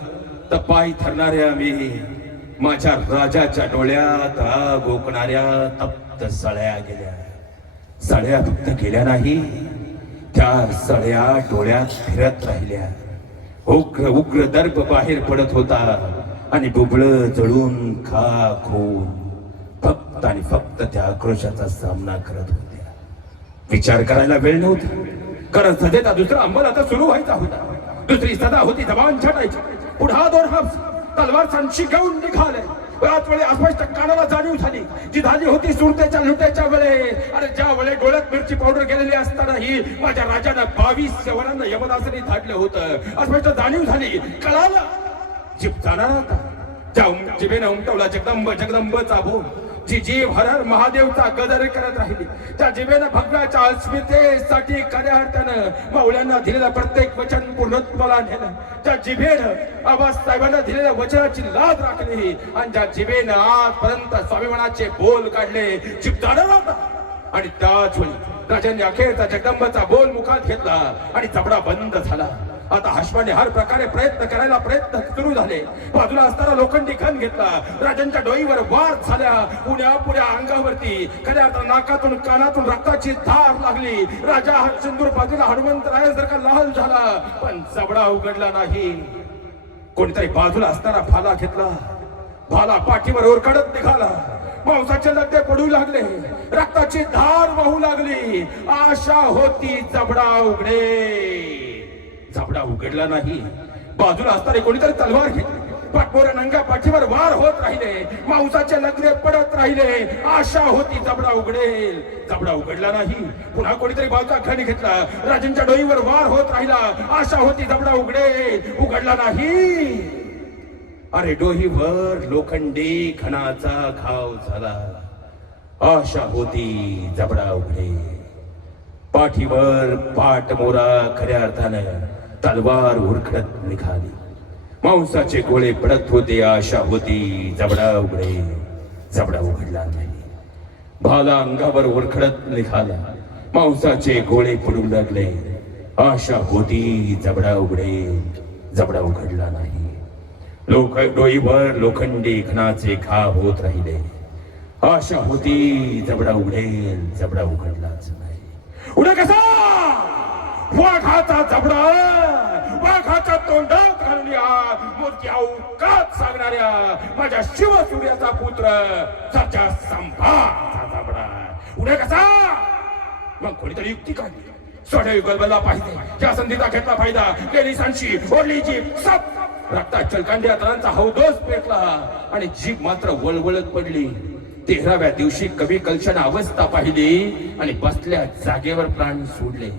तर पाय धरणारे आम्ही. माझ्या राजाच्या डोळ्यात आग ओकणाऱ्या तप्त सळ्या गेल्या. सळ्या फक्त गेल्या नाही, त्या सळ्या डोळ्यात फिरत राहिल्या. उग्र उग्र दर्प बाहेर पडत होता आणि बुबळ जळून खाक होऊन फक्त आणि फक्त त्या आक्रोशाचा सामना करत होत्या. विचार करायला वेळ नव्हता, कारण सध्या दुसरा अंमल आता सुरू व्हायचा होता. दुसरी सदा होती जबान छाटायची. पुढा दोन हफ्स तलवार सांशी घेऊन निघाले. बराच वेळे अस्पष्ट कानाला जाणीव झाली, जी झाली होती सुरतेच्या लुट्याच्या वेळे. आणि ज्या वेळे डोळ्यात मिरची पावडर गेलेली असतानाही माझ्या राजानं 22 यवनांना यमदासनी धाडलं होतं. अस्पष्ट जाणीव झाली, कळालं जीभ जाणार होता. त्या जिभेनं उमटवला जगदंब जगदंबचा बोल. जी जीभ हर हर महादेवचा गजर करत राहिली. त्या जिभेनं भगव्याच्या अस्मितेसाठी खऱ्या अर्थानं माऊल्यांना दिलेलं प्रत्येक वचन पूर्णत्वाला नेलं. त्या जिभेनं आबासाहेबांना दिलेल्या वचनाची लाज राखली आणि त्या जिभेनं आजपर्यंत स्वाभिमानाचे बोल काढले. जीभ जाणार होता. आणि त्याच वेळी राजांनी अखेरचा जगदंबाचा बोल मुखात घेतला आणि जबडा बंद झाला. आता हशमाने हर प्रकारे प्रयत्न सुरू झाले. बाजूला असताना लोखंडी खण घेतला. राजांच्या डोईवर वार झाल्या. पुण्या अंगावरती खऱ्या अर्थानं नाकातून कानातून रक्ताची धार लागली. राजा हा सिंदूर बाजूला हनुमंतरायासारखा लाल झाला, पण जबडा उघडला नाही. कोणीतरी बाजूला असताना भाला घेतला. भाला पाठीवर ओरकडत निघाला. मांसाचे लगदे पडू लागले. रक्ताची धार वाहू लागली. आशा होती जबडा उघडे. जबडा उघडला नाही. बाजूला असताना कोणीतरी तलवार घेतली. पाठमोऱ्या नंगा पाठीवर वार होत राहिले. मांसाचे लगदे पडत राहिले. आशा होती जबडा उघडेल. जबडा उघडला नाही. पुन्हा कोणीतरी बाजूचा खण घेतला. राजांच्या डोईवर वार होत राहिला. आशा होती जबडा उघडेल. उघडला नाही. अरे डोईवर लोखंडी खणाचा घाव झाला. आशा होती जबडा उघडेल. पाठीवर पाठमोरा खऱ्या अर्थानं तलवार उरखडत निघाली. मांसाचे गोळे पडत होते. आशा होती जबडा उघडे. जबडा उघडला नाही. भाला अंगावर उरखडत निघाला. मांसाचे गोळे पडू लागले. आशा होती जबडा उघडे. जबडा उघडला नाही. डोईवर लोखंडी खणाचे घाव होत राहिले. आशा होती जबडा उघडेल. जबडा उघडलाच नाही. उडे कसा वाघाचा जबडा, वाघाच्या तोंडात घालूया मोठी अवकात सांगणाऱ्या माझ्या शिवसूर्याचा पुत्र सचा संभाचा जबडा. उडे कसा. मग कोणीतरी युक्ती काढली. सदैव गलबला पाहिजे. या संधीचा घेतला फायदा. गेली सांशी ओढली जीभ. सब रक्तात चलकांड्या तरांचा हौदोस पेटला आणि जीभ मात्र वळवळत पडली. 13व्या दिवशी कवी कलशाने अवस्था पाहिली आणि बसल्या जागेवर प्राण सोडले.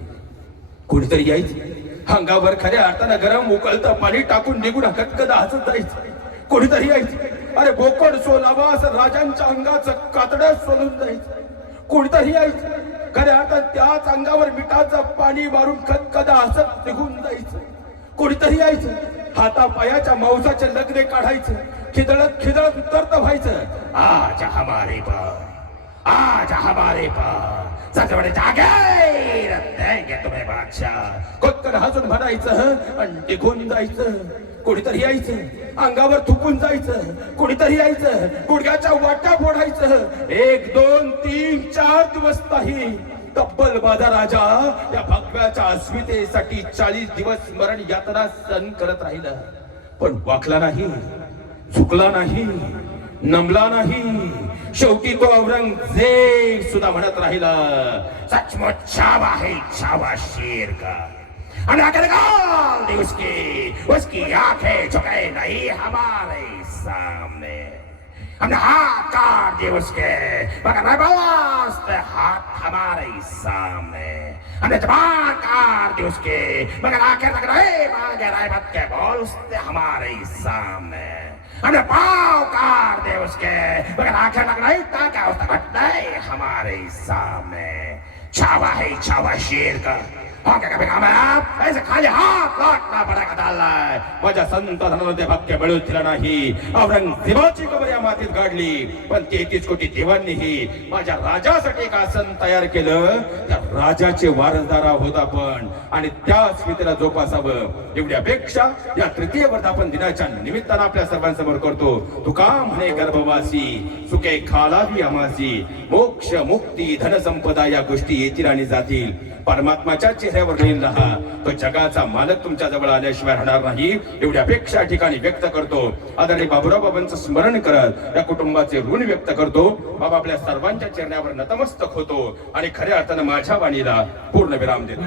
कोणीतरी यायचं. अंगावर खऱ्या अर्थानं गरम उकळतं पाणी टाकून निघून कदकदा हसत जायचं. कोणीतरी यायचं. अरे बोकड सोलावा असं राजांच्या अंगाचं कातडं सोलून जायचं. कोणीतरी यायचं. खऱ्या अर्थात त्याच अंगावर मिठाचं पाणी मारून कदकदा हसत निघून जायचं. कोणीतरी यायचं. हातापायाच्या मांसाचे लगदे काढायचं. खिदळत खिदळत उतरत व्हायचं. आज हमारे पर, आज हमारे पर सजवडे जागे देंगे तुम्हें बादशाह. कोतकन हसून म्हणायचं आणि निघून जायचं. कोणीतरी यायचं. अंगावर थुकून जायचं. कोणीतरी यायचं. गुडघ्याच्या वाट्या फोडायचं. 1 2 3 4 दिवस नाही. तब्बल माझा राजा या भगव्याच्या अस्मितेसाठी 40 दिवस मरण यातना सहन करत राहिला. पण वाकला नाही, झुकला नाही, नमला नाही. शेवटी तो औरंगजेब सुद्धा म्हणत राहिला, सचमुच छावा है छावा शेर का. हमने आकर निकाल दी उसकी आंखें झुके नहीं हमारे सामने. हमने हाथ काट दिए उसके मगर हाथ हमारे सामने. हमने जबान काट दी उसके मगर आंखें तक रहे मांगे रहमत के बोलते हमारे सामने. हमने पाँव काट दे उसके मगर आंखें तक नहीं ताकि उसका घटने हमारे सामने. छावा है छावा शेर का. ऐसे खाली हात लाटला पडाका चाललाय. माझ्या संत धनाला ते भाग्य मिळू दिलं नाही. औरंगजेबाची कबर या मातीत गाडली, पण 33 कोटी देवांनीही माझ्या राजासाठी एक आसन तयार केलं. त्या राजाचे वारसदार आहोत आपण, आणि त्या स्मृतीला जोपासावं एवढी अपेक्षा या तृतीय वर्धापन दिनाच्या निमित्तानं आपल्या सर्वांसमोर करतो. तुका म्हणे गर्भवासी सुखे खालावी आमासी, मोक्ष मुक्ती धनसंपदा या गोष्टी येतील आणि जातील. परमात्माच्या चेहऱ्यावर लीन राहा. तो जगाचा मालक तुमच्या जवळ आल्याशिवाय राहणार नाही एवढी अपेक्षा ठिकाणी व्यक्त करतो. आदरणीय बाबूराव बाबांचं स्मरण करत या कुटुंबाचे ऋण व्यक्त करतो. बाबा आपल्या सर्वांच्या चेहऱ्यावर नतमस्तक होतो आणि खऱ्या अर्थानं माझ्या वाणीला पूर्ण विराम देतो.